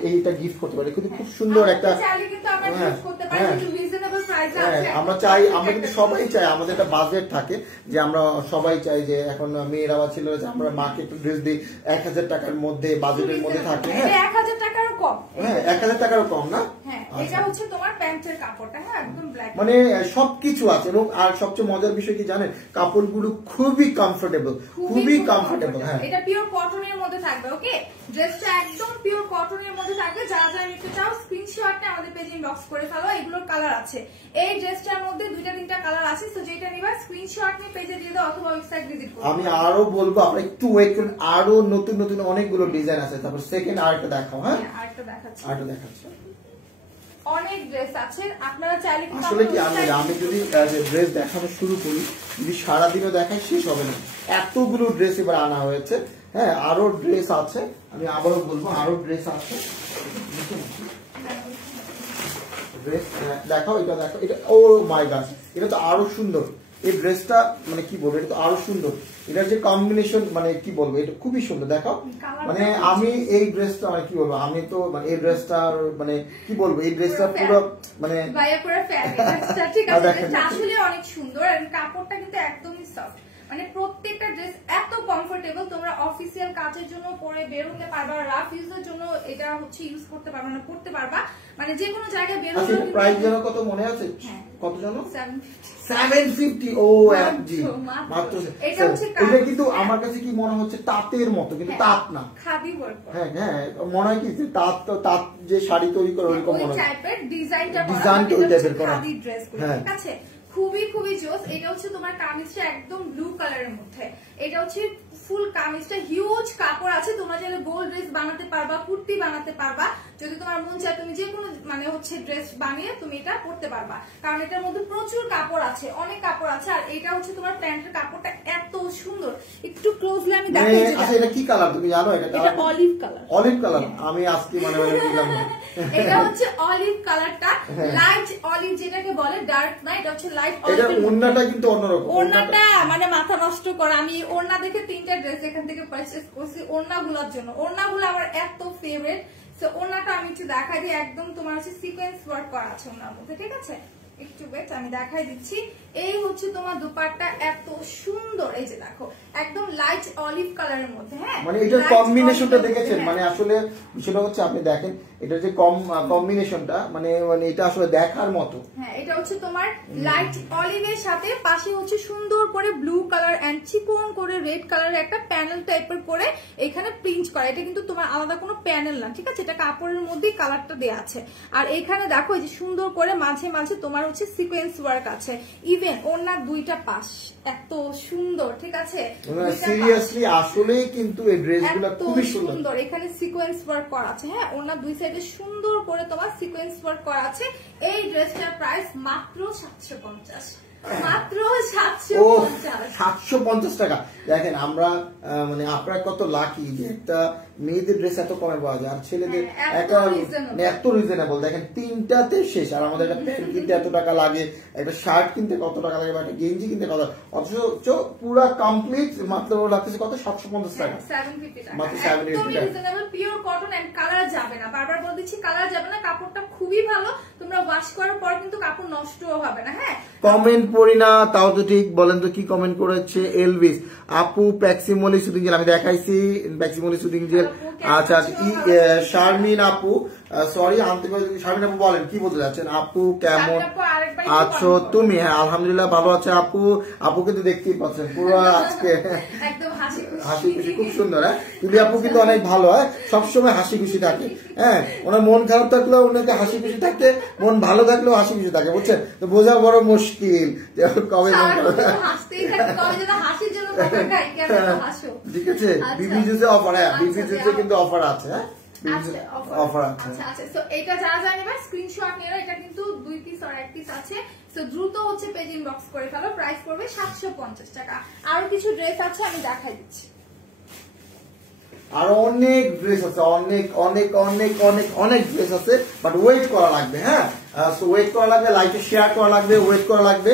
এইটা গিফট করতে পারে, কিন্তু খুব সুন্দর একটা, চাইলে কিন্তু আমরা গিফট করতে পারি, কিন্তু রিজনেবল প্রাইসে আছে। আমরা চাই, আমরা কিন্তু সবাই চাই, আমাদের একটা বাজেট থাকে যে আমরা সবাই চাই যে এখন মেয়েরা ছিল যে আমরা মাকে একটু ড্রেস দিই 1000 টাকার মধ্যে, বাজেটের মধ্যে থাকে। হ্যাঁ 1000 টাকারও কম, হ্যাঁ 1000 টাকারও কম না। হ্যাঁ এটা হচ্ছে তোমার প্যান্টের কাপড়টা, হ্যাঁ একদম ব্ল্যাক, মানে সবকিছু আছে। এবং আর সবচেয়ে মজার বিষয় কি জানেন, কাপড়গুলো খুবই কমফোর্টেবল, খুবই কমফোর্টেবল। হ্যাঁ এটা পিওর কটনের মধ্যে থাকবে, ওকে? ড্রেসটা একদম পিওর কটনের মধ্যে থাকবে। যারা যারা নিতে চাও স্ক্রিনশট নিয়ে আমাদের পেজে ইনবক্স করে ফেলো। এগুলোর কালার আছে, এই ড্রেসটার মধ্যে 2-3টা কালার আছে, তো যেটা নিবা স্ক্রিনশট নিয়ে পেজে দিয়ে দাও অথবা ওয়েবসাইট ভিজিট করো। আমি আরো বলবো আপনারা একটু ওয়েট করুন, আরো নতুন নতুন অনেকগুলো ডিজাইন আছে। তারপর সেকেন্ড আরেকটা দেখাও। হ্যাঁ আরেকটা দেখাচ্ছি, আরেকটা দেখাচ্ছি। অনেক ড্রেস আছে, আপনারা চাইলে আসলে কি আমি যদি ড্রেস দেখানো শুরু করি, যদি সারাদিনও দেখাই শেষ হবে না, এতগুলো ড্রেস এবার আনা হয়েছে। হ্যাঁ আরো ড্রেস আছে, আমি আবারও বলবো আরো ড্রেস আছে। ড্রেস দেখাও, এটা দেখো, এটা ও মাই গড, এটা তো আরো সুন্দর। এই ড্রেসটা মানে কি বলবো, এটা তো আরো সুন্দর। এটার যে কম্বিনেশন মানে কি বলবো, এটা খুবই সুন্দর। দেখো মানে আমি এই ড্রেসটা মানে কি বলবো, আমি তো মানে এই ড্রেসটার মানে কি বলবো, এই ড্রেসটা পুরো মানে ঠিক আছে, আসলে অনেক সুন্দর। আর কাপড়টা কিন্তু একদমই সফট, মানে প্রত্যেকটা ড্রেস এত কমফোর্টেবল, তোমরা অফিসিয়াল কাজ কাজের জন্য পরে বের হতে পারবা, রাফ ইউজের জন্য এটা হচ্ছে ইউজ করতে পারবা, মানে করতে পারবা, মানে যে কোনো জায়গায় বের হতে। আচ্ছা প্রাইস যেন কত মনে আছে? কত জানো? 750। ও একজি মাত্র। এটা কিন্তু আমার কাছে কি মনে হচ্ছে তাঁতের মতো, কিন্তু তাঁত না, খাদি ওয়ার্ক। হ্যাঁ হ্যাঁ মনে হয় কি যে তাঁত যে শাড়ি তৈরি করে ওরকম মনে হয়, টাইপের ডিজাইনটা ওই টাইপের করা খাদি ড্রেস, ঠিক আছে? খুবই খুবই জোস। এটা হচ্ছে তোমার কামিজটা একদম ব্লু কালারের মধ্যে, এটা হচ্ছে ফুল কামিজটা হিউজ কাপড় আছে, তোমরা চাইলে গোল ড্রেস বানাতে পারবা, কুর্তি বানাতে পারবা, যদি তোমার মন চায় তুমি যে কোনো মানে হচ্ছে ড্রেস বানিয়ে তুমি এটা পরতে পারবা, কারণ এটার মধ্যে প্রচুর কাপড় আছে, অনেক কাপড় আছে। আর এটা হচ্ছে তোমার প্যান্টের কাপড়টা এত সুন্দর, একটু ক্লোজলি আমি দেখাই। আচ্ছা এটা কি কালার তুমি জানো? এটা অলিভ কালার। অলিভ কালার আমি আজকে মানে বুঝলাম না। এটা হচ্ছে অলিভ কালারটা, লাইট অলিভ যেটাকে বলে, ডার্ক না, এটা হচ্ছে লাইট অলিভ। এটা ওড়নাটা কিন্তু অন্যরকম, ওড়নাটা মানে মাথা নষ্ট করা। আমি ওড়না দেখে 3টা ড্রেস এখান থেকে পারচেজ করছি ওড়নাগুলোর জন্য, ওড়নাগুলো আমার এত ফেভারিট। সো ওড়নাটা আমি একটু দেখাই দিই, একদম তোমার হচ্ছে সিকোয়েন্স ওয়ার্ক করা আছে ওড়নার মধ্যে, ঠিক আছে? একটু ওয়েট, আমি দেখাই দিচ্ছি। এই হচ্ছে তোমার দুপাট্টা, এত সুন্দর, এই যে দেখো একদম লাইট অলিভ কালারের মধ্যে। হ্যাঁ মানে এটার কম্বিনেশনটা দেখেছেন, মানে আসলে বিষয়টা হচ্ছে আপনি দেখেন এটার যে কম্বিনেশনটা মানে এটা আসলে দেখার মতো। হ্যাঁ এটা হচ্ছে তোমার লাইট অলিভের সাথে পাশে হচ্ছে সুন্দর করে ব্লু কালার এন্ড চিকন করে রেড কালারের একটা প্যানেল টাইপের করে এখানে প্রিন্ট করা। এটা কিন্তু তোমার আলাদা কোনো প্যানেল না, ঠিক আছে? এটা কাপড়ের মধ্যেই কালারটা দেওয়া আছে। আর এখানে দেখো এই যে সুন্দর করে মাঝে মাঝে তোমার হচ্ছে সিকোয়েন্স ওয়ার্ক আছে, ইভেন ওনার 2টা পাশ এত সুন্দর, ঠিক আছে? সিরিয়াসলি আসলে কিন্তু এই ড্রেসগুলো খুবই সুন্দর। এখানে সিকোয়েন্স ওয়ার্ক করা আছে, হ্যাঁ ওনার 2 সাইডে সুন্দর করে তোমার সিকোয়েন্স ওয়ার্ক করা আছে। এই ড্রেসটার প্রাইস মাত্র 750, মাত্র 750 টাকা। দেখেন আমরা মানে আপনারা কত লাকি যে একটা মেয়েদের ড্রেস এত কমে পাওয়া যায়, আর ছেলেদের এত রিজনেবল। দেখেন 3টাতে শেষ, আর আমাদের একটা প্যান্ট কিনতে এত টাকা লাগে, একটা শার্ট কিনতে কত টাকা লাগে, বা একটা গেঞ্জি কিনতে কত, অথচ পুরো কমপ্লিট মাত্র লাগতেছে কত? 750 টাকা, মাত্র 750 টাকা। পিওর কটন এন্ড কালার যাবে না, বারবার বলে দিচ্ছি কালার যাবে না, কাপড়টা খুবই ভালো, তোমরা ওয়াশ করার পর কিন্তু কাপড় নষ্টও হবে না। হ্যাঁ কমেন্ট পড়ি না তাও তো ঠিক, বলেন তো কি কমেন্ট করেছে? এলভিস আপু প্যাক্সিমলি সুদিং জেল, আমি দেখাইছি প্যাক্সিমলি সুদিং জেল। আচ্ছা শারমিন আপু, সরি আনতে শারমিন আপু বলেন কি বলতে যাচ্ছেন? আপু কেমন আছো তুমি? হ্যাঁ আলহামদুলিল্লাহ ভালো আছে আপু। আপু কিন্তু দেখতেই পাচ্ছেন পুরো আজকে হাসি খুশি, খুব সুন্দর। হ্যাঁ তুলি আপু কিন্তু অনেক ভালো, হ্যাঁ সবসময় হাসি খুশি থাকে। হ্যাঁ ওনার মন খারাপ থাকলেও ওনাকে হাসি খুশি থাকে, মন ভালো থাকলেও হাসি খুশি থাকে, বুঝছেন? তো বোঝা বড় মুশকিল যে কবে মন খারাপ। ঠিক আছে বিবি জুসে অফার, হ্যাঁ বিবি জুসে কিন্তু অফার আছে, হ্যাঁ অফার আছে। আচ্ছা সো এটা যারা জানেন স্ক্রিনশট নিয়ে এটা কিন্তু 2 পিস আর 1 পিস আছে, সো দ্রুত হচ্ছে পেজ ইনবক্স করে ফেলো। প্রাইস পড়বে 750 টাকা। আরো কিছু ড্রেস আছে আমি দেখাই দিচ্ছি, আর অনেক ড্রেস আছে, অনেক অনেক অনেক অনেক অনেক ড্রেস আছে, বাট ওয়েট করা লাগবে। হ্যাঁ সো ওয়েট করা লাগবে, লাইভে শেয়ার করা লাগবে, ওয়েট করা লাগবে।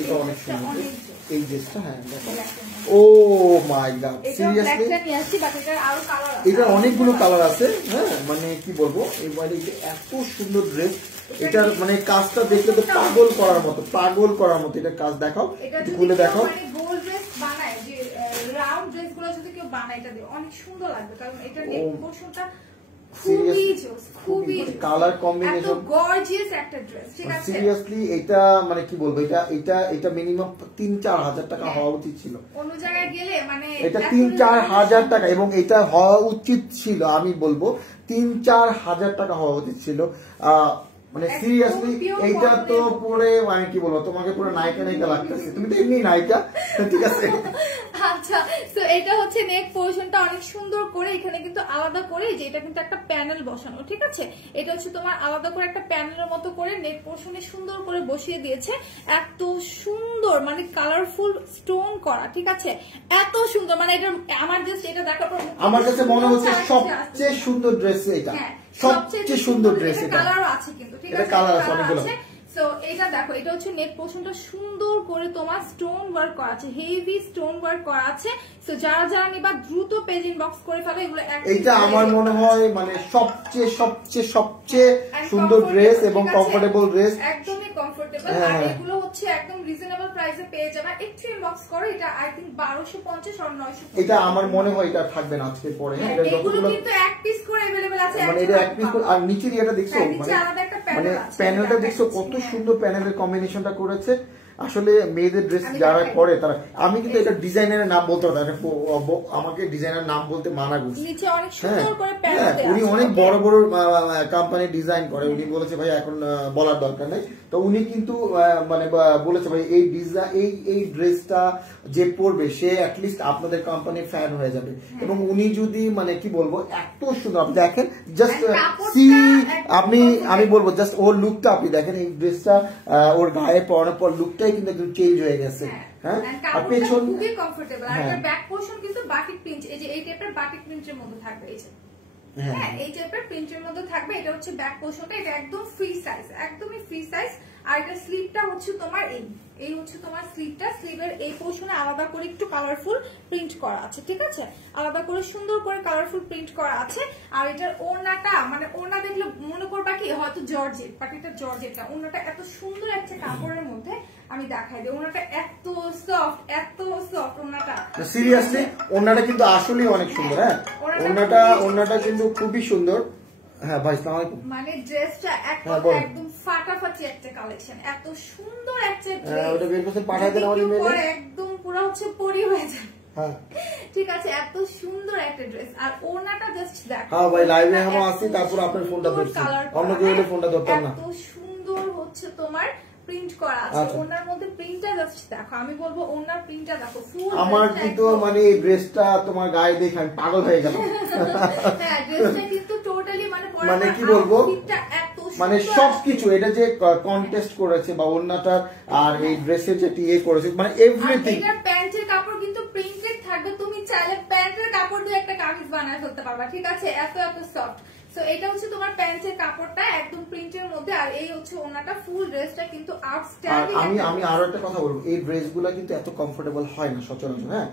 এটা অনেক সুন্দর এই ড্রেসটা। হ্যাঁ ও মাই গড সিরিয়াসলি এটা অনেকগুলো কালার আছে। হ্যাঁ মানে কি বলবো, এবারে এত সুন্দর ড্রেস, এটার মানে কাজটা দেখলে তো পাগল করার মতো, পাগল করার মতো। এটার কাজ দেখাও, খুলে দেখাও। গোল ড্রেস বানায় যে রাউন্ড ড্রেসগুলো যদি কেউ বানায় এটা দিয়ে অনেক সুন্দর লাগবে, কারণ এটা নেক পোরশনটা খুবই জোস, খুবই কালার কম্বিনেশন, গর্জিয়াস একটা ড্রেস, ঠিক আছে? সিরিয়াসলি এটা মানে কি বলবো, এটা মিনিমাম 3-4 হাজার টাকা হওয়া উচিত ছিল। অন্য জায়গায় গেলে মানে এটা 3-4 হাজার টাকা, এবং এটা হওয়া উচিত ছিল, আমি বলবো 3-4 হাজার টাকা হওয়া উচিত ছিল। মানে সিরিয়াসলি এইটা তো পরে মানে কি বলবো, তোমাকে পুরো নায়িকা নায়িকা লাগতেছে, তুমি তো এমনি নায়িকা, ঠিক আছে? আচ্ছা সো এটা হচ্ছে নেক পোরশনটা অনেক সুন্দর করে এখানে কিন্তু আলাদা করে, যে এটা কিন্তু একটা প্যানেল বসানো, ঠিক আছে? এটা হচ্ছে তোমার আলাদা করে একটা প্যানেলের মতো করে নেক পোরশনে সুন্দর করে বসিয়ে দিয়েছে, এত সুন্দর মানে কালারফুল স্টোন করা, ঠিক আছে? এত সুন্দর মানে এটা আমার জাস্ট এটা দেখার পর আমার কাছে মনে হচ্ছে সবচেয়ে সুন্দর ড্রেস এটা, সবচেয়ে সুন্দর ড্রেস এটা। কালার আছে কিন্তু, ঠিক আছে? কালার আছে অনেকগুলো। সো এটা দেখো, এটা হচ্ছে নেক পোরশনটা সুন্দর করে তোমার স্টোন ওয়ার্ক করা আছে, হেভি স্টোন ওয়ার্ক করা আছে। সো যারা যারা নিবা দ্রুত পেজ ইনবক্স করে ফেলো। এগুলো এটা আমার মনে হয় মানে সবচেয়ে সবচেয়ে সবচেয়ে সুন্দর ড্রেস এবং কমফোর্টেবল ড্রেস, একদমই কমফোর্টেবল আর এগুলো হচ্ছে একদম রিজনেবল প্রাইসে পেয়ে যাবেন। একটু ইনবক্স করো, এটা আই থিংক 1250 আর 950। এটা আমার মনে হয় এটা থাকবে না আজকে পরে। হ্যাঁ, এটা এগুলো কিন্তু এক পিস করে अवेलेबल আছে, মানে এটা এক পিস করে। আর নিচের এটা দেখছো, মানে প্যানেলটা দেখছো কত সুন্দর প্যানেলের কম্বিনেশনটা করেছে। আসলে মেয়েদের ড্রেস যারা করে তারা, আমি কিন্তু এটা ডিজাইনারের নাম বলতে পারতাম, আমাকে ডিজাইনার নাম বলতে মানা করছে। উনি অনেক বড় বড় কোম্পানির ডিজাইন করে, উনি বলেছে ভাই এখন বলার দরকার নেই। তো উনি কিন্তু মানে বলেছে ভাই এই ডিজাইন এই ড্রেসটা যে পরবে সে অ্যাটলিস্ট আপনাদের কোম্পানির ফ্যান হয়ে যাবে। এবং উনি যদি মানে কি বলবো এত সুন্দর, আপনি দেখেন জাস্ট সি, আমি বলবো জাস্ট ওর লুকটা আপনি দেখেন, এই ড্রেসটা ওর গায়ে পরানোর পর লুকটাই কিন্তু একদম চেঞ্জ হয়ে গেছে। হ্যাঁ, আর পেছন খুবই কমফোর্টেবল। আর এর ব্যাক পোরশন কিন্তু বাটিক প্রিন্ট, এই যে এই টাইপের বাটিক প্রিন্টের মধ্যে থাকবে, এই যে হ্যাঁ এই টাইপের প্রিন্টের মধ্যে থাকবে। এটা হচ্ছে ব্যাক পোরশনটা, এটা একদম ফ্রি সাইজ, একদমই ফ্রি সাইজ। আর এটা স্লিভটা হচ্ছে তোমার এই হচ্ছে তোমার স্লিভটা, স্লিভের এই পোরশনে আলাদা করে একটু কালারফুল প্রিন্ট করা আছে, ঠিক আছে, আলাদা করে সুন্দর করে কালারফুল প্রিন্ট করা আছে। আর এটার ওড়নাটা, মানে ওড়না দেখলে মনে করবা কি হয়তো জর্জেট, বাট এটা জর্জেট না। ওড়নাটা এত সুন্দর একটা কাপড়ের মধ্যে, আমি দেখাই দিই, ওড়নাটা এত সফট ওড়নাটা, সিরিয়াসলি ওড়নাটা কিন্তু আসলেই অনেক সুন্দর। হ্যাঁ, ওড়নাটা কিন্তু খুবই সুন্দর। হ্যাঁ ভাই, আসসালামু আলাইকুম। মানে ড্রেসটা একদম ফাটাফাটি একটা কালেকশন, এত সুন্দর একটা ড্রেস। ওটা বের করে পাঠিয়ে দেন আমার ইমেইলে, একদম পুরো হচ্ছে পরি হয়ে যায়। হ্যাঁ ঠিক আছে, এত সুন্দর একটা ড্রেস। আর ওনাটা জাস্ট দেখো। হ্যাঁ ভাই, লাইভে আমি আসি, তারপর আপনার ফোনটা ধরছি, অন্য কেউ হলে ফোনটা ধরতাম না। এত সুন্দর হচ্ছে তোমার প্রিন্ট করা আছে ওনার মধ্যে, প্রিন্টটা জাস্ট দেখো। আমি বলবো ওনার প্রিন্টটা দেখো ফুল। আমার কিন্তু মানে এই ড্রেসটা তোমার গায়ে দেখে আমি পাগল হয়ে গেলাম। হ্যাঁ, ড্রেসটা কিন্তু টোটালি মানে কি বলবো, মানে সবকিছু, এটা যে কন্টেস্ট করেছে বা ওন্নাটা আর এই ড্রেসের যে ইয়ে করেছে, মানে এভরিথিং। এটা প্যান্টের কাপড় কিন্তু প্রিন্টেড থাকবে, তুমি চাইলে প্যান্টের কাপড় দিয়ে একটা কামিজ বানায় ফেলতে পারবা, ঠিক আছে, এত সফট। সো এটা হচ্ছে তোমার প্যান্টের কাপড়টা একদম প্রিন্টের মধ্যে, আর এই হচ্ছে ওনাটা ফুল ড্রেসটা কিন্তু আউটস্ট্যান্ডিং। আমি আরো একটা কথা বলবো, এই ড্রেসগুলো কিন্তু এত কমফোর্টেবল হয় না সচরাচর। হ্যাঁ,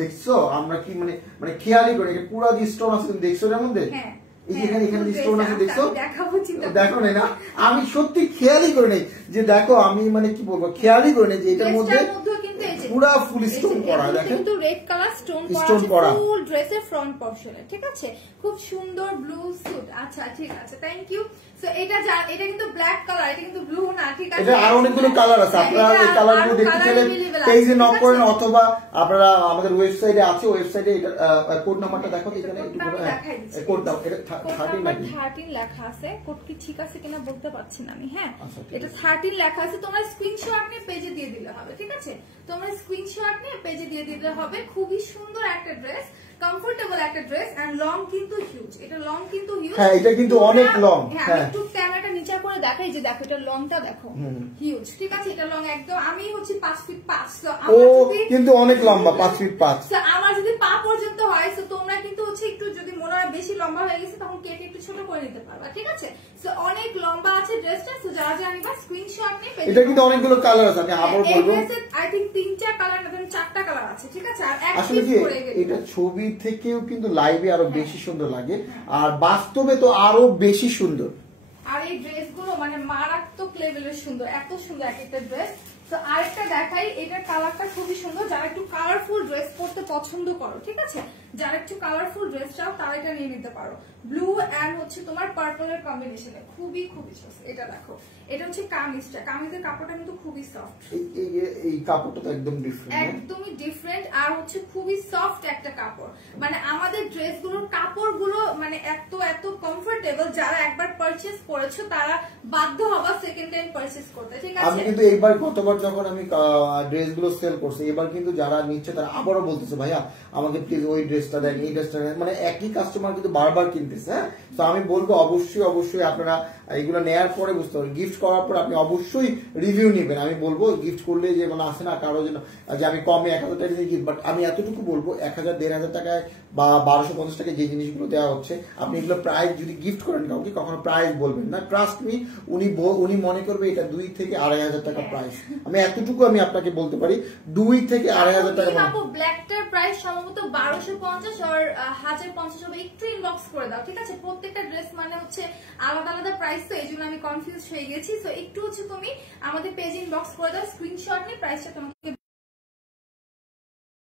দেখছো আমরা কি মানে খেয়ালই করি, পুরো যে স্টোন আছে তুমি দেখছো এর মধ্যে, এই যে এখানে স্টোন আছে দেখছো, দেখো না, আমি সত্যি খেয়ালই করি নাই যে দেখো, আমি মানে কি বলবো খেয়ালই করি নাই যে এটার মধ্যে পুরো ফুল স্টোন করা, দেখেন কিন্তু রেড কালার স্টোন করা ফুল ড্রেসের ফ্রন্ট পোরশনে, ঠিক আছে, খুব সুন্দর ব্লু স্যুট। আচ্ছা ঠিক আছে, থ্যাংক ইউ। সো এটা কিন্তু ব্ল্যাক কালার, এটা কিন্তু ব্লু না, ঠিক আছে, এটা আরো অনেকগুলো কালার আছে, আপনারা এই কালারগুলো দেখতে চাইলে পেজে নক করেন, অথবা আপনারা আমাদের ওয়েবসাইটে আছে, ওয়েবসাইটে এটা কোড নাম্বারটা দেখো, এখানে কোড দাও, এটা 13 লেখা আছে, কোড কি ঠিক আছে কিনা বলতে পারছি না আমি। হ্যাঁ, এটা 13 লেখা আছে, তোমরা স্ক্রিনশট নিয়ে পেজে দিয়ে দিলে হবে, ঠিক আছে, তোমরা স্ক্রিনশট নিয়ে পেজে দিয়ে দিলে হবে। খুবই সুন্দর একটা ড্রেস, কমফোর্টেবল একটা ড্রেস, এন্ড লং কিন্তু হিউজ, এটা লং কিন্তু হিউজ। হ্যাঁ, এটা কিন্তু অনেক লং। হ্যাঁ, একটু ক্যামেরাটা নিচে করে দেখাই, যে দেখো এটা লংটা দেখো, হিউজ, ঠিক আছে, এটা লং একদম। আমি হচ্ছে 5 ফিট 5, সো আমার কিন্তু অনেক লম্বা, 5 ফিট 5, সো আমার যদি পা পর্যন্ত হয়, সো তোমরা কিন্তু হচ্ছে একটু যদি মনে হয় বেশি লম্বা হয়ে গেছে, তখন কেটে একটু ছোট করে নিতে পারবা, ঠিক আছে। সো অনেক লম্বা আছে ড্রেসটা, সো যারা নিবা স্ক্রিনশট নিয়ে পেজে। এটা কিন্তু অনেকগুলো কালার আছে, আমি আবার বলবো, আই থিংক 3-4 কালার না 4টা কালার আছে, ঠিক আছে। আর আসলে কি এটা ছবি থেকেও কিন্তু লাইভে আরো বেশি সুন্দর লাগে, আর বাস্তবে তো আরো বেশি সুন্দর। আর এই ড্রেসগুলো মানে মারাত্মক লেভেলের সুন্দর, এত সুন্দর একটা ড্রেস। তো আরেকটা দেখাই, এটার কালারটা খুবই সুন্দর, যারা একটু কালারফুল ড্রেস পরতে পছন্দ করো, ঠিক আছে, যারা একটু কালারফুল ড্রেস চাও তারা এটা নিয়ে নিতে পারো। ব্লু এন্ড হচ্ছে তোমার পার্পলের কম্বিনেশনে, খুবই সফট। এটা দেখো, এটা হচ্ছে কামিজটা, কামিজের কাপড়টা কিন্তু খুবই সফট, এই কাপড়টা তো একদম ডিফারেন্ট, একদমই ডিফারেন্ট, আর হচ্ছে খুবই সফট একটা কাপড়। মানে আমাদের ড্রেসগুলোর কাপড়গুলো মানে এত কমফোর্টেবল, যারা একবার পারচেজ করেছো তারা বাধ্য হবা সেকেন্ড টাইম পারচেজ করতে, ঠিক আছে। আমি কিন্তু এইবার গতবার যখন আমি ড্রেসগুলো সেল করছি, এবার কিন্তু যারা নিচ্ছে তারা আবারও বলতেছে ভাইয়া আমাকে প্লিজ ওই ড্রেসটা দেন, এই ড্রেসটা দেন, মানে একই কাস্টমার কিন্তু বারবার কিনতেছে। হ্যাঁ, তো আমি বলবো অবশ্যই আপনারা এগুলো নেওয়ার পরে বুঝতে পারবেন, গিফট করার পর আপনি অবশ্যই রিভিউ নেবেন। আমি বলবো গিফট করলে যে মানে আসে না কারো জন্য যে আমি কমে 1000 টাকা দিয়ে গিফট, বাট আমি এতটুকু বলবো 1000-1500 টাকায় বা 1250 টাকায় যে জিনিসগুলো দেওয়া হচ্ছে, আপনি এগুলো প্রাইস যদি গিফট করেন কাউকে, কখনো প্রাইস বলবেন না, ট্রাস্ট মি, উনি মনে করবে এটা 2 থেকে 2500 টাকা প্রাইস। আমি এতটুকু আমি আপনাকে বলতে পারি, 2 থেকে 2500 টাকা। ব্ল্যাকটার প্রাইস সম্ভবত 1250 950 আর 1050 হবে, একটু ইনবক্স করে দাও, ঠিক আছে? প্রত্যেকটা ড্রেস মানে হচ্ছে আলাদা আলাদা প্রাইস, তো এই জন্য আমি কনফিউজ হয়ে গেছি। তো একটু হচ্ছে তুমি আমাদের পেজে ইনবক্স করে দাও, স্ক্রিনশট নিয়ে প্রাইসটা তোমাকে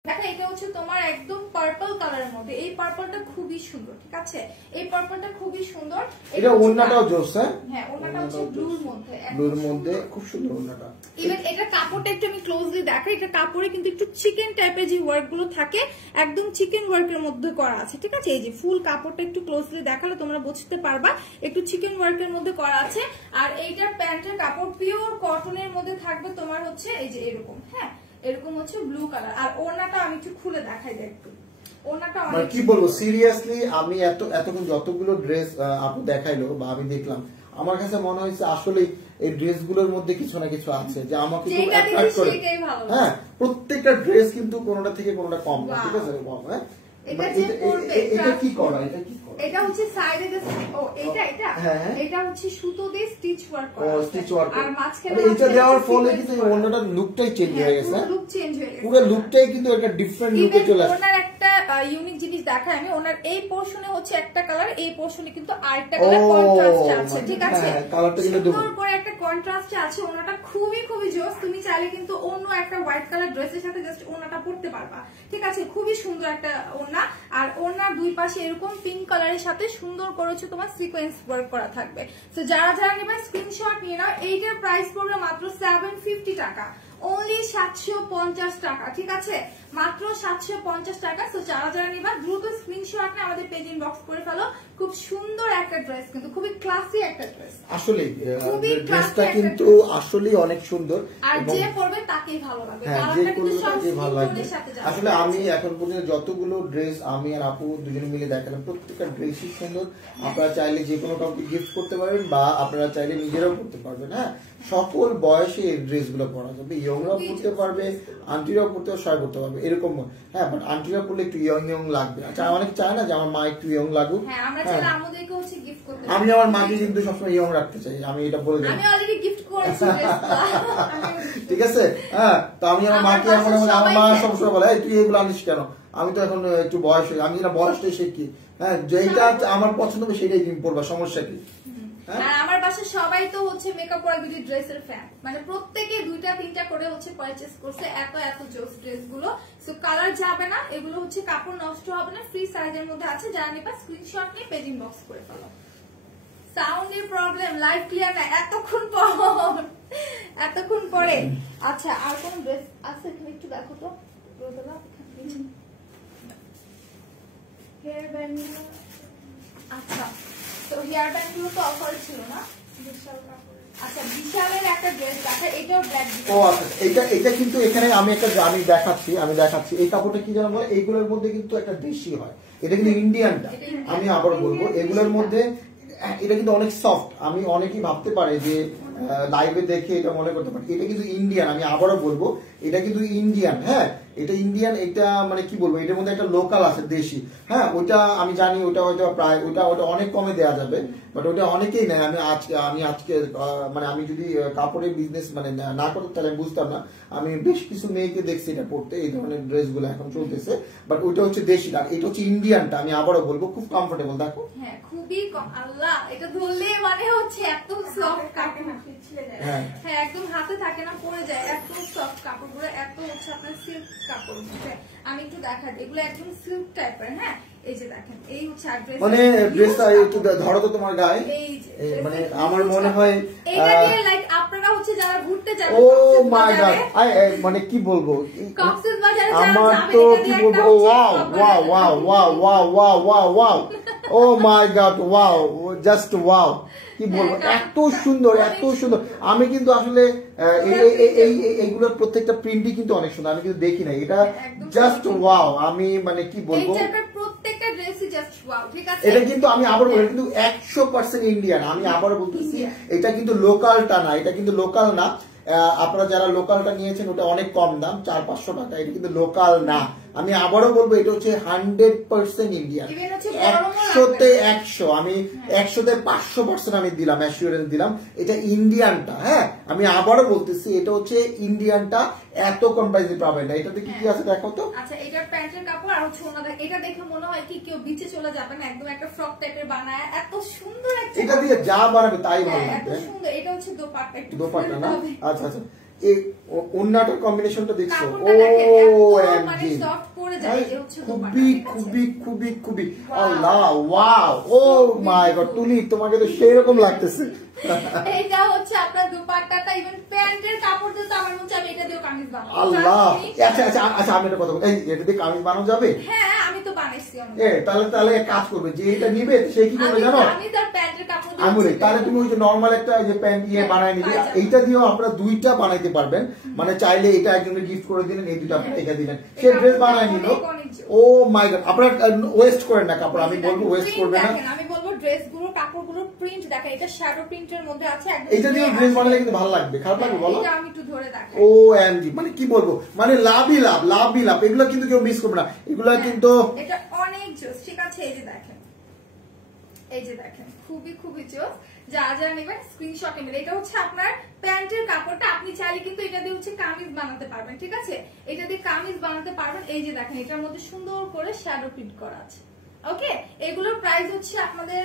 দেখো। এটা হচ্ছে তোমার একদম পার্পল কালারের মধ্যে, এই পার্পলটা খুবই সুন্দর, ঠিক আছে? এই পার্পলটা খুবই সুন্দর। এটা ওড়নাটাও জোস, হ্যাঁ ওড়নাটা হচ্ছে ব্লুর মধ্যে, ব্লুর মধ্যে খুব সুন্দর ওড়নাটা। ইভেন এটা কাপড়টা একটু আমি ক্লোজলি দেখাই, এটা কাপড়ে কিন্তু একটু চিকেন টাইপের যে ওয়ার্ক গুলো থাকে একদম চিকেন ওয়ার্কের মধ্যে করা আছে, ঠিক আছে? এই যে ফুল কাপড়টা একটু ক্লোজলি দেখালে তোমরা বুঝতে পারবা একটু চিকেন ওয়ার্কের মধ্যে করা আছে। আর এইটার প্যান্টের কাপড় পিওর কটনের মধ্যে থাকবে তোমার হচ্ছে এই যে এরকম, হ্যাঁ এরকম হচ্ছে ব্লু কালার। আর ওড়নাটা আমি একটু খুলে দেখাই দেয় একটু, ওড়নাটা মানে কি বলবো সিরিয়াসলি, আমি এতক্ষণ যতগুলো ড্রেস আপু দেখাইলো বা আমি দেখলাম, আমার কাছে মনে হয়েছে আসলে এই ড্রেস গুলোর মধ্যে কিছু না কিছু আছে যে আমাকে খুব অ্যাট্রাক্ট করে। হ্যাঁ প্রত্যেকটা ড্রেস কিন্তু কোনোটা থেকে কোনোটা কম না, ঠিক আছে? কম, হ্যাঁ এটা কি করা, এটা কি করা? এটা হচ্ছে সাইডে ও এটা এটা হচ্ছে সুতো দিয়ে স্টিচ ওয়ার্ক করা, স্টিচ ওয়ার্ক। আর মাঝখানে এটা দেওয়ার ফলে কিন্তু ওড়নাটার লুকটাই চেঞ্জ হয়ে গেছে, লুক চেঞ্জ হয়ে গেছে, পুরো লুকটাই কিন্তু একটা ডিফারেন্ট লুকে চলে আসছে। ওনার একটা ইউনিক জিনিস দেখাই আমি, ওনার এই পোরশনে হচ্ছে একটা কালার, এই পোরশনে কিন্তু আরেকটা কালার কন্ট্রাস্ট আছে, ঠিক আছে? কালারটা কিন্তু সুন্দর করে একটা কন্ট্রাস্ট আছে, ওনাটা খুবই খুবই জোস। তুমি চাইলে কিন্তু অন্য একটা হোয়াইট কালার ড্রেসের সাথে জাস্ট ওনাটা পরতে পারবা, ঠিক আছে? খুবই সুন্দর একটা ওড়না। আর ওড়নার দুই পাশে এরকম পিঙ্ক কালারের সাথে সুন্দর করেছে তোমার সিকোয়েন্স ওয়ার্ক করা থাকবে। তো যারা যারা নেবে স্ক্রিনশট নিয়ে নাও। এইটার প্রাইস পড়বে মাত্র 750 টাকা, অনলি 750 টাকা, ঠিক আছে? মাত্র 750 টাকা। তো যারা যারা নিবা দ্রুত স্ক্রিনশট নিয়ে আমাদের পেজ ইনবক্স করে ফেলো। খুব সুন্দর একটা ড্রেস, কিন্তু খুবই ক্লাসি একটা ড্রেস, আসলে ড্রেসটা কিন্তু আসলে অনেক সুন্দর, আর যে পরবে তাকেই ভালো লাগবে, কালারটা কিন্তু সবচেয়ে ভালো লাগবে। আসলে আমি এখন পর্যন্ত যতগুলো ড্রেস আমি আর আপু দুজনে মিলে দেখালাম, প্রত্যেকটা ড্রেসই সুন্দর। আপনারা চাইলে যে কোনো কাউকে গিফট করতে পারবেন বা আপনারা চাইলে নিজেরাও করতে পারবেন। হ্যাঁ সকল বয়সে এই ড্রেসগুলো পরা যাবে, ইয়ংরাও পরতে পারবে, আন্টিরাও পরতে সবাই পরতে পারবে এরকম। হ্যাঁ বাট আন্টিরা পরলে একটু ইয়ং লাগবে। আচ্ছা অনেক চায় না যে আমার মা একটু ইয়ং লাগুক, আমি আমার মাকে কিন্তু সবসময় ইয়ং রাখতে চাই, আমি এটা বলে দিই। ঠিক আছে, হ্যাঁ তো আমি আমার মাকে এখন আমার মা সবসময় বলে তুই এগুলো আনিস কেন, আমি তো এখন একটু বয়স হয়ে, আমি না বয়সটাই শিখি, হ্যাঁ যেটা আমার পছন্দ হবে সেটাই তুমি পরবা, সমস্যা কি? আর আমার বাসায় সবাই তো হচ্ছে মেকআপ ওয়ার বিউটি ড্রেসের ফ্যান, মানে প্রত্যেকে দুইটা তিনটা করে হচ্ছে পারচেজ করছে, এত এত জোস ড্রেস গুলো। সো কালার যাবে না, এগুলো হচ্ছে কাপড় নষ্ট হবে না, ফ্রি সাইজের মধ্যে আছে। যারা নিবা স্ক্রিনশট নিয়ে পেজ ইনবক্স করে ফেলো। সাউন্ডের প্রবলেম, লাইভ ক্লিয়ার না এতক্ষণ পরে। আচ্ছা আর কোন ড্রেস আছে এখানে একটু দেখো তো, হেয়ার ব্যান্ড। আচ্ছা তো হেয়ার ব্যান্ড গুলো তো অফার ছিল না, আচ্ছা বিশালের একটা ড্রেস দেখা, এটাও ব্ল্যাক। ও আচ্ছা এটা কিন্তু এখানে আমি দেখাচ্ছি এই কাপড়টা কি জানো বলে, এইগুলোর মধ্যে কিন্তু একটা দেশি হয়, এটা কিন্তু ইন্ডিয়ানটা। আমি আবার বলবো এগুলোর মধ্যে এটা কিন্তু অনেক সফট, আমি অনেকেই ভাবতে পারে যে লাইভে দেখে এটা মনে করতে পারে, এটা কিন্তু ইন্ডিয়ান। আমি আবারও বলবো এটা কিন্তু ইন্ডিয়ান, হ্যাঁ এটা ইন্ডিয়ান। এটা মানে কি বলবো, এটার মধ্যে একটা লোকাল আছে দেশি, হ্যাঁ ওটা আমি জানি, ওটা হয়তো প্রায় ওটা অনেক কমে দেওয়া যাবে, বাট ওটা অনেকেই নেয়। আমি আজকে মানে আমি যদি কাপড়ের বিজনেস মানে না করতাম তাহলে আমি বুঝতাম না। আমি বেশ কিছু মেয়েকে দেখছি এটা পড়তে, এই ধরনের ড্রেস গুলো এখন চলতেছে, বাট ওটা হচ্ছে দেশি, আর এটা হচ্ছে ইন্ডিয়ানটা। আমি আবারও বলবো খুব কমফোর্টেবল, দেখো হ্যাঁ খুবই আল্লাহ, এটা ধরলে মানে হচ্ছে এত সফট কাপড়, হ্যাঁ একদম হাতে থাকে না, পড়ে যায়, এত সফট কাপড়গুলো, এত হচ্ছে আপনার সিল্ক কাপড়। আমি একটু দেখাই, এগুলো একদম সিল্ক টাইপের। হ্যাঁ এই যে দেখেন, এই হচ্ছে মানে ড্রেসটা একটু ধরো তো তোমার গায়ে, মানে আমার মনে হয় এটা দিয়ে লাইক আপনারা হচ্ছে যারা ঘুরতে যান, ও মাই গড মানে কি বলবো, কক্সবাজারে আমার তো কি বলবো, wow wow wow wow wow wow wow wow oh my god wow, just wow, কি বলবো এত সুন্দর এত সুন্দর। আমি কিন্তু আসলে এইগুলোর প্রত্যেকটা প্রিন্টই কিন্তু অনেক সুন্দর, আমি কিন্তু দেখি না, এটা জাস্ট ওয়াও। আমি মানে কি বলবো, এটা কিন্তু আমি আবার বলি কিন্তু 100% ইন্ডিয়ান। আমি আবার বলতেছি এটা কিন্তু লোকালটা না, এটা কিন্তু লোকাল না। আপনারা যারা লোকালটা নিয়েছেন ওটা অনেক কম দাম, 400-500 টাকা, এটা কিন্তু লোকাল না, আমি আবারও বলবো এটা হচ্ছে 100% ইন্ডিয়ান, 100তে 100, আমি 100তে 500% আমি দিলাম, অ্যাসিওরেন্স দিলাম এটা ইন্ডিয়ানটা। হ্যাঁ আমি আবারও বলতেছি এটা হচ্ছে ইন্ডিয়ানটা, এত কম প্রাইসে পাবেন না। এটাতে কি কি আছে দেখো তো। আচ্ছা এটা প্যান্টের কাপড় আর হচ্ছে ওনা, এটা দেখে মনে হয় কি কেউ বিচে চলে যাবে না, একদম একটা ফ্রক টাইপের বানায়, এত সুন্দর একটা, এটা দিয়ে যা বানাবে তাই ভালো এত লাগবে। সুন্দর। এটা হচ্ছে দোপাট্টা, একটু দোপাট্টা না? আচ্ছা আচ্ছা, এই ওন্নাটার কম্বিনেশনটা দেখছো? মানে সফট পড়ে যায়, এই হচ্ছে দোপাট্টা। খুবই খুবই খুবই খুবই আল্লাহ, ওয়াও, ও মাই গড, তুলি তোমাকে তো সেই রকম লাগতেছে। এইটা হচ্ছে আপনার দোপাট্টাটা, ইভেন প্যান্টের কাপড় দিয়ে তো আমার মনে হচ্ছে আমি এটা দিয়ে কামিজ বানাবো। আল্লাহ, আচ্ছা আচ্ছা আচ্ছা, আমি একটা কথা বলি, এই এটা দিয়ে কামিজ বানানো যাবে? হ্যাঁ আমি তো বানাইছি। তাহলে তাহলে কাজ করবে, যে এটা নিবে সে কি করবে জানো? আমি তার প্যান্টের কাপড় দিয়ে আমি বলি তাহলে তুমি ওই যে নরমাল একটা যে প্যান্ট বানায় নিবে, এইটা দিয়েও আপনারা দুইটা বানাইতে পারবেন। মানে চাইলে এটা একজনকে গিফট করে দিলেন, এই দুটো আপনি রেখে দিলেন, সে ড্রেস বানায় নিল। ও মাই গড, আপনারা ওয়েস্ট করেন না কাপড়, আমি বলবো ওয়েস্ট করবে না। আমি বলবো ড্রেসগুলো কাপড়গুলো প্রিন্ট দেখেন, এটা শ্যাডো প্রিন্টের মধ্যে আছে, একদম এইটা দিয়ে ড্রেস বানালে কিন্তু ভালো লাগবে, খারাপ লাগবে বলো? এটা আমি একটু ধরে দেখাই। ও এমজি, মানে কি বলবো, মানে লাভই লাভ, লাভই লাভ, এগুলো কিন্তু কেউ মিস করবে না, এগুলো কিন্তু এটা অনেক জোস। ঠিক আছে এই যে দেখেন, এই যে দেখেন খুবই খুবই জোস। যারা যারা নেবেন স্ক্রিনশটে মেলে। এটা হচ্ছে আপনার প্যান্টের কাপড়টা, আপনি চাইলে কিন্তু এটা দিয়ে হচ্ছে কামিজ বানাতে পারবেন। ঠিক আছে এটা দিয়ে কামিজ বানাতে পারবেন। এই যে দেখেন এটার মধ্যে সুন্দর করে শ্যাডো প্রিন্ট করা আছে। ওকে এগুলোর প্রাইস হচ্ছে আপনাদের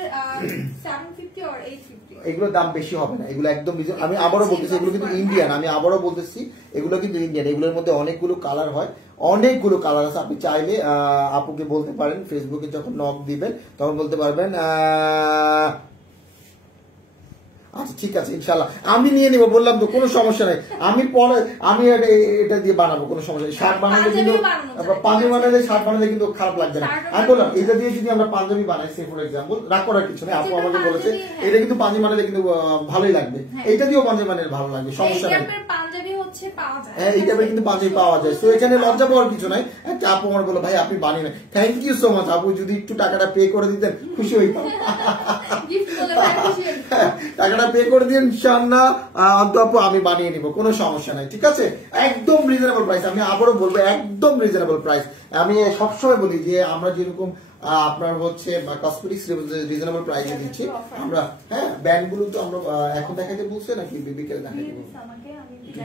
750 or 850। এগুলোর দাম বেশি হবে না, এগুলো একদম, আমি আবারও বলতেছি এগুলো কিন্তু ইন্ডিয়ান, আমি আবারও বলতেছি এগুলো কিন্তু ইন্ডিয়ান। এগুলোর মধ্যে অনেকগুলো কালার হয়, অনেকগুলো কালার আছে। আপনি চাইলে আপুকে বলতে পারেন, ফেসবুকে যখন নক দিবেন তখন বলতে পারবেন আচ্ছা ঠিক আছে ইনশাল্লাহ আমি নিয়ে নিবো, বললাম তো কোনো সমস্যা নেই। আমি পরে আমি এটা দিয়ে বানাবো, কোনো সমস্যা নেই। শার্ট বানালে কিন্তু, পাঞ্জাবি বানালে শার্ট বানালে কিন্তু খারাপ লাগবে না। আমি বললাম এটা দিয়ে যদি আমরা পাঞ্জাবি বানাই, সে ফর এক্সাম্পল, রাগ করার কিছু নেই, আপু আমাকে বলেছে এটা কিন্তু পাঞ্জাবি বানালে কিন্তু ভালোই লাগবে, এইটা দিয়েও পাঞ্জাবি বানালে ভালো লাগবে, সমস্যা নেই। হ্যাঁ এই টাইপের কিন্তু পাঞ্জাবি পাওয়া যায়, তো এখানে লজ্জা পাওয়ার কিছু নাই। একটা আপু আমার বলো ভাই আপনি বানিয়ে নেন, থ্যাংক ইউ সো মাচ আপু, যদি একটু টাকাটা পে করে দিতেন খুশি হইতাম। টাকাটা পে করে দিন ইনশাআল্লাহ, আপু আমি বানিয়ে নিব, কোনো সমস্যা নাই। ঠিক আছে একদম রিজনেবল প্রাইস, আমি আবারও বলবো একদম রিজনেবল প্রাইস। আমি সবসময় বলি যে আমরা যেরকম আপনার হচ্ছে কসমেটিক্স রিজনেবল প্রাইসে দিচ্ছি আমরা। হ্যাঁ ব্যান্ড গুলো তো আমরা এখন দেখাতে বলছে নাকি বিবিকে দেখাতে বলছে,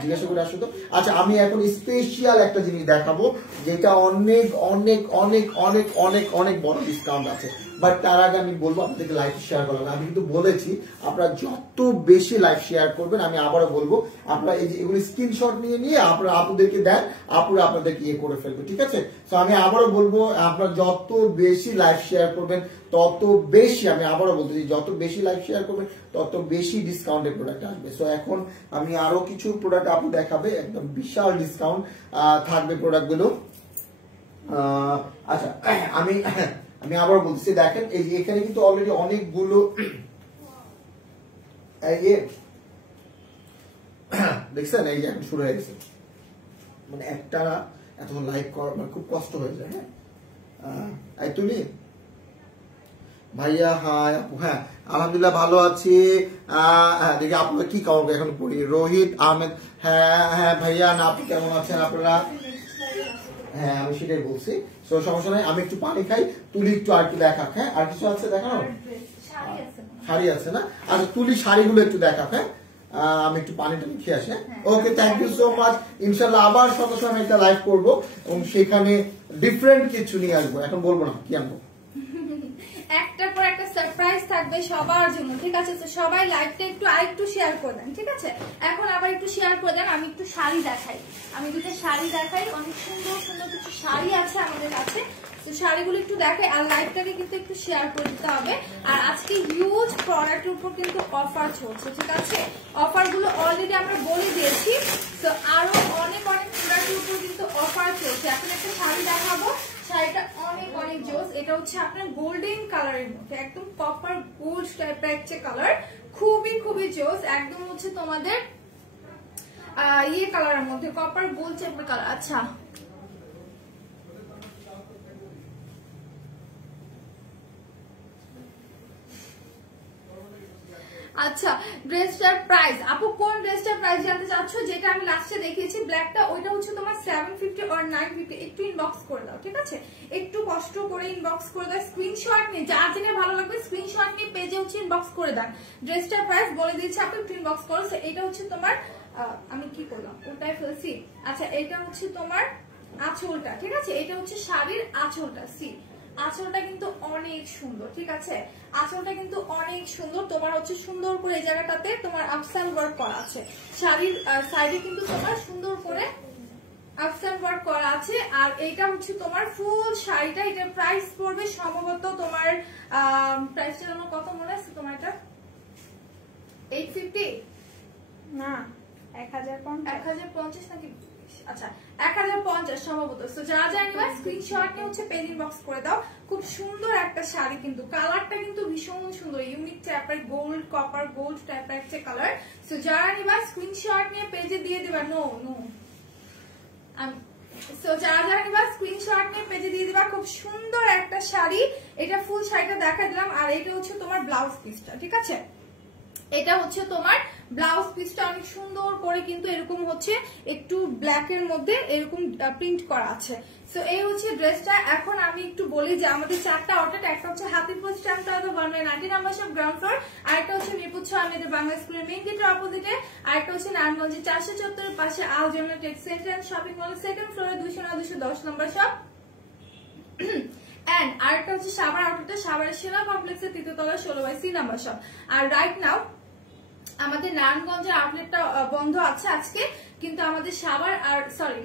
জিজ্ঞাসা করে আসো তো। আচ্ছা আমি এখন স্পেশাল একটা জিনিস দেখাবো যেটা অনেক অনেক অনেক অনেক অনেক অনেক বড় ডিসকাউন্ট আছে, বাট তার আগে আমি বলবো আপনাদেরকে লাইভ শেয়ার করা। আমি কিন্তু বলেছি আপনারা যত বেশি লাইভ শেয়ার করবেন, আমি আবারও বলবো আপনারা এই যে এগুলো স্ক্রিনশট নিয়ে নিয়ে আপনারা আপুদেরকে দেন, আপুরা আপনাদেরকে ইয়ে করে ফেলবে। ঠিক আছে তো আমি আবারও বলবো আপনারা যত বেশি লাইভ শেয়ার করবেন তত বেশি, আমি আবারও বলতেছি যত বেশি লাইভ শেয়ার করবেন তত বেশি ডিসকাউন্টের প্রোডাক্ট আসবে। সো এখন আমি আরো কিছু প্রোডাক্ট আপু দেখাবে, একদম বিশাল ডিসকাউন্ট থাকবে প্রোডাক্টগুলো। আচ্ছা আমি আবার বলতেছি দেখেন এই যে এখানে কিন্তু অলরেডি অনেকগুলো দেখছেন, এই যে এখন শুরু হয়ে গেছে, মানে একটা এতক্ষণ লাইভ করা মানে খুব কষ্ট হয়ে যায়। হ্যাঁ এই তুলি ভাইয়া, হাই আপু, হ্যাঁ আলহামদুলিল্লাহ ভালো আছি। দেখি আপনারা কি খবর এখন পড়ি। রোহিত আহমেদ, হ্যাঁ হ্যাঁ ভাইয়া না আপু কেমন আছেন আপনারা? হ্যাঁ আমি সেটাই বলছি, তো সমস্যা নাই। আমি একটু পানি খাই, তুলি একটু আর একটু দেখাক। হ্যাঁ আর কিছু আছে দেখানো? শাড়ি আছে না? আচ্ছা তুলি শাড়িগুলো একটু দেখাক। হ্যাঁ আমি একটু পানিটা খেয়ে আসি। Okay thank you so much. ইনশাল্লাহ আবার সঙ্গে আমি একটা লাইভ করবো এবং সেখানে ডিফারেন্ট কিছু নিয়ে আসবো, এখন বলবো না কি আনবো। একটার পর একটা সারপ্রাইজ থাকবে সবার জন্য। ঠিক আছে তো সবাই লাইভটা একটু আরেকটু শেয়ার করে দেন। ঠিক আছে এখন আবার একটু শেয়ার করে দেন। আমি একটু শাড়ি দেখাই, আমি দুটো শাড়ি দেখাই, অনেক সুন্দর সুন্দর কিছু শাড়ি আছে আমাদের কাছে, তো শাড়িগুলো একটু দেখাই আর লাইভটাকে কিন্তু একটু শেয়ার করে দিতে হবে। আর আজকে হিউজ প্রোডাক্টের উপর কিন্তু অফার চলছে। ঠিক আছে অফারগুলো অলরেডি আমরা বলে দিয়েছি, তো আরো অনেক অনেক প্রোডাক্টের উপর কিন্তু অফার চলছে। এখন একটা শাড়ি দেখাবো, শাড়িটা অনেক অনেক জোস। এটা হচ্ছে আপনার গোল্ডেন কালারের মধ্যে, একদম কপার গোল্ড টাইপের একটা কালার, খুবই খুবই জোস। একদম হচ্ছে তোমাদের ইয়ে কালারের মধ্যে, কপার গোল্ড টাইপের কালার। আচ্ছা আচ্ছা ড্রেসটার প্রাইস, আপু কোন ড্রেসটার প্রাইস জানতে চাচ্ছ? যেটা আমি লাস্টে দেখিয়েছি ব্ল্যাকটা, ওইটা হচ্ছে তোমার 750 or 950 একটু ইনবক্স করে দাও, ঠিক আছে? একটু কষ্ট করে ইনবক্স করে দাও, স্ক্রিনশট নিয়ে যার জেনে ভালো লাগবে স্ক্রিনশট নিয়ে পেজে হচ্ছে ইনবক্স করে দেন। ড্রেসটার প্রাইস বলে দিচ্ছি, আপনি একটু ইনবক্স করো। এটা হচ্ছে তোমার আমি কি করলাম ওটাই ফেলছি। আচ্ছা এটা হচ্ছে তোমার আঁচলটা, ঠিক আছে? এটা হচ্ছে শাড়ির আঁচলটা। আঁচলটা কিন্তু অনেক সুন্দর, ঠিক আছে? আঁচলটা কিন্তু অনেক সুন্দর। তোমার হচ্ছে সুন্দর করে এই জায়গাটাতে তোমার আফসান ওয়ার্ক করা আছে, শাড়ির সাইডে কিন্তু তোমার সুন্দর করে আফসান ওয়ার্ক করা আছে। আর এইটা হচ্ছে তোমার ফুল শাড়িটা। এটার প্রাইস পড়বে সম্ভবত তোমার প্রাইসটা যেন কত মনে আছে তোমার? এটা 850 না 1050 নাকি? আচ্ছা 1050 সম্ভবত। তো যারা যারা নিবা স্ক্রিনশট নিয়ে হচ্ছে পেজ ইনবক্স করে দাও। খুব সুন্দর একটা শাড়ি, কিন্তু কালারটা কিন্তু ভীষণ সুন্দর, ইউনিক টাইপের গোল্ড কপার গোল্ড টাইপের একটা কালার। তো যারা নিবা স্ক্রিনশট নিয়ে পেজে দিয়ে দিবা। যারা যারা নিবা স্ক্রিনশট নিয়ে পেজে দিয়ে দিবা। খুব সুন্দর একটা শাড়ি, এটা ফুল শাড়িটা দেখা দিলাম। আর এটা হচ্ছে তোমার ব্লাউজ পিসটা, ঠিক আছে? এটা হচ্ছে তোমার ব্লাউজ পিসটা অনেক সুন্দর করে কিন্তু এরকম হচ্ছে একটু ব্ল্যাক এর মধ্যে এরকম প্রিন্ট করা আছে। সো এই হচ্ছে ড্রেসটা। এখন আমি একটু বলি যে আমাদের 4টা আউটলেট, একটা হচ্ছে Hatirpul stamp tower 190 number shop ground floor, আরেকটা হচ্ছে মিরপুর 6 আমাদের বাংলা স্কুলের মেইন গেটের অপোজিটে, আরেকটা হচ্ছে নারায়ণগঞ্জে 474 এর পাশে Al general tex centre and shopping mall second ফ্লোরে 210 নাম্বার শপ। এন্ড আরেকটা হচ্ছে সাভার আউটলেটে সাভারের সেনা কমপ্লেক্সের 3য় তলা 16/C নাম্বার শপ। আর রাইট নাও আমাদের নারায়ণগঞ্জের আউটলেটটা বন্ধ আছে আজকে, কিন্তু আমাদের সাভার আর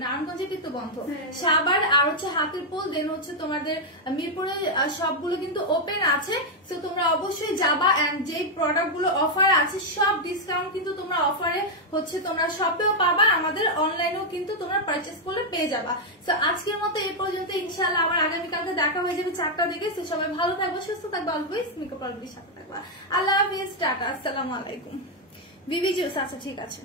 নারায়ণগঞ্জে কিন্তু বন্ধ, সাভার আর হচ্ছে হাতিরপুল দেন হচ্ছে তোমাদের মিরপুরের সবগুলো কিন্তু ওপেন আছে। তো তোমরা অবশ্যই যাবা। এন্ড যে প্রোডাক্ট গুলো অফার আছে সব ডিসকাউন্ট কিন্তু তোমরা অফারে হচ্ছে তোমরা শপেও পাবা, আমাদের অনলাইনেও কিন্তু তোমরা পারচেস করলে পেয়ে যাবা। তো আজকের মতো এই পর্যন্ত, ইনশাআল্লাহ আবার আগামীকালকে দেখা হয়ে যাবে 4টার দিকে। তো সবাই ভালো থাকবে, সুস্থ থাকবে, অলওয়েজ মেকআপ অলওয়েজ সাথে থাকবা। আল্লাহ হাফিজ, টাটা, আসসালামু আলাইকুম। বিবি জুস, আচ্ছা ঠিক আছে।